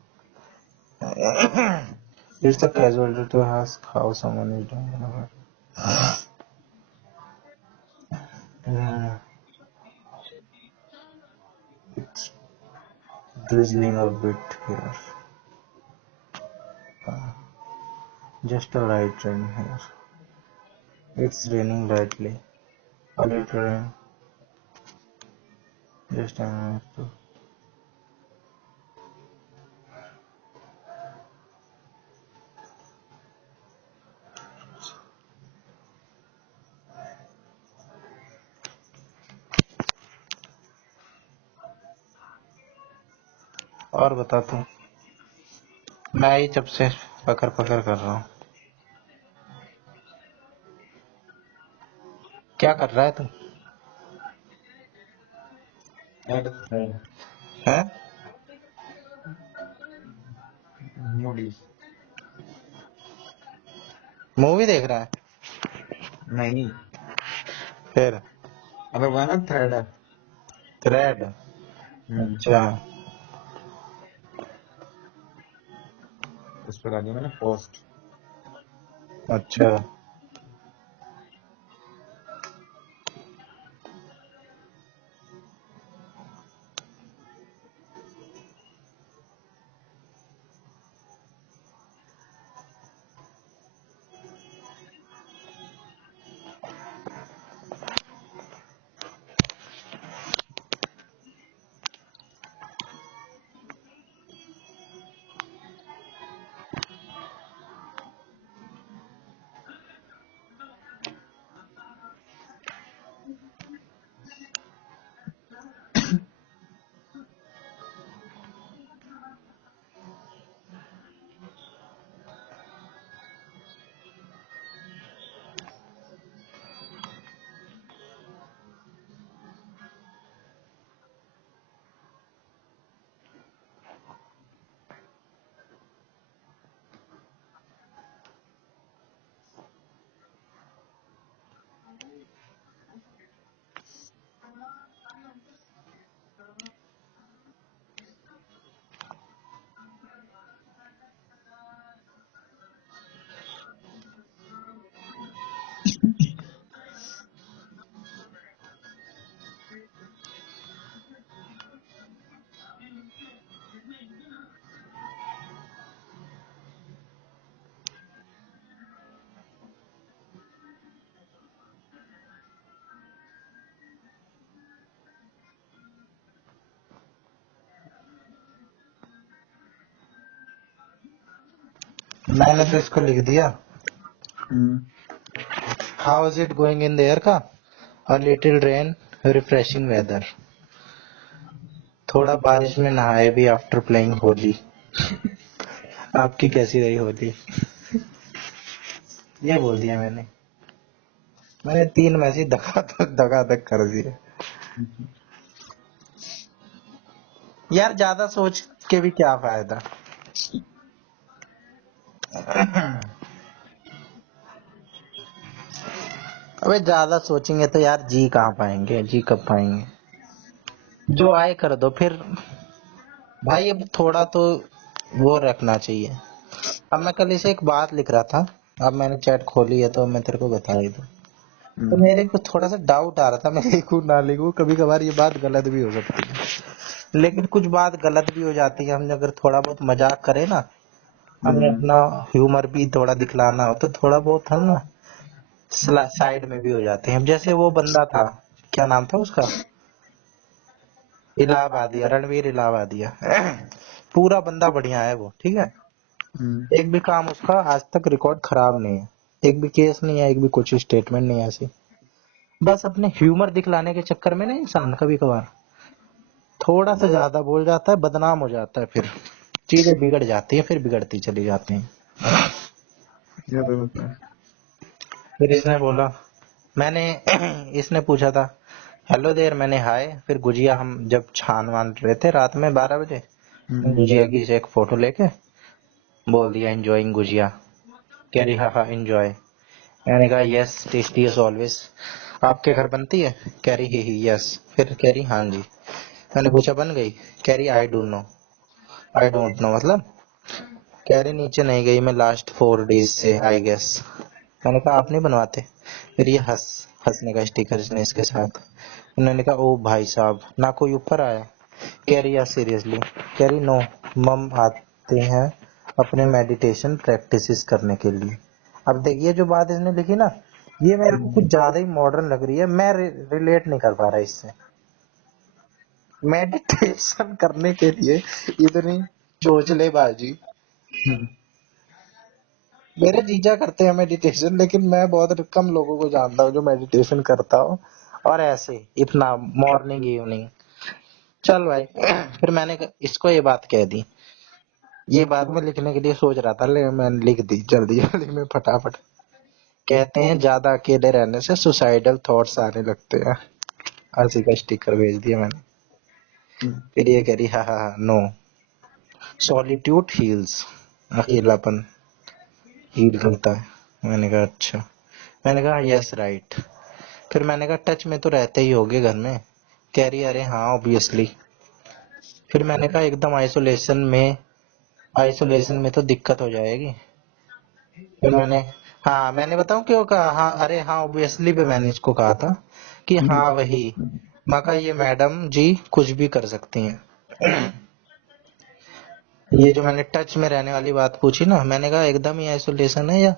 It's a casual to ask how someone is doing. It's drizzling a bit here. Just a light rain here. It's raining lightly. A little rain. Just a minute. और बता तू, मैं ही जब से पकड़ पकड़ कर रहा हूँ। क्या कर रहा है तू? हैं? मूडीज। मूवी देख रहा है? नहीं। फिर अबे वह ना थ्रेड है। थ्रेड? अच्छा। उस पर डाली मैंने पोस्ट। अच्छा। मैंने तो इसको लिख दिया, how is it going in there का, a little rain refreshing weather, थोड़ा बारिश में नहाए भी आफ्टर प्लेइंग होली। आपकी कैसी रही होली? ये बोल दिया मैंने। मैंने 3 मैसेज धका धक कर दिए। यार ज्यादा सोच के भी क्या फायदा। अबे ज्यादा सोचेंगे तो यार जी कहाँ पाएंगे, जी कब पाएंगे। जो आए कर दो फिर। भाई अब थोड़ा तो वो रखना चाहिए। अब मैं कल इसे एक बात लिख रहा था, अब मैंने चैट खोली है तो मैं तेरे को बता ही दूं। तो मेरे को थोड़ा सा डाउट आ रहा था, मैं लिखूं ना लिखूं, कभी कभार ये बात गलत भी हो सकती है। लेकिन कुछ बात गलत भी हो जाती है, हमने अगर थोड़ा बहुत मजाक करे ना, हमें अपना ह्यूमर भी थोड़ा दिखलाना हो तो थोड़ा बहुत हम ना साइड में भी हो जाते हैं। अब जैसे वो बंदा था, क्या नाम था उसका, इलाहाबादिया, रणवीर इलाहाबादिया। पूरा बंदा बढ़िया है वो, ठीक है। एक भी काम उसका आज तक रिकॉर्ड खराब नहीं है, एक भी केस नहीं है, एक भी कुछ स्टेटमेंट नहीं है ऐसी। बस अपने ह्यूमर दिखलाने के चक्कर में ना इंसान कभी कभार थोड़ा सा ज्यादा बोल जाता है, बदनाम हो जाता है, फिर चीजें बिगड़ जाती है, फिर बिगड़ती चली जाती हैं। फिर इसने बोला, मैंने इसने पूछा था हेलो देर, मैंने हाय, फिर गुजिया, हम जब छान वान रहे थे रात में 12 बजे, गुजिया की से एक फोटो लेके बोल दिया एंजॉइंग गुजिया। कह रही हाँ हाँ एंजॉय। मैंने कहा यस टेस्टी एज ऑलवेज, आपके घर बनती है? कह रही ही यस। फिर कह रही हाँ जी। मैंने पूछा बन गई? कह रही I don't know. I don't know मतलब? कह रही नीचे नहीं गई मैं लास्ट 4 डेज से आई गेस। मैंने कहा आप नहीं बनवाते? फिर ये हंसने का स्टिकर इसने इसके साथ। उन्होंने कहा ओ भाई साहब, ना कोई ऊपर आया? कह रही यार सीरियसली? कह रही नो, मम आते हैं अपने मेडिटेशन प्रैक्टिसेस करने के लिए। अब देखिए जो बात इसने लिखी ना, ये मेरे को कुछ ज्यादा ही मॉडर्न लग रही है, मैं रिलेट नहीं कर पा रहा इससे। मेडिटेशन करने के लिए इतनी चोचलेबाजी। मेरे जीजा करते हैं मेडिटेशन, लेकिन मैं बहुत कम लोगों को जानता हूँ जो मेडिटेशन करता हो, और ऐसे इतना मॉर्निंग इवनिंग। चल भाई। फिर मैंने इसको ये बात कह दी, ये बात मैं लिखने के लिए सोच रहा था, लेकिन मैंने लिख दी जल्दी जल्दी में फटाफट। कहते हैं ज्यादा अकेले रहने से सुसाइडल थॉट्स आने लगते हैं। हंसी का स्टिकर भेज दिया मैंने। फिर ये कह रही हाँ हाँ नो, सॉलिट्यूड हील्स, अकेलापन हील करता है। मैंने कहा अच्छा। मैंने कहा यस राइट। फिर मैंने कहा टच में तो रहते ही होगे घर में? कह रही अरे हाँ ऑब्वियसली। फिर मैंने कहा एकदम आइसोलेशन में तो दिक्कत हो जाएगी। फिर मैंने बताऊं क्यों कहा हाँ, अरे हाँ ऑब्वियसली पे मैंने इसको कहा था कि हाँ वही। मैं कहा ये मैडम जी कुछ भी कर सकती हैं। ये जो मैंने टच में रहने वाली बात पूछी ना, मैंने कहा एकदम ही आइसोलेशन है या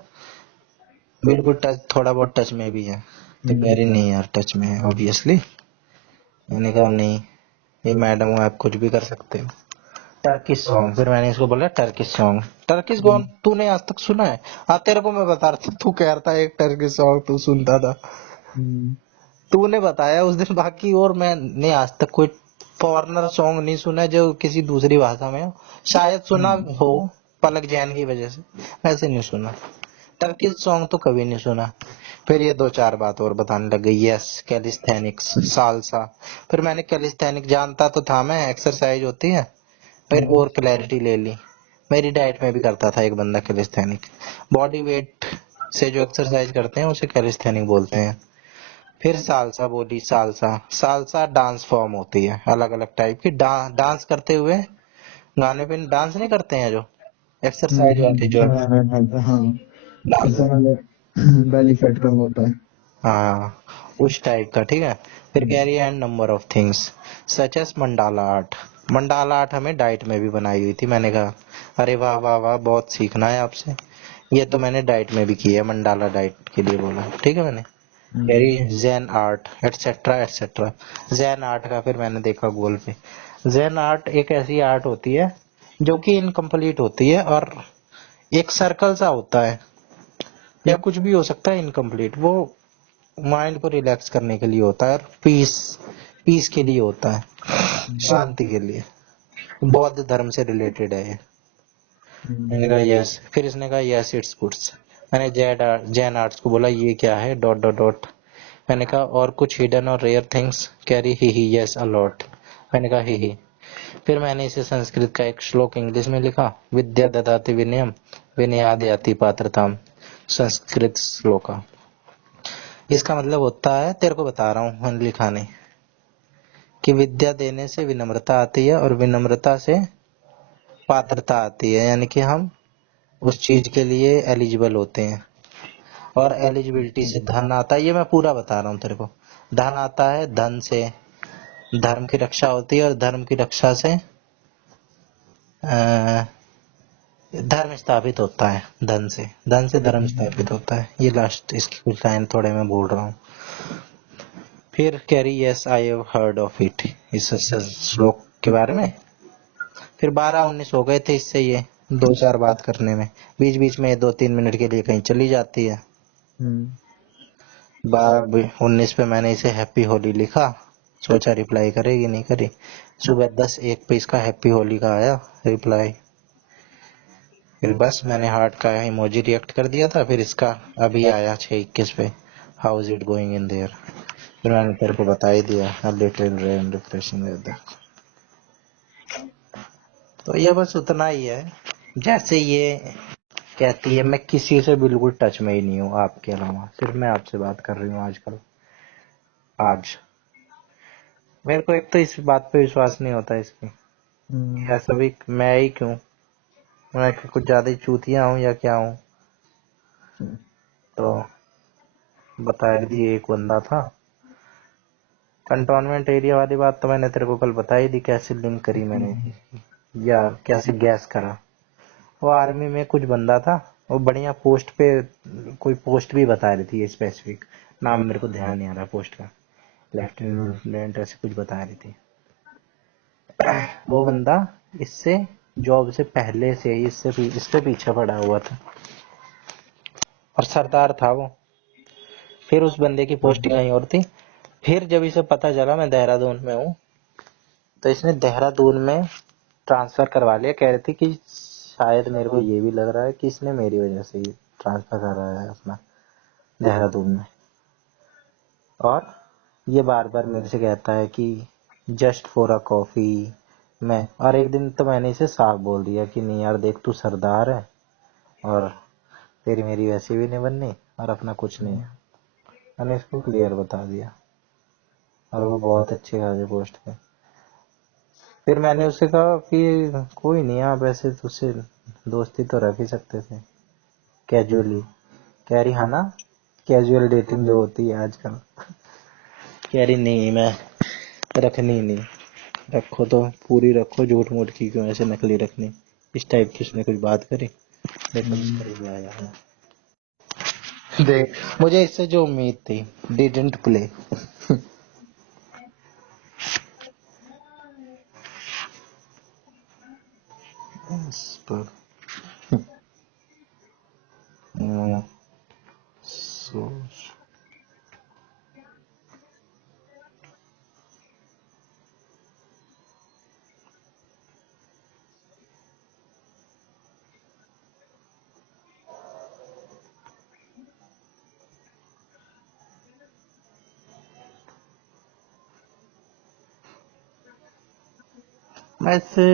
बिल्कुल टच, थोड़ा बहुत टच में भी है? तो कह रही नहीं यार टच में है ऑब्वियसली। मैंने कहा नहीं, ये मैडम हो, आप कुछ भी कर सकते हो। टर्किश सॉन्ग, फिर मैंने इसको बोला टर्किश सॉन्ग। टर्किश कौन, तूने आज तक सुना है? हाँ तेरे को मैं बता रहा था, तू कह रहा था एक टर्किश सॉन्ग तू सुनता था, तूने बताया उस दिन। बाकी और मैंने आज तक कोई फॉरेनर सॉन्ग नहीं सुना जो किसी दूसरी भाषा में हो। शायद सुना हो पलक जैन की वजह से, वैसे नहीं सुना। टर्किश सॉन्ग तो कभी नहीं सुना। फिर ये 2-4 बात और बताने लग गई, यस कैलिस्थेनिक्स, सालसा। फिर मैंने कैलिस्थेनिक जानता तो था मैं, एक्सरसाइज होती है। फिर और क्लैरिटी ले ली, मेरी डाइट में भी करता था एक बंदा कैलिस्थेनिक। बॉडी वेट से जो एक्सरसाइज करते हैं उसे कैलिस्थेनिक बोलते हैं। फिर सालसा बोली, सालसा डांस फॉर्म होती है अलग अलग टाइप की, डांस करते हुए गाने पे डांस नहीं करते हैं जो एक्सरसाइज वाली जो डांस, बेली फैट कम होता है। हाँ उस टाइप का, ठीक है। फिर कह रही है and number of things such as mandala art. Mandala art हमें डाइट में भी बनाई हुई थी। मैंने कहा अरे वाह वाह वाह, बहुत सीखना है आपसे। ये तो मैंने डाइट में भी की है, मंडाला डाइट के लिए बोला, ठीक है मैंने। कह रही Jain art etcetera etcetera. Jain art का फिर मैंने देखा गूगल पे। जैन आर्ट एक ऐसी आर्ट होती है जो कि इनकम्प्लीट होती है और एक सर्कल सा होता है या कुछ भी हो सकता है इनकम्प्लीट, वो माइंड को रिलैक्स करने के लिए होता है और पीस के लिए होता है, शांति के लिए। बौद्ध धर्म से रिलेटेड है ये। मैंने कहा यस, फिर इसने कहा यस इट्स गुड्स। मैंने जैन आर्ट्स को बोला ये क्या है डॉट डॉट डॉट। मैंने कहा और कुछ हिडन और रेयर थिंग्स, कैरी ही यस अ लॉट। मैंने कहा ही। फिर मैंने इसे संस्कृत का एक श्लोक इंग्लिश में लिखा, विद्या ददाति विनयम विनयाद याति पात्रताम, संस्कृत श्लोका। इसका मतलब होता है, तेरे को बता रहा हूँ मैंने लिखा नहीं, कि विद्या देने से विनम्रता आती है और विनम्रता से पात्रता आती है, यानी कि हम उस चीज के लिए एलिजिबल होते हैं। और एलिजिबिलिटी से धन आता है, ये मैं पूरा बता रहा हूँ तेरे को। धन आता है, धन से धर्म की रक्षा होती है और धर्म की रक्षा से धर्म स्थापित होता है। धन से धर्म स्थापित होता है। ये लास्ट इसकी कुछ लाइन थोड़े मैं बोल रहा हूँ। फिर carry yes I have heard of it, इस श्लोक के बारे में। फिर 12-19 हो गए थे इससे, ये 2-4 बात करने में। बीच बीच में 2-3 मिनट के लिए कहीं चली जाती है। 12-19 पे मैंने इसे हैप्पी होली लिखा, सोचा रिप्लाई करेगी, नहीं करी। सुबह 10-1 पे इसका हैप्पी होली का आया रिप्लाई। फिर बस मैंने हार्ट का इमोजी रिएक्ट कर दिया था। फिर इसका अभी आया 6:21 पे, how is it going in there. फिर मैंने तेरे को बता ही दिया, a little rain refreshing weather. तो ये बस उतना ही है। जैसे ये कहती है, मैं किसी से बिल्कुल टच में ही नहीं हूँ आपके अलावा, सिर्फ मैं आपसे बात कर रही हूँ आजकल। आज मेरे को एक तो इस बात पे विश्वास नहीं होता इसकी, ऐसा भी मैं ही क्यों, मैं कुछ ज्यादा ही चूतिया हूँ या क्या हूँ। तो बता दी, एक बंदा था कंटोनमेंट एरिया वाली बात तो मैंने तेरे को कल बताई थी, कैसे लिंक करी मैंने या कैसे गैस करा। वो आर्मी में कुछ बंदा था, वो बढ़िया पोस्ट पे, कोई पोस्ट भी बता रही थी, ये स्पेसिफिक नाम मेरे को ध्यान नहीं आ रहा पोस्ट का, लेफ्टिनेंट ऐसे कुछ बता रही थी। वो बंदा इससे जॉब से पहले से ही इससे पीछे पड़ा हुआ था और सरदार था वो। फिर उस बंदे की पोस्टिंग कहीं और थी। फिर जब इसे पता चला मैं देहरादून में हूँ, तो इसने देहरादून में ट्रांसफर करवा लिया। कह रही थी कि शायद मेरे को ये भी लग रहा है कि इसने मेरी वजह से ही ट्रांसफर कराया है अपना देहरादून में। और ये बार बार मेरे से कहता है कि जस्ट फॉर अ कॉफी। मैं और एक दिन तो मैंने इसे साफ बोल दिया कि नहीं यार देख, तू सरदार है और तेरी मेरी वैसे भी नहीं बननी और अपना कुछ नहीं है। मैंने इसको क्लियर बता दिया और वो बहुत अच्छे खासे पोस्ट पे। फिर मैंने उससे कहा कि कोई नहीं, आप ऐसे तुझसे दोस्ती तो रख ही सकते थे कैजुअली। कह रही हाँ ना, कैजुअल डेटिंग जो होती है आजकल। कह रही नहीं, मैं रखनी ही नहीं। रखो तो पूरी रखो, झूठ मूठ की क्यों ऐसे नकली रखनी। इस टाइप की उसने कुछ बात करी। देखो इसका आया है। देख, मुझे इससे जो उम्मीद थी डिडंट प्ले। पर सोच मैं इससे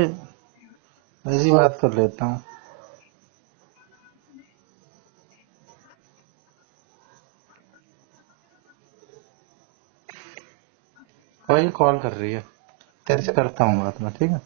ऐसी बात कर लेता हूँ। कोई कॉल कर रही है, तेरे से करता हूँ बात में, ठीक है।